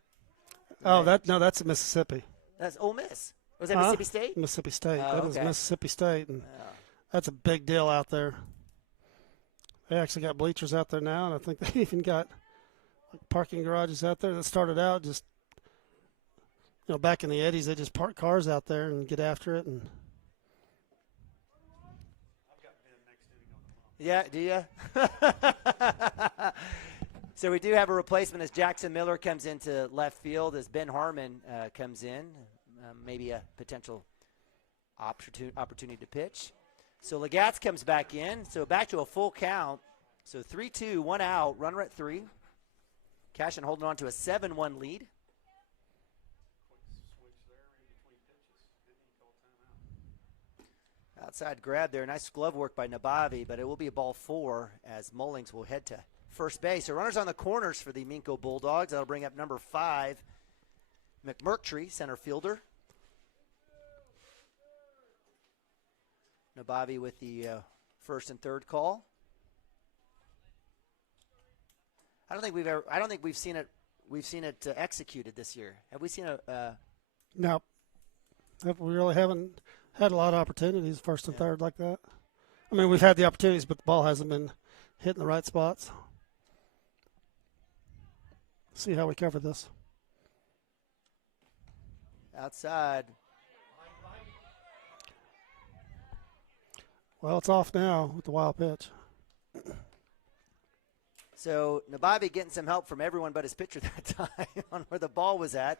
Oh, that's Mississippi. That's Ole Miss. Was that Mississippi State? Mississippi State. Oh, that is Mississippi State, and that's a big deal out there. They actually got bleachers out there now, and I think they even got parking garages out there that started out just back in the 80s, they just park cars out there and get after it. And yeah, do you? So we do have a replacement as Jackson Miller comes into left field as Ben Harmon comes in. Maybe a potential opportunity to pitch. So Legatz comes back in. So back to a full count. So 3-2, 1 out, runner at 3. Cashion holding on to a 7-1 lead. Outside grab there. Nice glove work by Nabavi, but it will be a ball 4 as Mullings will head to first base. So runners on the corners for the Minco Bulldogs. That'll bring up number 5, McMurtry, center fielder. Nabavi with the first and third call. I don't think we've seen it. We've seen it executed this year. Have we seen a? No, we really haven't had a lot of opportunities first and third like that. I mean, we've had the opportunities, but the ball hasn't been hitting the right spots. See how we cover this. Outside. Well, it's off now with the wild pitch. So Nabavi getting some help from everyone but his pitcher that time on where the ball was at.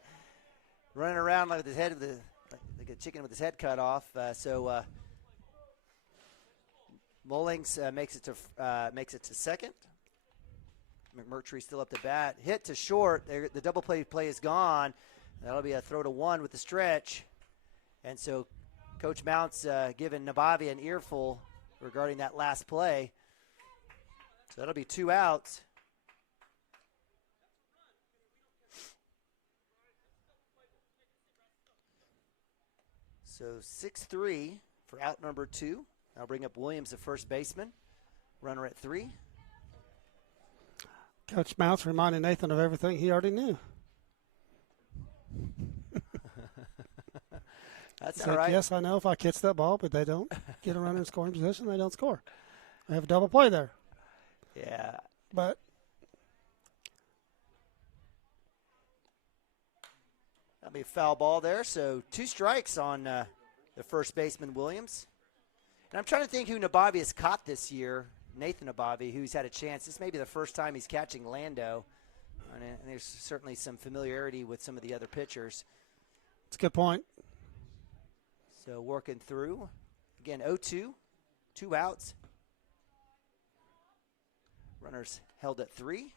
Running around like his head like a chicken with his head cut off. Mullings makes it to second. McMurtry still up to bat. Hit to short. The double play is gone. That'll be a throw to 1 with the stretch. And so Coach Mounts giving Nabavi an earful regarding that last play. So that'll be 2 outs. So 6-3 for out number 2. I'll bring up Williams, the first baseman. Runner at 3. Coach Mounts reminding Nathan of everything he already knew. That's all right. Yes, I know if I catch that ball, but they don't get a runner in scoring position, they don't score. I have a double play there. Yeah. But that'll be a foul ball there. So 2 strikes on the first baseman, Williams. And I'm trying to think who Nabavi has caught this year. Nathan Nabavi, who's had a chance. This may be the first time he's catching Lando. And there's certainly some familiarity with some of the other pitchers. It's a good point. So working through. Again, 0-2, 2 outs. Runners held at 3.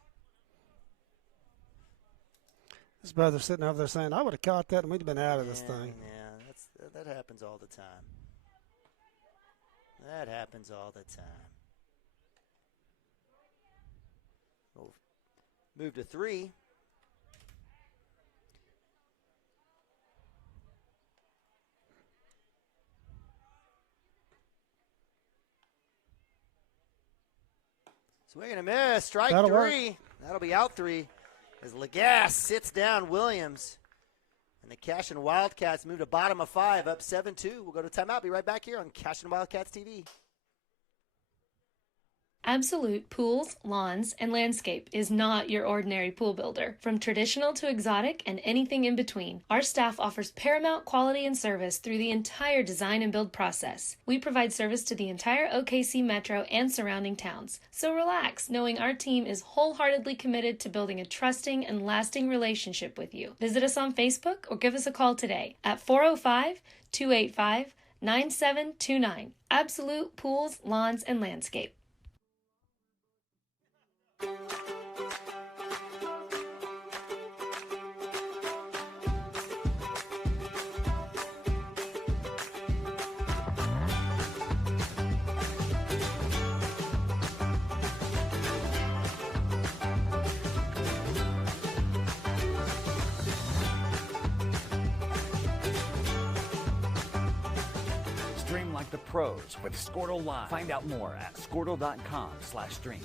His brother's sitting over there saying, I would have caught that and we'd have been out of this thing. Yeah, that happens all the time. That happens all the time. We'll move to 3. Swing and a miss. Strike That'll 3. work. That'll be out 3 as Legas sits down Williams. And the Cashion Wildcats move to bottom of 5, up 7-2. We'll go to timeout. Be right back here on Cashion Wildcats TV. Absolute Pools, Lawns, and Landscape is not your ordinary pool builder. From traditional to exotic and anything in between, our staff offers paramount quality and service through the entire design and build process. We provide service to the entire OKC metro and surrounding towns. So relax, knowing our team is wholeheartedly committed to building a trusting and lasting relationship with you. Visit us on Facebook or give us a call today at 405-285-9729. Absolute Pools, Lawns, and Landscape. Stream like the pros with Squirtle Live. Find out more at squirtle.com/stream.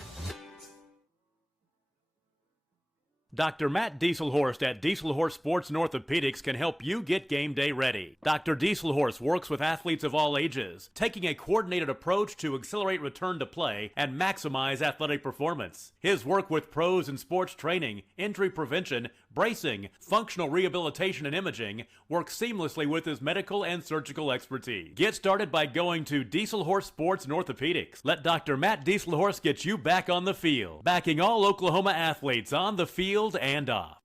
Dr. Matt Dieselhorst at Dieselhorst Sports and Orthopedics can help you get game day ready. Dr. Dieselhorst works with athletes of all ages, taking a coordinated approach to accelerate return to play and maximize athletic performance. His work with pros in sports training, injury prevention, bracing, functional rehabilitation, and imaging work seamlessly with his medical and surgical expertise. Get started by going to Dieselhorse Sports and Orthopedics. Let Dr. Matt Dieselhorse get you back on the field, backing all Oklahoma athletes on the field and off.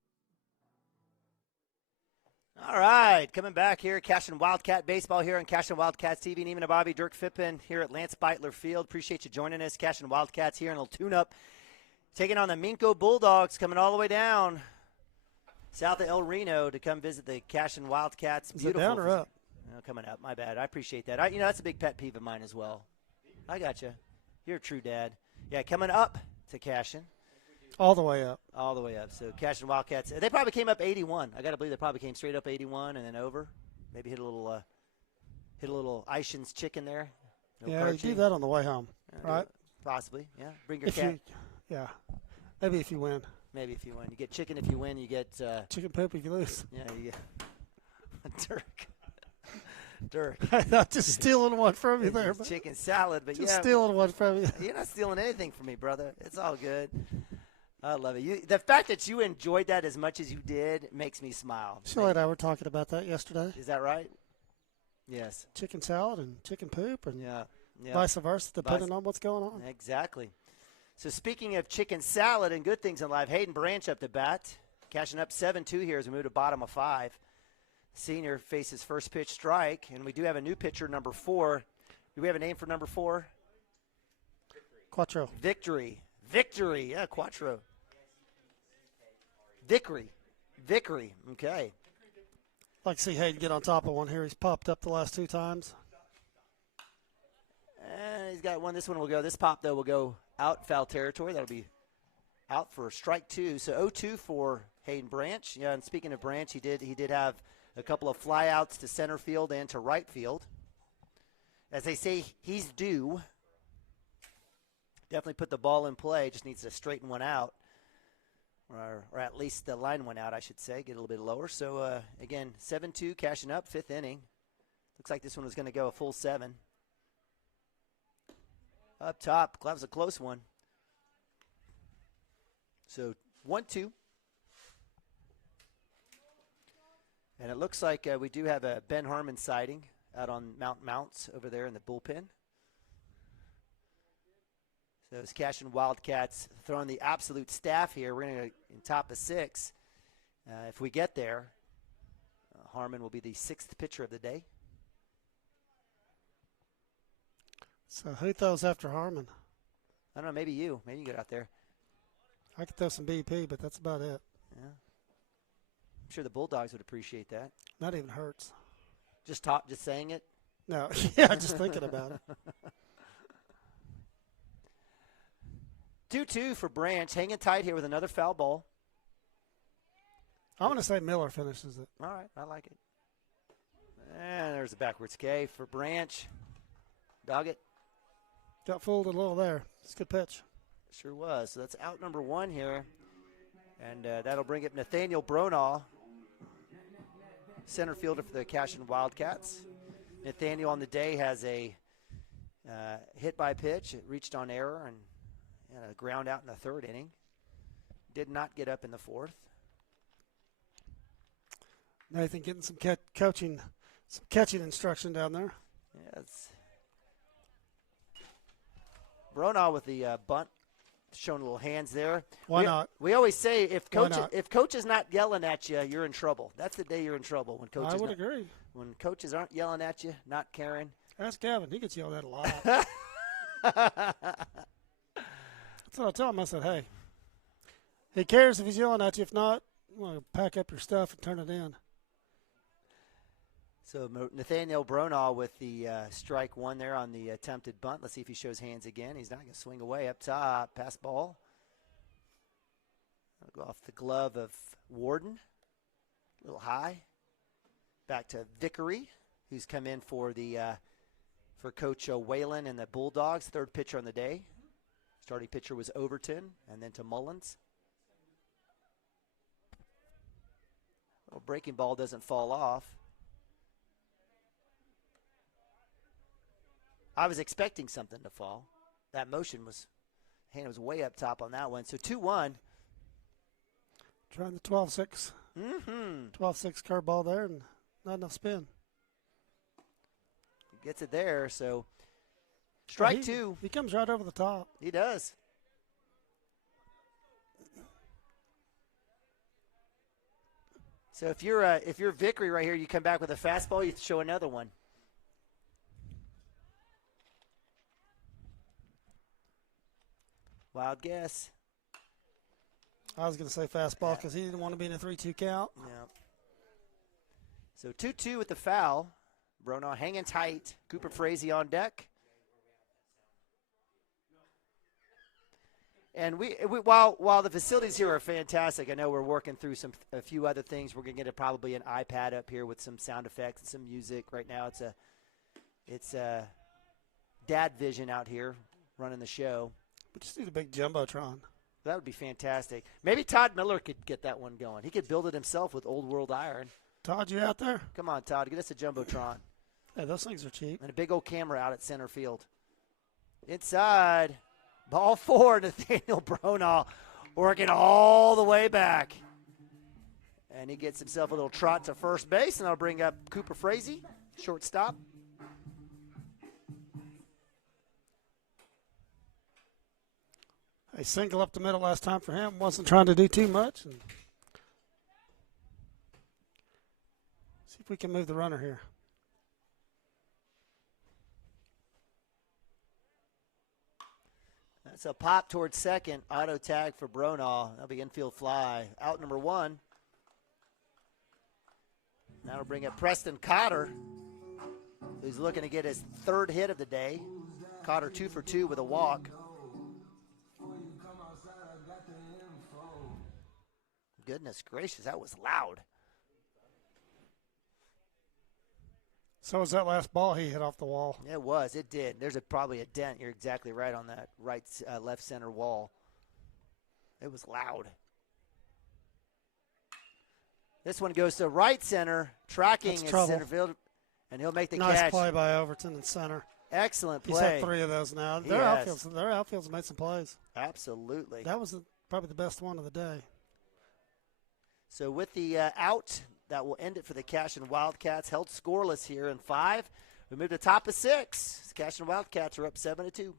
All right, coming back here, Cashion Wildcat Baseball here on Cashion Wildcats TV. Neiman and Bobby, Dirk Fippen here at Lance Beitler Field. Appreciate you joining us. Cashion Wildcats here in a little tune-up. Taking on the Minco Bulldogs, coming all the way down south of El Reno to come visit the Cashion Wildcats. Is it down or up? No, coming up. My bad. I appreciate that. That's a big pet peeve of mine as well. I got you. You're a true dad. Yeah, coming up to Cashion. All the way up. All the way up. So Cashion Wildcats, they probably came up 81. I got to believe they probably came straight up 81 and then over. Maybe hit a little Ishin's chicken there. No yeah, you do that on the way home, right? Possibly, yeah. Bring your cat. Yeah, maybe if you win. Maybe if you win. You get chicken if you win. You get chicken poop if you lose. Yeah, you get Dirk. I'm not just stealing one from you there. Chicken salad, but just stealing one from you. You're not stealing anything from me, brother. It's all good. I love it. The fact that you enjoyed that as much as you did makes me smile. Shirley and I were talking about that yesterday. Is that right? Yes. Chicken salad and chicken poop and yeah. vice versa, depending on what's going on. Exactly. So speaking of chicken salad and good things in life, Hayden Branch up to bat, cashing up 7-2 here as we move to bottom of 5. Senior faces first pitch strike, and we do have a new pitcher, number 4. Do we have a name for number 4? Quattro. Victory. Yeah, Quattro. Vickery. Okay. I'd like to see Hayden get on top of one here. He's popped up the last 2 times. And he's got one. This one will go. This pop, though, will go out foul territory. That'll be out for strike 2. So 0-2 for Hayden Branch. Yeah, and speaking of Branch, he did have a couple of flyouts to center field and to right field. As they say, he's due. Definitely put the ball in play. Just needs to straighten one out. Or at least the line one out, I should say. Get a little bit lower. So, again, 7-2, cashing up, 5th inning. Looks like this one was going to go a full 7. Up top, that was a close one. So 1-2. And it looks like we do have a Ben Harmon sighting out on Mount Mounts over there in the bullpen. So it's Cashion Wildcats throwing the absolute staff here. We're going to in top of 6. If we get there, Harmon will be the 6th pitcher of the day. So who throws after Harmon? I don't know, maybe you. Maybe you get out there. I could throw some BP, but that's about it. Yeah. I'm sure the Bulldogs would appreciate that. That even hurts. Just saying it? No, yeah, just thinking about it. 2-2 for Branch, hanging tight here with another foul ball. I want to say Miller finishes it. All right, I like it. And there's a backwards K for Branch. Dog it. Got fooled a little there. It's a good pitch. Sure was. So that's out number 1 here. And that'll bring up Nathaniel Bronaugh, center fielder for the Cashion Wildcats. Nathaniel on the day has a hit by pitch. It reached on error and a ground out in the 3rd inning. Did not get up in the 4th. Nathan getting some catching instruction down there. Yeah, it's Bronaugh with the bunt, showing little hands there. Why not? We always say if coach is not yelling at you, you're in trouble. That's the day you're in trouble when coaches. I would agree. When coaches aren't yelling at you, not caring. Ask Gavin. He gets yelled at a lot. That's what I tell him. I said, hey, he cares if he's yelling at you. If not, well, pack up your stuff and turn it in. So Nathaniel Bronaugh with the strike 1 there on the attempted bunt. Let's see if he shows hands again. He's not going to swing away up top. Pass ball. I'll go off the glove of Warden. A little high. Back to Vickery, who's come in for Coach Whalen and the Bulldogs. 3rd pitcher on the day. Starting pitcher was Overton, and then to Mullins. Well, breaking ball doesn't fall off. I was expecting something to fall. That motion was, hand was way up top on that one. So 2-1. Trying the 12-6. 12-6 curveball there and not enough spin. He gets it there, so strike two. He comes right over the top. He does. So if you're Vickery right here, you come back with a fastball, you show another one. Wild guess. I was going to say fastball because he didn't want to be in a 3-2 count. Yeah. So 2-2 with the foul. Bronaugh hanging tight. Cooper Frazee on deck. And while the facilities here are fantastic, I know we're working through a few other things. We're going to get probably an iPad up here with some sound effects and some music. Right now it's Dad Vision out here running the show. We just need a big jumbotron. That would be fantastic. Maybe Todd Miller could get that one going. He could build it himself with Old World Iron. Todd, you out there? Come on, Todd. Get us a jumbotron. Yeah, those things are cheap. And a big old camera out at center field. Inside. Ball four, Nathaniel Bronaugh working all the way back. And he gets himself a little trot to first base, and that'll bring up Cooper Frazee, shortstop. A single up the middle last time for him. Wasn't trying to do too much. And see if we can move the runner here. That's a pop towards second. Auto tag for Bronaugh. That'll be infield fly. Out number one. That'll bring up Preston Cotter, who's looking to get his third hit of the day. Cotter 2 for 2 with a walk. Goodness gracious, that was loud. So was that last ball he hit off the wall. It was. It did. There's probably a dent. You're exactly right on that left center wall. It was loud. This one goes to right center, tracking in center field, and he'll make the catch. Nice play by Overton in center. Excellent play. He's had 3 of those now. Their outfield's made some plays. Absolutely. That was probably the best one of the day. So with the out, that will end it for the Cashion Wildcats. Held scoreless here in 5. We move to top of 6. The Cashion Wildcats are up 7-2.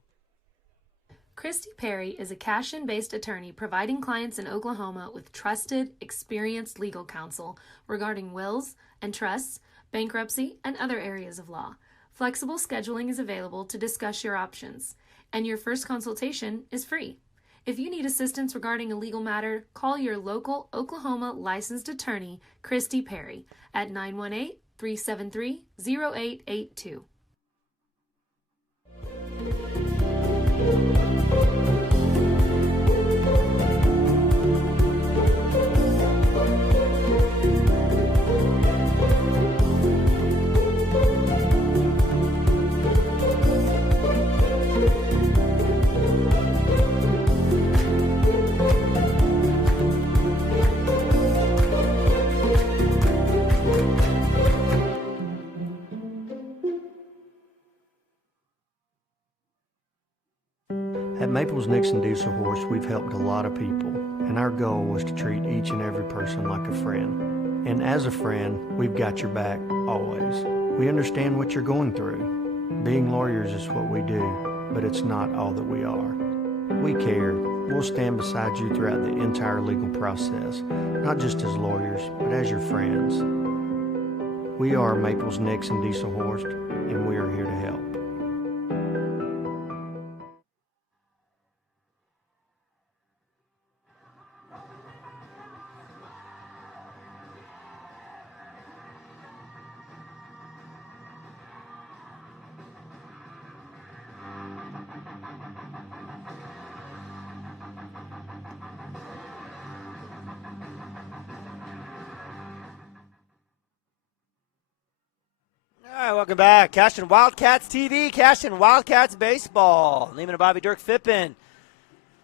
Christy Perry is a Cashion-based attorney providing clients in Oklahoma with trusted, experienced legal counsel regarding wills and trusts, bankruptcy, and other areas of law. Flexible scheduling is available to discuss your options, and your first consultation is free. If you need assistance regarding a legal matter, call your local Oklahoma licensed attorney, Christy Perry, at 918-373-0882. At Maples Nixon Diesel Horse, we've helped a lot of people, and our goal was to treat each and every person like a friend. And as a friend, we've got your back always. We understand what you're going through. Being lawyers is what we do, but it's not all that we are. We care. We'll stand beside you throughout the entire legal process, not just as lawyers, but as your friends. We are Maples Nixon Diesel Horse, and we are here to help. Welcome back. Cashion Wildcats TV, Cashion Wildcats Baseball. Lehman and Bobby Dirk Fippen.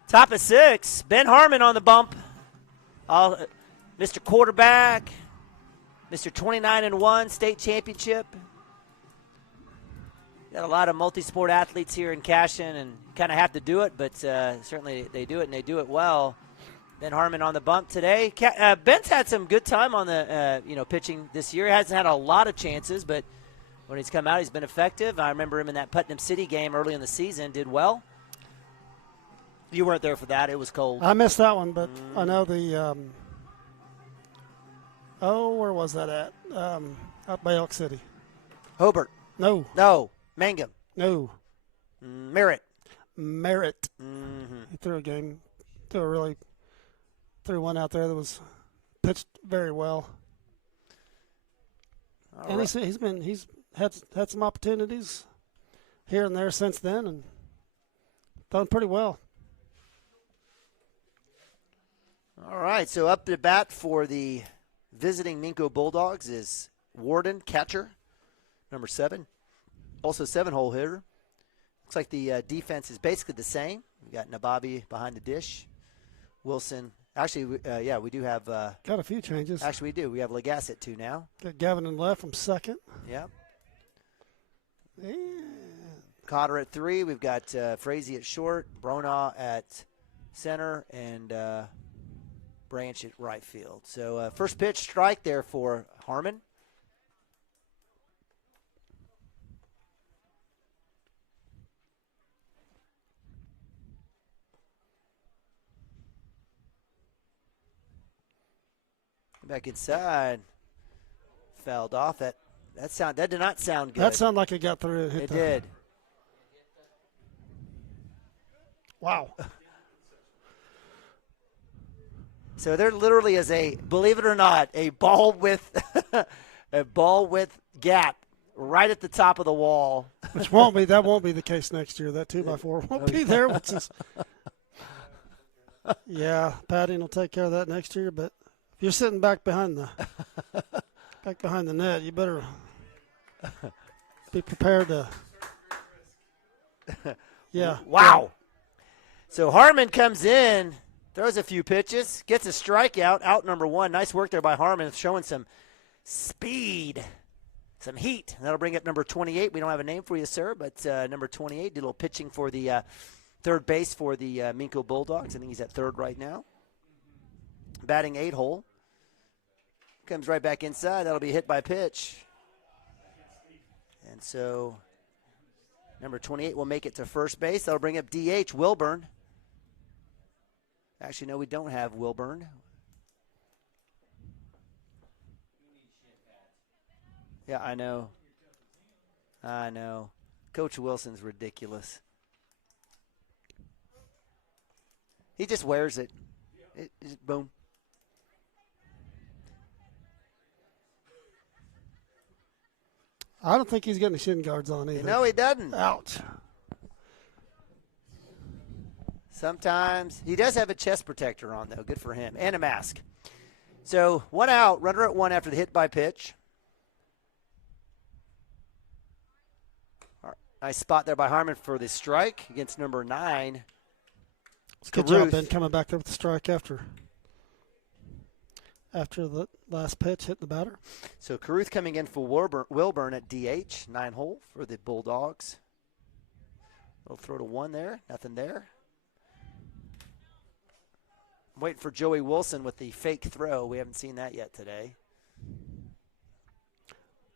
Top of 6. Ben Harmon on the bump. Mr. Quarterback. Mr. 29-1 state championship. Got a lot of multi-sport athletes here in Cashion and kind of have to do it, but certainly they do it and they do it well. Ben Harmon on the bump today. Ben's had some good time on the pitching this year. He hasn't had a lot of chances, but when he's come out, he's been effective. I remember him in that Putnam City game early in the season. Did well. You weren't there for that. It was cold. I missed that one, but I know the where was that at? Up by Elk City. Hobart. No. Mangum. No. Merritt. Mm-hmm. He threw one out there that was pitched very well. And he's had some opportunities here and there since then and done pretty well. All right, so up to bat for the visiting Minco Bulldogs is Warden, catcher, number 7. Also 7-hole hitter. Looks like the defense is basically the same. We got Nababi behind the dish. Wilson. Actually, we do have. Got a few changes. Actually, we do. We have Legasse at 2 now. Got Gavin in left from second. Yep. Yeah. Cotter at 3. We've got Frazee at short, Brona at center, and Branch at right field. So first pitch strike there for Harmon. Back inside. Fouled off. That did not sound good. That sounded like it got through. It did. Wow. So there literally is believe it or not, a ball width gap right at the top of the wall. Which that won't be the case next year. That 2x4 won't be there, which is padding will take care of that next year, but if you're sitting back behind the net, you better be prepared to. Yeah. Wow. So Harmon comes in, throws a few pitches, gets a strikeout, out number 1. Nice work there by Harmon, showing some speed, some heat. That'll bring up number 28. We don't have a name for you, sir, but number 28 did a little pitching for the third base for the Minco Bulldogs. I think he's at third right now. Batting 8-hole. Comes right back inside. That'll be hit by pitch. And so number 28 will make it to first base. That'll bring up DH Wilburn. Actually, no, we don't have Wilburn. Yeah, I know. Coach Wilson's ridiculous. He just wears it. Boom. I don't think he's getting the shin guards on either. No, he doesn't. Ouch. Sometimes. He does have a chest protector on, though. Good for him. And a mask. So 1 out, runner at 1 after the hit by pitch. Nice spot there by Harmon for the strike against number 9. Good job, Ben, coming back there with the strike after the last pitch hit the batter. So Caruth coming in for Wilburn at DH, 9-hole for the Bulldogs. Little throw to 1 there, nothing there. I'm waiting for Joey Wilson with the fake throw. We haven't seen that yet today.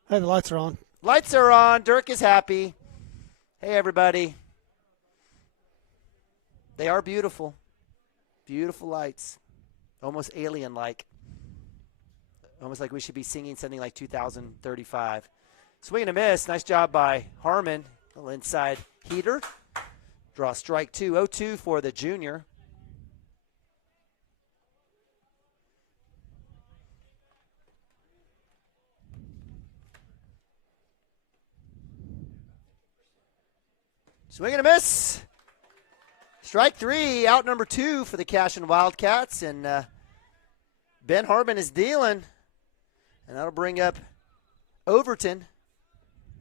Hey, the lights are on. Lights are on. Dirk is happy. Hey, everybody. They are beautiful. Beautiful lights. Almost alien-like. Almost like we should be singing something like 2035. Swing and a miss. Nice job by Harmon. A little inside heater. Draw strike 2. 0-2 for the junior. Swing and a miss. Strike 3, out number 2 for the Cashion Wildcats. And Ben Harmon is dealing. And that'll bring up Overton.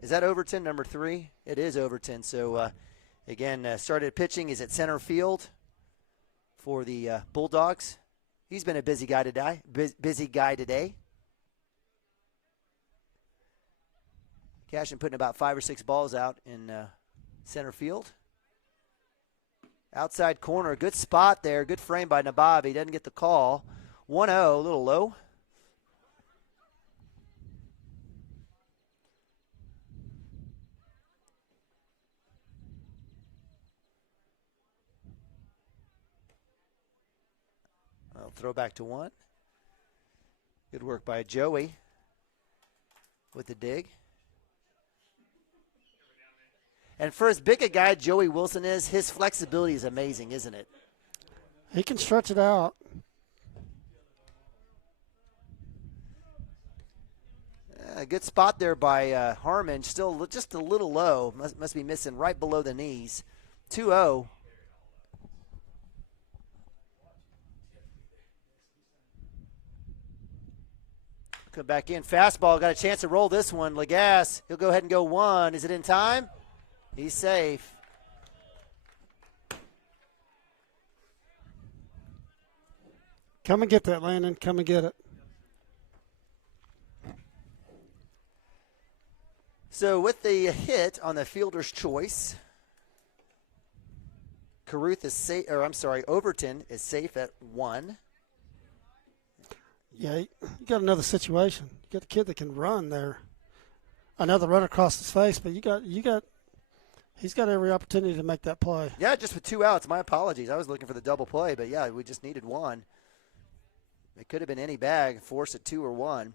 Is that Overton, number 3? It is Overton. So, again, started pitching. Is at center field for the Bulldogs. He's been a busy guy today. Cashion putting about 5 or 6 balls out in center field. Outside corner, good spot there. Good frame by Nabavi. Doesn't get the call. 1-0, a little low. Well, throw back to 1. Good work by Joey with the dig. And for as big a guy Joey Wilson is, his flexibility is amazing, isn't it? He can stretch it out. A good spot there by Harmon. Still just a little low. Must be missing right below the knees. 2-0. Come back in. Fastball. Got a chance to roll this one. Lagasse. He'll go ahead and go 1. Is it in time? He's safe. Come and get that, Landon. Come and get it. So with the hit on the fielder's choice, Caruth is safe, or I'm sorry, Overton is safe at 1. Yeah, you got another situation. You got a kid that can run there. Another run across his face, but he's got every opportunity to make that play. Yeah, just with 2 outs. My apologies. I was looking for the double play, but yeah, we just needed 1. It could have been any bag, force at 2 or 1.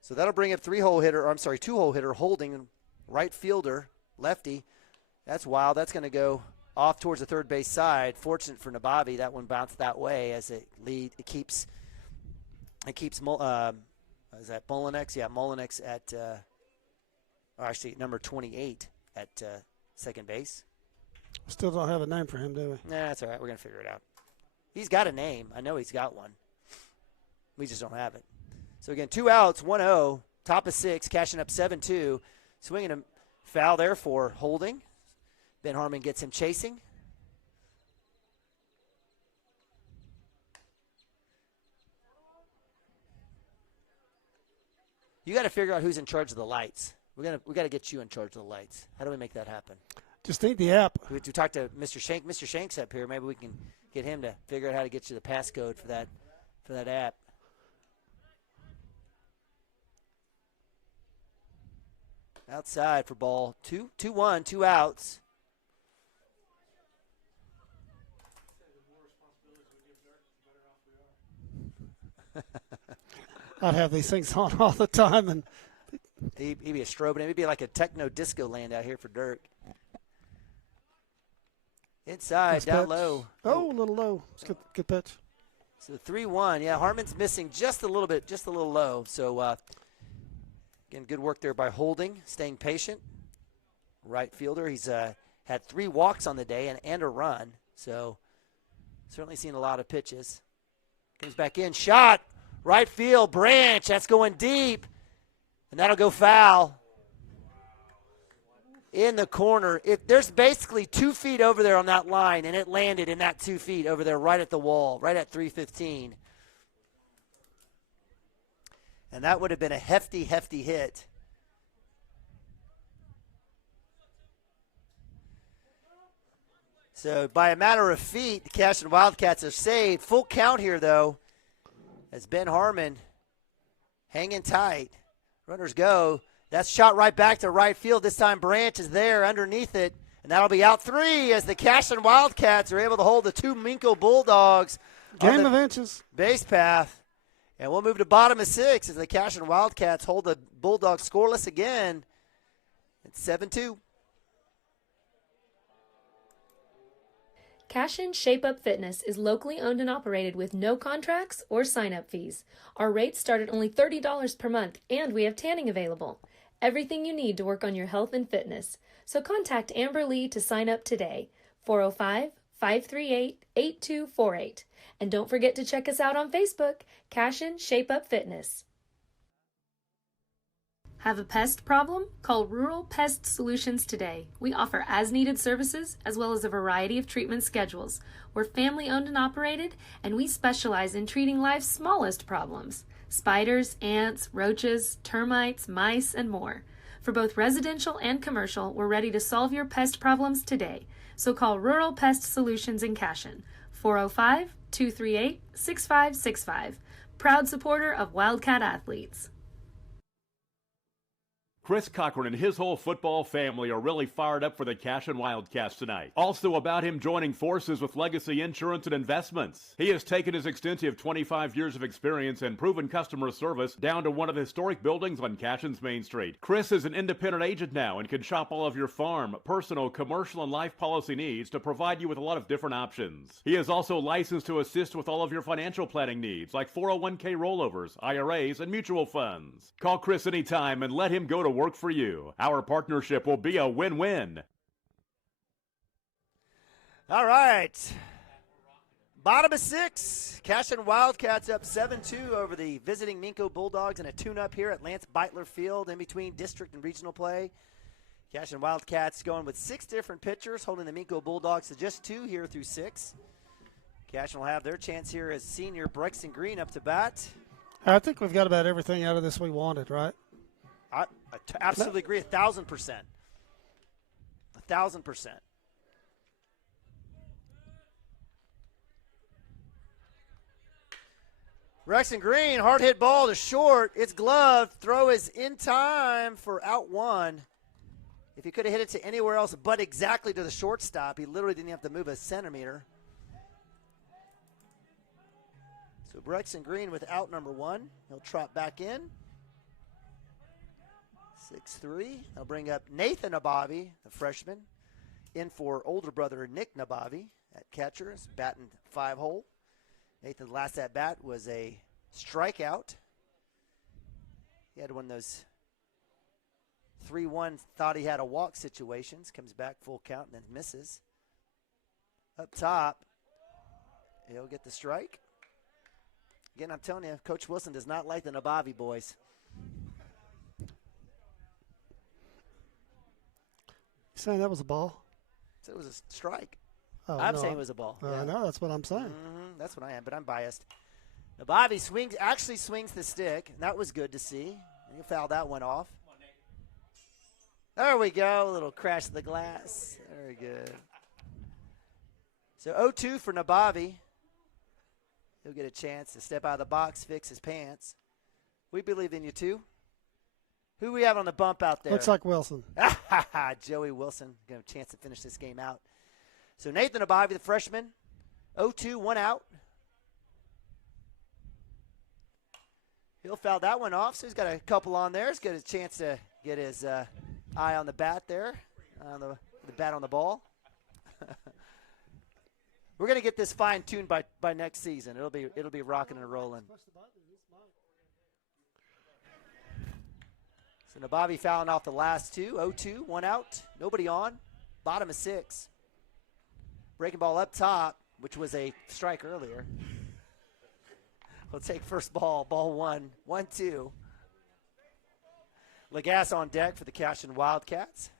So that'll bring up 2-hole hitter holding right fielder, lefty. That's wild. That's going to go off towards the third base side. Fortunate for Nabavi, that one bounced that way as it keeps is that Molinex? Yeah, Molinex at actually number 28 at second base. Still don't have a name for him, do we? Nah, that's all right. We're going to figure it out. He's got a name. I know he's got one. We just don't have it. So, again, 2 outs, 1-0, top of 6, Cashion up 7-2. Swinging a foul there for holding. Ben Harmon gets him chasing. You got to figure out who's in charge of the lights. We got to get you in charge of the lights. How do we make that happen? Just need the app. We talk to Mr. Shank. Mr. Shank's up here. Maybe we can get him to figure out how to get you the passcode for that app. Outside for ball 2. 2-1, 2 outs. I'd have these things on all the time, and he'd be a strobe. It'd be like a techno disco land out here for Dirk. Inside, nice down pitch. low. Oh, a little low. It's good pitch. So 3-1. Yeah, Harmon's missing just a little bit, just a little low. So, again, good work there by Holding, staying patient. Right fielder. He's had 3 walks on the day and a run. So, certainly seen a lot of pitches. Comes back in. Shot. Right field. Branch. That's going deep. And that'll go foul. In the corner. There's basically 2 feet over there on that line, and it landed in that 2 feet over there right at the wall, right at 315. And that would have been a hefty, hefty hit. So by a matter of feet, the Cashion Wildcats are saved. Full count here, though, as Ben Harmon hanging tight. Runners go. That's shot right back to right field. This time Branch is there underneath it, and that'll be out 3 as the Cashion Wildcats are able to hold the 2 Minco Bulldogs. Game of inches. Base path. And we'll move to bottom of 6 as the Cashion Wildcats hold the Bulldogs scoreless again. It's 7-2. Cashion Shape Up Fitness is locally owned and operated with no contracts or sign-up fees. Our rates start at only $30 per month, and we have tanning available. Everything you need to work on your health and fitness. So contact Amber Lee to sign up today. 405-538-8248. And don't forget to check us out on Facebook, Cashion Shape Up Fitness. Have a pest problem? Call Rural Pest Solutions today. We offer as-needed services as well as a variety of treatment schedules. We're family-owned and operated, and we specialize in treating life's smallest problems. Spiders, ants, roaches, termites, mice, and more. For both residential and commercial, we're ready to solve your pest problems today. So call Rural Pest Solutions in Cashion, 405-238-6565. Proud supporter of Wildcat athletes. Chris Cochran and his whole football family are really fired up for the Cashion Wildcats tonight. Also about him joining forces with Legacy Insurance and Investments. He has taken his extensive 25 years of experience and proven customer service down to one of the historic buildings on Cashion's Main Street. Chris is an independent agent now and can shop all of your farm, personal, commercial, and life policy needs to provide you with a lot of different options. He is also licensed to assist with all of your financial planning needs like 401k rollovers, IRAs, and mutual funds. Call Chris anytime and let him go to work for you. Our partnership will be a win-win. All right. Bottom of 6. Cashion Wildcats up 7-2 over the visiting Minco Bulldogs in a tune-up here at Lance Beitler Field in between district and regional play. Cashion Wildcats going with 6 different pitchers, holding the Minco Bulldogs to just 2 here through 6. Cashion will have their chance here as senior Braxton Green up to bat. I think we've got about everything out of this we wanted, right? I absolutely agree, 1,000%. 1,000%. Braxton Green, hard hit ball to short. It's gloved. Throw is in time for out 1. If he could have hit it to anywhere else but exactly to the shortstop, he literally didn't have to move a centimeter. So Braxton Green with out number 1. He'll trot back in. 6-3. I'll bring up Nathan Nabavi, the freshman, in for older brother Nick Nabavi at catcher, batting 5-hole. Nathan's last at bat was a strikeout. He had one of those 3-1, thought he had a walk situations. Comes back full count and then misses. Up top, he'll get the strike. Again, I'm telling you, Coach Wilson does not like the Nabavi boys. You saying that was a ball? So it was a strike. Oh, I'm no, saying it was a ball. I know, that's what I'm saying. Mm-hmm, that's what I am, but I'm biased. Nabavi actually swings the stick, and that was good to see. And you fouled that one off. There we go, a little crash of the glass. Very good. So 0-2 for Nabavi. He'll get a chance to step out of the box, fix his pants. We believe in you, too. Who we have on the bump out there? Looks like Wilson. Joey Wilson. Got a chance to finish this game out. So Nathan Nabavi, the freshman, 0-2, 1 out. He'll foul that one off, so he's got a couple on there. He's got a chance to get his eye on the bat there, on the bat on the ball. We're going to get this fine-tuned by next season. It'll be rocking and rolling. So Nabavi fouling off the last 2. 0-2, 1 out. Nobody on. Bottom of 6. Breaking ball up top, which was a strike earlier. We'll take first ball. Ball 1. 1-2. Lagasse on deck for the Cashion Wildcats.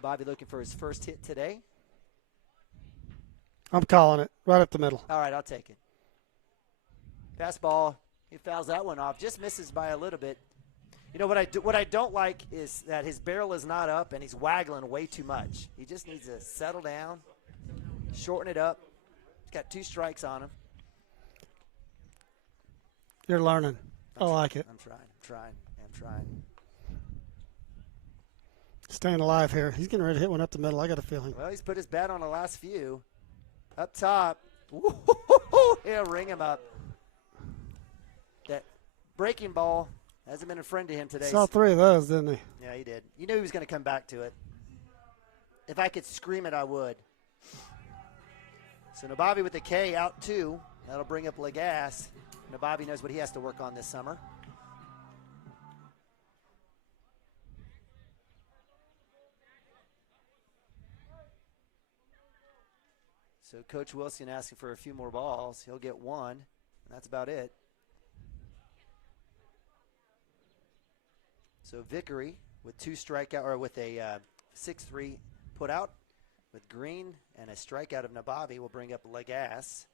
Nabavi looking for his first hit today. I'm calling it right up the middle. All right, I'll take it. Fastball, he fouls that one off. Just misses by a little bit. You know what I don't like is that his barrel is not up and he's waggling way too much. He just needs to settle down, shorten it up. He's got 2 strikes on him. You're learning. I like it. I'm trying. Staying alive here. He's getting ready to hit one up the middle. I got a feeling. Well, he's put his bat on the last few. Up top. He'll ring him up. That breaking ball hasn't been a friend to him today. Saw 3 of those, didn't he? Yeah, he did. You knew he was going to come back to it. If I could scream it, I would. So Nabavi with the K out 2. That'll bring up Lagasse. Nabavi knows what he has to work on this summer. So Coach Wilson asking for a few more balls. He'll get 1, and that's about it. So Vickery with 2 strikeout, or with a 6-3 put out with Green and a strikeout of Nabavi will bring up Lagasse.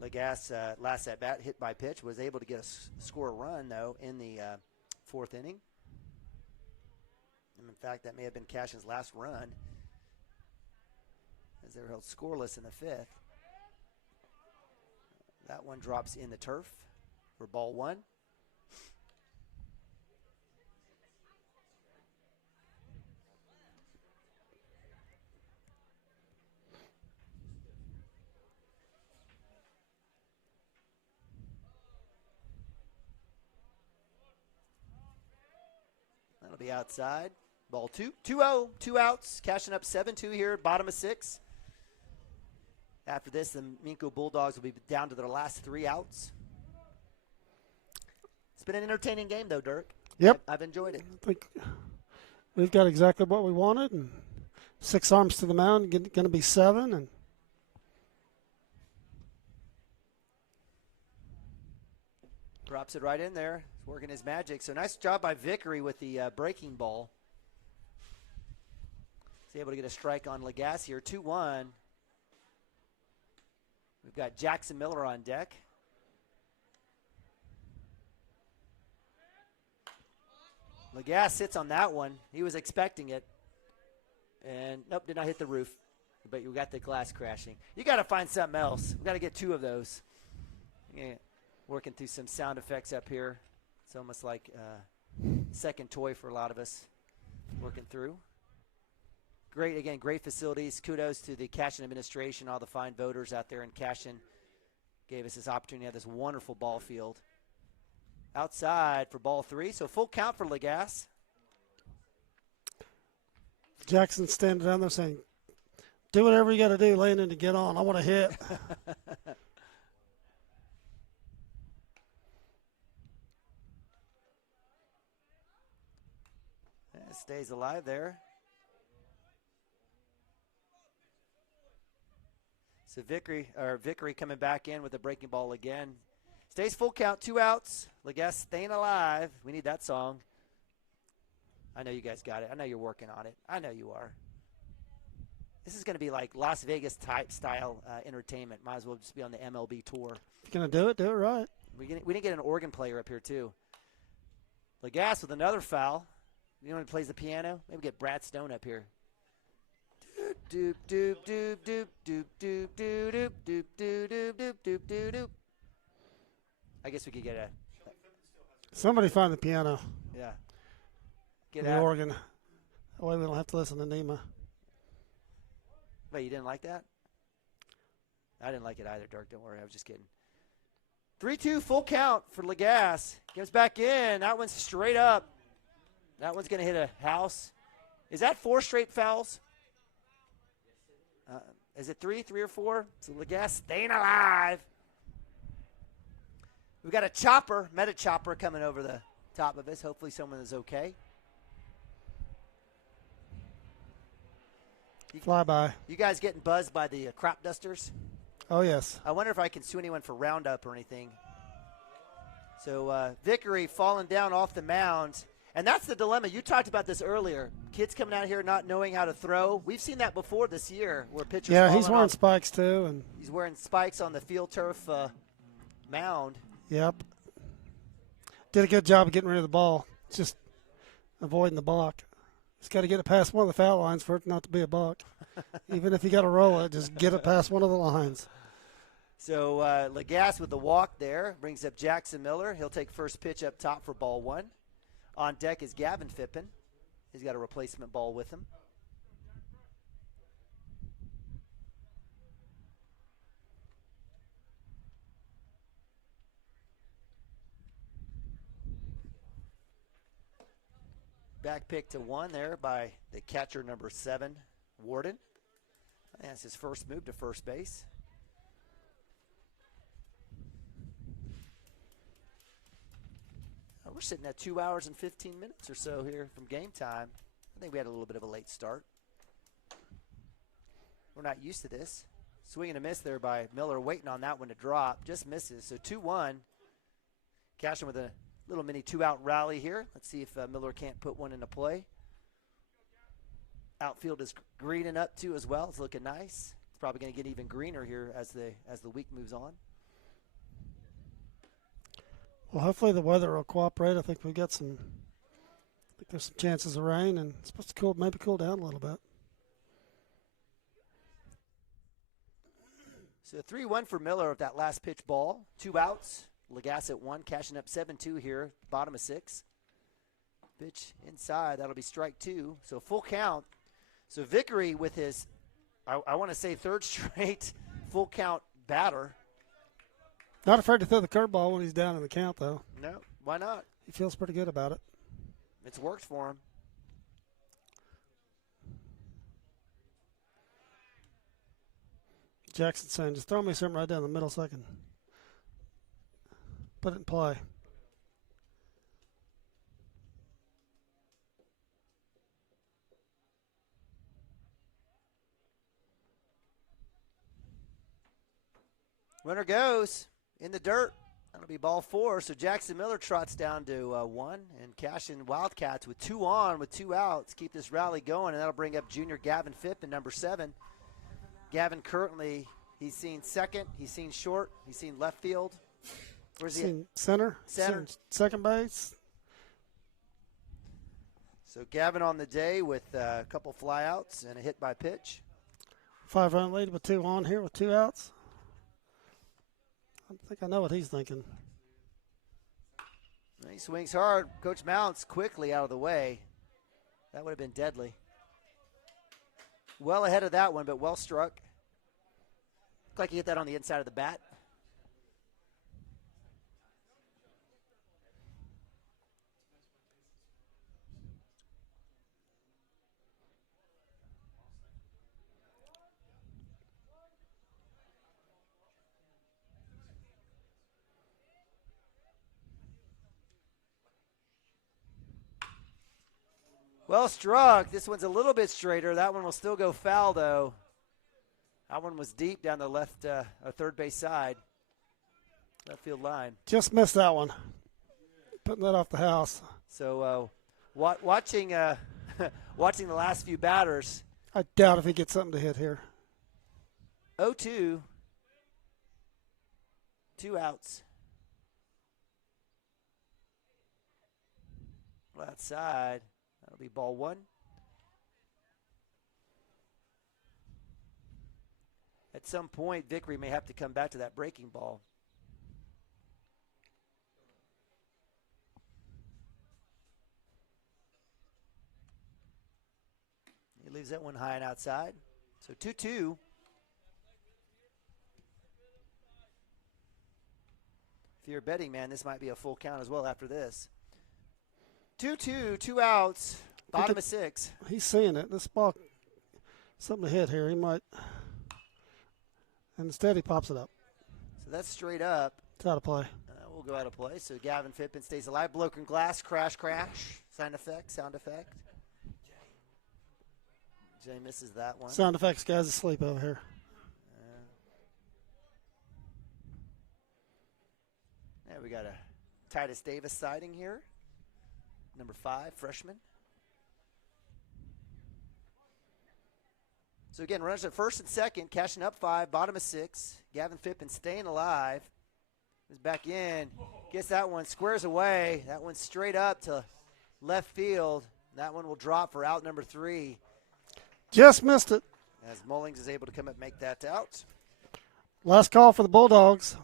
Lagasse, last at bat, hit by pitch, was able to get score a run though in the 4th inning. In fact, that may have been Cashion's last run, as they were held scoreless in the 5th. That one drops in the turf for ball 1. That'll be outside. Ball 2. 2-0. 2 outs. Cashion up 7-2 here, bottom of 6. After this, the Minco Bulldogs will be down to their last 3 outs. It's been an entertaining game, though, Dirk. Yep. I've enjoyed it. I think we've got exactly what we wanted. And 6 arms to the mound, going to be 7. And drops it right in there. He's working his magic. So nice job by Vickery with the breaking ball. He's able to get a strike on Lagasse here. 2-1. We've got Jackson Miller on deck. Lagasse sits on that one. He was expecting it. And nope, did not hit the roof. But you got the glass crashing. You got to find something else. We got to get 2 of those. Yeah. Working through some sound effects up here. It's almost like second toy for a lot of us working through. Great, again, great facilities. Kudos to the Cashion administration, all the fine voters out there in Cashion gave us this opportunity to have this wonderful ball field. Outside for ball 3, so full count for Lagasse. Jackson standing down there saying, do whatever you got to do, Landon, to get on. I want to hit. Stays alive there. So Vickery coming back in with the breaking ball again. Stays full count, 2 outs. Lagasse staying alive. We need that song. I know you guys got it. I know you're working on it. I know you are. This is going to be like Las Vegas type style entertainment. Might as well just be on the MLB tour. If you're going to do it right. We didn't get an organ player up here too. Lagasse with another foul. You know when he plays the piano? Maybe get Brad Stone up here. Doop doop doop doop doop doop doop doop doop doop doop doop doop doop. I guess we could get a. Somebody find the piano. Yeah. Get the organ. That way we don't have to listen to Nima. Wait, you didn't like that? I didn't like it either, Dirk. Don't worry, I was just kidding. 3-2 full count for Lagasse. Comes back in. That one's straight up. That one's going to hit a house. Is that 4 straight fouls? Is it 3 or 4? So Lagasse staying alive. We've got a chopper, meta chopper coming over the top of us. Hopefully someone is okay. Fly by. You guys getting buzzed by the crop dusters? Oh, yes. I wonder if I can sue anyone for Roundup or anything. So Vickery falling down off the mound. And that's the dilemma. You talked about this earlier. Kids coming out here not knowing how to throw. We've seen that before this year where pitchers he's wearing spikes too. And he's wearing spikes on the field turf mound. Yep. Did a good job of getting rid of the ball. Just avoiding the balk. He's got to get it past one of the foul lines for it not to be a balk. Even if you got to roll it, just get it past one of the lines. So Lagasse with the walk there brings up Jackson Miller. He'll take first pitch up top for ball 1. On deck is Gavin Fippen. He's got a replacement ball with him. Back pick to 1 there by the catcher number 7, Warden. That's his first move to first base. We're sitting at 2 hours and 15 minutes or so here from game time. I think we had a little bit of a late start. We're not used to this. Swing and a miss there by Miller, waiting on that one to drop. Just misses. So 2-1. Cashion with a little mini 2-out rally here. Let's see if Miller can't put one into play. Outfield is greening up too as well. It's looking nice. It's probably going to get even greener here as the week moves on. Well, hopefully the weather will cooperate. I think we've got some think there's some chances of rain, and it's supposed to maybe cool down a little bit. So 3-1 for Miller with that last pitch ball. 2 outs. Lagasse at 1, cashing up 7-2 here, bottom of 6. Pitch inside. That'll be strike 2. So full count. So Vickery with his, I want to say, 3rd straight full count batter. Not afraid to throw the curveball when he's down in the count, though. No, why not? He feels pretty good about it. It's worked for him. Jackson saying, just throw me something right down the middle so I can put it in play. Runner goes in the dirt. That'll be ball 4. So Jackson Miller trots down to 1, and Cashion Wildcats with 2 on with 2 outs keep this rally going, and that'll bring up junior Gavin Phipp in number 7. Gavin currently, he's seen second, he's seen short, he's seen left field. Where's he? Seen center. Center. Seen second base. So Gavin on the day with a couple flyouts and a hit by pitch. 5-run lead with 2 on here with 2 outs. I think I know what he's thinking. He swings hard. Coach Mounts quickly out of the way. That would have been deadly. Well ahead of that one, but well struck. Looked like he hit that on the inside of the bat. Well struck. This one's a little bit straighter. That one will still go foul, though. That one was deep down the left third base side. Left field line. Just missed that one. Putting that off the house. So watching watching the last few batters. I doubt if he gets something to hit here. 0-2. 2 outs. Outside. That'll be ball 1. At some point, Vickery may have to come back to that breaking ball. He leaves that one high and outside. So 2-2. If you're a betting man, this might be a full count as well after this. 2-2, 2 outs, bottom of 6. He's seeing it. This ball, something to hit here. He might. And instead he pops it up. So that's straight up. It's out of play. We'll go out of play. So Gavin Phippen stays alive. Broken glass, crash, crash. Sound effect. Jay misses that one. Sound effects guy's asleep over here. Yeah, we got a Titus Davis sighting here. Number 5, freshman. So again, runners at first and second, cashing up 5, bottom of 6. Gavin Phippen staying alive. Is back in. Gets that one, squares away. That one's straight up to left field. That one will drop for out number 3. Just missed it. As Mullings is able to come up and make that out. Last call for the Bulldogs.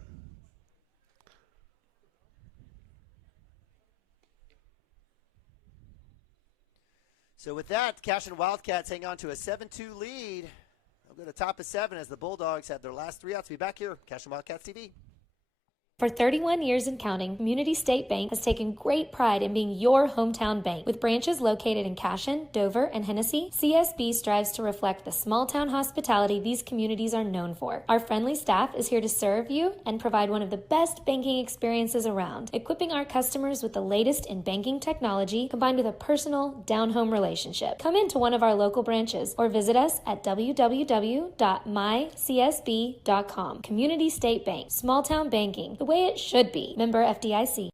So with that, Cashion Wildcats hang on to a 7-2 lead. They'll go to top of 7 as the Bulldogs have their last 3 outs. Be back here, Cashion Wildcats TV. For 31 years and counting, Community State Bank has taken great pride in being your hometown bank. With branches located in Cashion, Dover, and Hennessy, CSB strives to reflect the small-town hospitality these communities are known for. Our friendly staff is here to serve you and provide one of the best banking experiences around, equipping our customers with the latest in banking technology combined with a personal, down-home relationship. Come into one of our local branches or visit us at www.mycsb.com. Community State Bank, small-town banking, the way it should be. Member FDIC.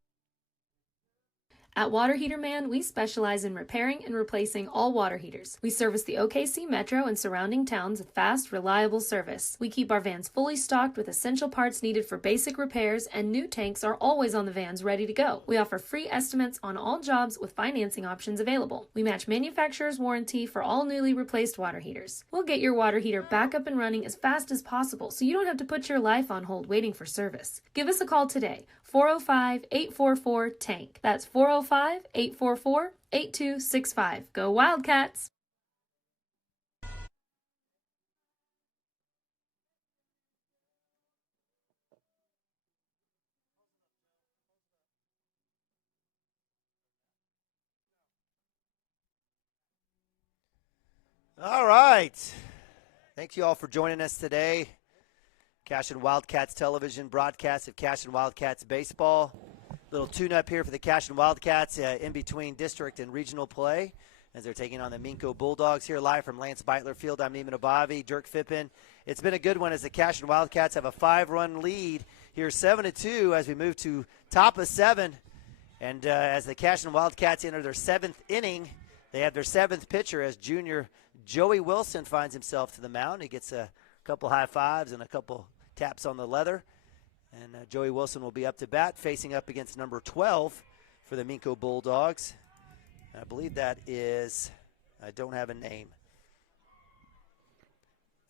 At Water Heater Man, we specialize in repairing and replacing all water heaters. We service the OKC Metro and surrounding towns with fast, reliable service. We keep our vans fully stocked with essential parts needed for basic repairs, and new tanks are always on the vans ready to go. We offer free estimates on all jobs with financing options available. We match manufacturer's warranty for all newly replaced water heaters. We'll get your water heater back up and running as fast as possible so you don't have to put your life on hold waiting for service. Give us a call today, 405-844-TANK. That's 405-844-8265. Go Wildcats! All right. Thank you all for joining us today. Cashion Wildcats television broadcast of Cashion Wildcats baseball. Little tune-up here for the Cashion Wildcats in between district and regional play as they're taking on the Minco Bulldogs here live from Lance Beitler Field. I'm Neiman Abavi, Dirk Fippen. It's been a good one as the Cashion Wildcats have a 5-run lead here, 7-2 as we move to top of 7. And as the Cashion Wildcats enter their 7th inning, they have their 7th pitcher as junior Joey Wilson finds himself to the mound. He gets a couple high fives and a couple taps on the leather. And Joey Wilson will be up to bat, facing up against number 12 for the Minco Bulldogs. I believe that is, I don't have a name.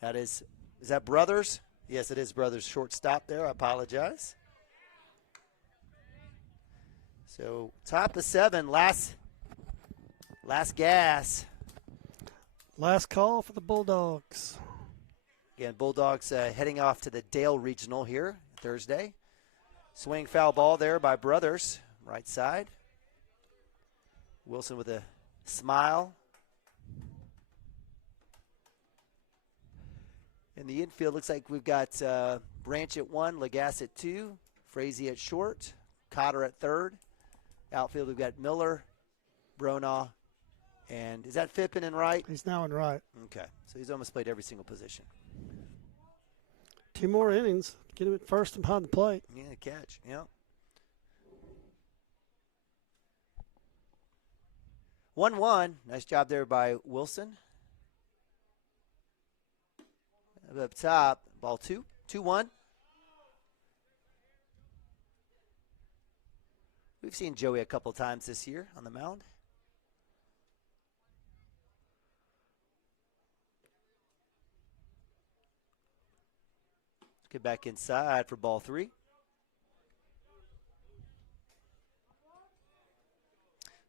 That is that Brothers? Yes, it is Brothers, shortstop there. I apologize. So top of 7, last gas. Last call for the Bulldogs. Again, Bulldogs heading off to the Dale Regional here Thursday. Swing foul ball there by Brothers, right side. Wilson with a smile. In the infield, looks like we've got Branch at 1, Lagasse at 2, Frazee at short, Cotter at 3rd. Outfield, we've got Miller, Bronaugh, and is that Fippen in right? He's now in right. Okay, so he's almost played every single position. 2 more innings. Get him at first and behind the plate. Yeah, catch. Yeah. 1-1. Nice job there by Wilson. Up top, ball 2. 2-1. We've seen Joey a couple times this year on the mound. Get back inside for ball 3.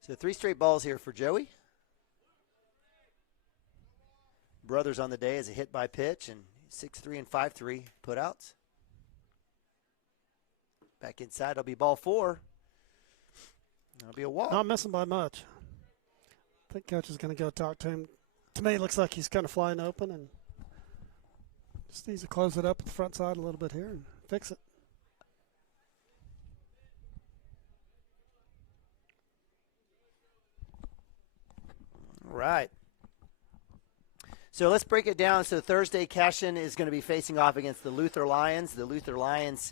So 3 straight balls here for Joey. Brothers on the day as a hit by pitch and 6-3 and 5-3 putouts. Back inside, it'll be ball 4. It'll be a walk. Not missing by much. I think Coach is going to go talk to him. To me, it looks like he's kind of flying open and just needs to close it up at the front side a little bit here and fix it. All right. So let's break it down. So Thursday, Cashion is going to be facing off against the Luther Lions. The Luther Lions,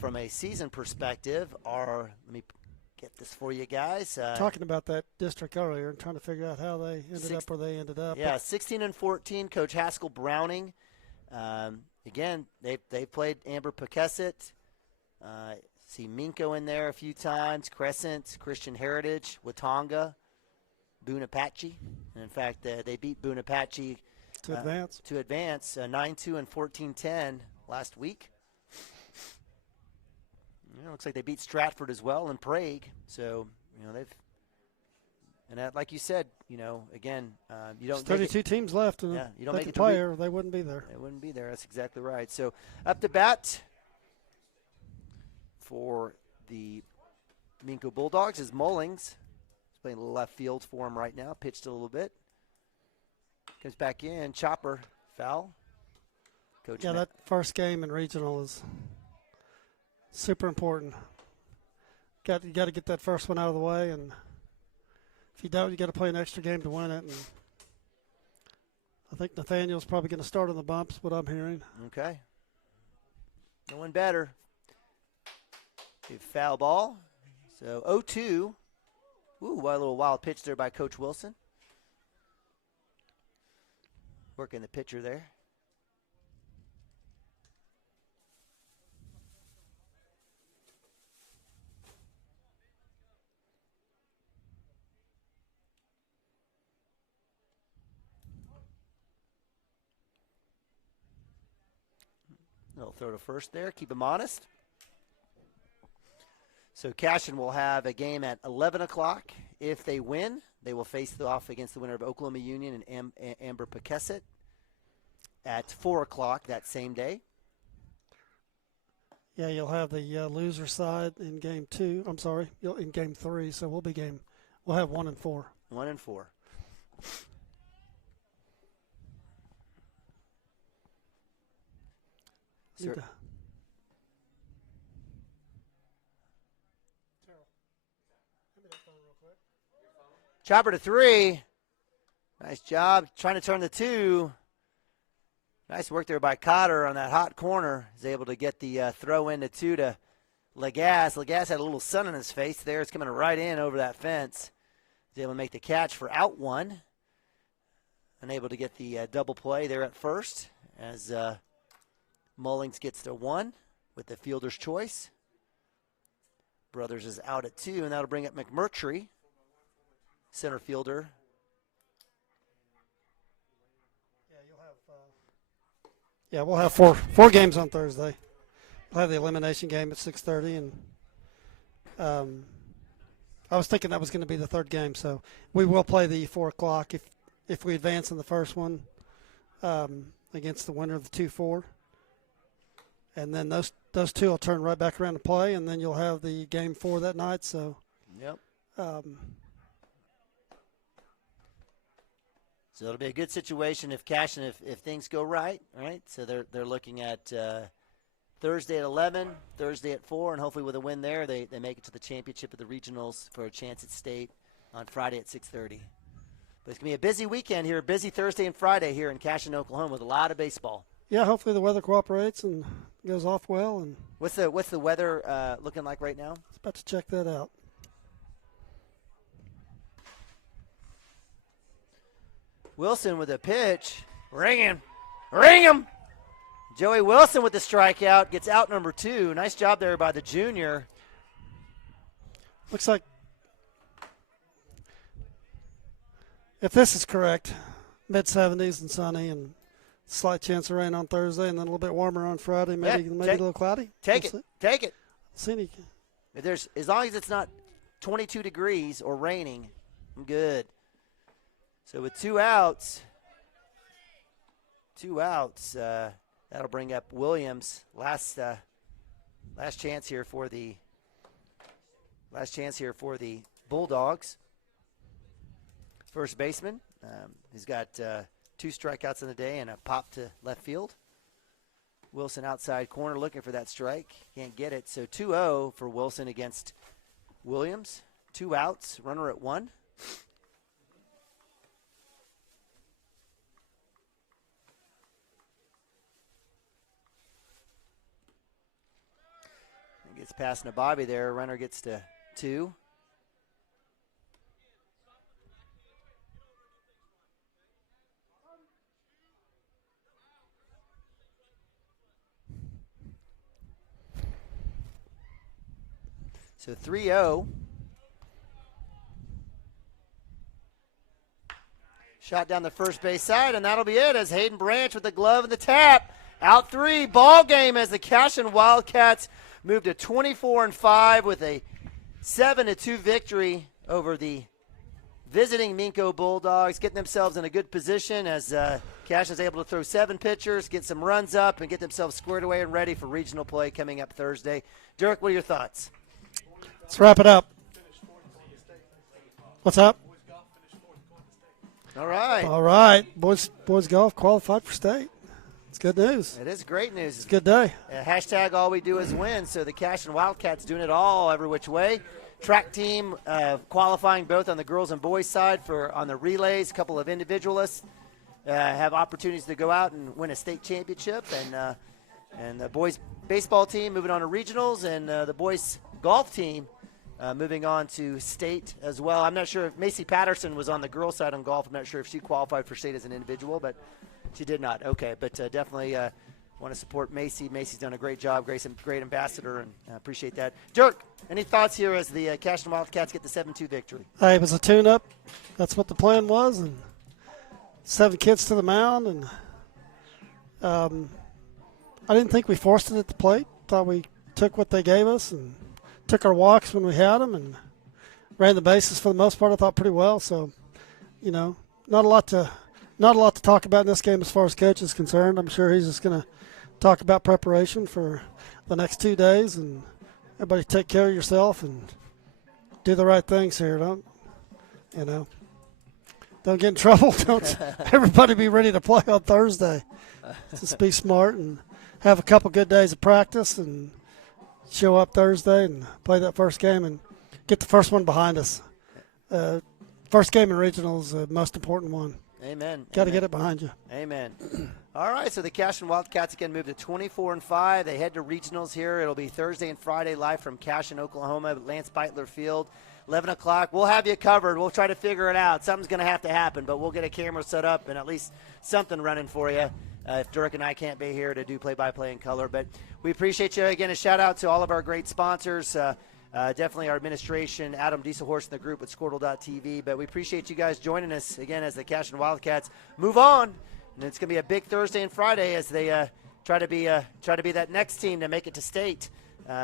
from a season perspective, are, let me get this for you guys. Talking about that district earlier and trying to figure out how they ended up where they ended up. Yeah, 16-14. Coach Haskell Browning. Again, they've played Amber Pekesset. See Minco in there a few times. Crescent, Christian Heritage, Watonga, Boone Apache. And in fact, they beat Boone Apache to advance 9-2 and 14-10 last week. Looks like they beat Stratford as well and Prague. So they've. And like you said, again, you don't. 32 teams left, and you don't they make can it play, or they wouldn't be there. They wouldn't be there. That's exactly right. So up to bat for the Minco Bulldogs is Mullings. He's playing left field for him right now. Pitched a little bit. Comes back in. Chopper foul. Coach. Yeah, that first game in regional is super important. You got to get that first one out of the way, and if you don't, you got to play an extra game to win it. And I think Nathaniel's probably going to start on the bumps, what I'm hearing. Okay. No one better. A foul ball. So 0-2 Ooh, what a little wild pitch there by Coach Wilson. Working the pitcher there. They'll throw to first there. Keep him honest. So Cashion will have a game at 11 o'clock. If they win, they will face off against the winner of Oklahoma Union and Amber Pekesset at 4 o'clock that same day. Yeah, you'll have the loser side in game 2. I'm sorry, in game 3. So we'll have 1 and 4. 1 and 4. Sir. Chopper to 3. Nice job trying to turn the 2. Nice work there by Cotter on that hot corner. He's able to get the throw into 2 to Lagasse. Lagasse had a little sun in his face there. It's coming right in over that fence. He's able to make the catch for out 1. Unable to get the double play there at first as Mullings gets to 1 with the fielder's choice. Brothers is out at 2, and that'll bring up McMurtry, center fielder. Yeah, we'll have four games on Thursday. We'll have the elimination game at 6:30, and I was thinking that was going to be the third game, so we will play the 4 o'clock if we advance in the first one against the winner of the 2-4. And then those two will turn right back around to play, and then you'll have the game 4 that night. So, yep. So it'll be a good situation if Cashion, if things go right. So they're looking at Thursday at 11, Thursday at 4, and hopefully with a win there, they make it to the championship of the regionals for a chance at state on Friday at 6:30. But it's gonna be a busy weekend here, busy Thursday and Friday here in Cashion, Oklahoma, with a lot of baseball. Yeah, hopefully the weather cooperates and goes off well. And what's the weather looking like right now? It's about to check that out. Wilson with a pitch. Ring him. Joey Wilson with the strikeout. Gets out number 2. Nice job there by the junior. Looks like, if this is correct, mid-70s and sunny and slight chance of rain on Thursday and then a little bit warmer on Friday, maybe a little cloudy. Take it. As long as it's not 22 degrees or raining, I'm good. So with 2 outs, that'll bring up Williams. Last chance here for the Bulldogs. First baseman. He's got 2 strikeouts in the day and a pop to left field. Wilson outside corner looking for that strike. Can't get it. So 2-0 for Wilson against Williams. 2 outs, runner at 1. Gets past Nababi there. Runner gets to 2. So 3-0. Shot down the first base side, and that'll be it as Hayden Branch with the glove and the tap. Out 3. Ball game as the Cashion Wildcats moved to 24-5 with a 7-2 victory over the visiting Minco Bulldogs, getting themselves in a good position as Cashion is able to throw 7 pitchers, get some runs up, and get themselves squared away and ready for regional play coming up Thursday. Dirk, what are your thoughts? Let's wrap it up. What's up? All right. All right. Boys golf qualified for state. It's good news. It is great news. It's a good day. Hashtag all we do is win. So the Cashion Wildcats doing it all every which way. Track team qualifying both on the girls and boys side on the relays. A couple of individualists have opportunities to go out and win a state championship. And the boys baseball team moving on to regionals, and the boys golf team Moving on to state as well. I'm not sure if Macy Patterson was on the girls' side on golf. I'm not sure if she qualified for state as an individual, but she did not. Okay, but definitely want to support Macy. Macy's done a great job, great ambassador, and appreciate that. Dirk, any thoughts here as the Cashion Wildcats get the 7-2 victory? Hey, it was a tune-up. That's what the plan was, and 7 kids to the mound, and I didn't think we forced it at the plate. Thought we took what they gave us and took our walks when we had them and ran the bases for the most part. I thought pretty well. So, not a lot to talk about in this game as far as coach is concerned. I'm sure he's just going to talk about preparation for the next 2 days, and everybody take care of yourself and do the right things here. Don't get in trouble. Don't everybody be ready to play on Thursday. Just be smart and have a couple good days of practice and show up Thursday and play that first game and get the first one behind us. First game in regional is the most important one. Amen. Got to get it behind you. Amen. All right, so the Cashion Wildcats again move to 24-5. They head to regionals here. It'll be Thursday and Friday live from Cashion, Oklahoma, at Lance Beitler Field, 11 o'clock. We'll have you covered. We'll try to figure it out. Something's going to have to happen, but we'll get a camera set up and at least something running for you if Dirk and I can't be here to do play-by-play in color. But we appreciate you. Again, a shout-out to all of our great sponsors. Definitely our administration, Adam Dieselhorst and the group at Squirtle.tv. But we appreciate you guys joining us again as the Cashion Wildcats move on. And it's going to be a big Thursday and Friday as they try to be that next team to make it to state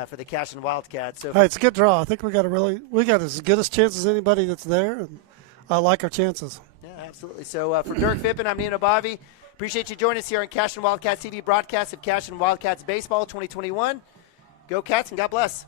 for the Cashion Wildcats. So hey, it's a good draw. I think we got as good a chance as anybody that's there, and I like our chances. Yeah, absolutely. So for Dirk Phippen, I'm Nino Bavi. Appreciate you joining us here on Cashion Wildcats TV broadcast of Cashion Wildcats Baseball 2021. Go Cats and God bless.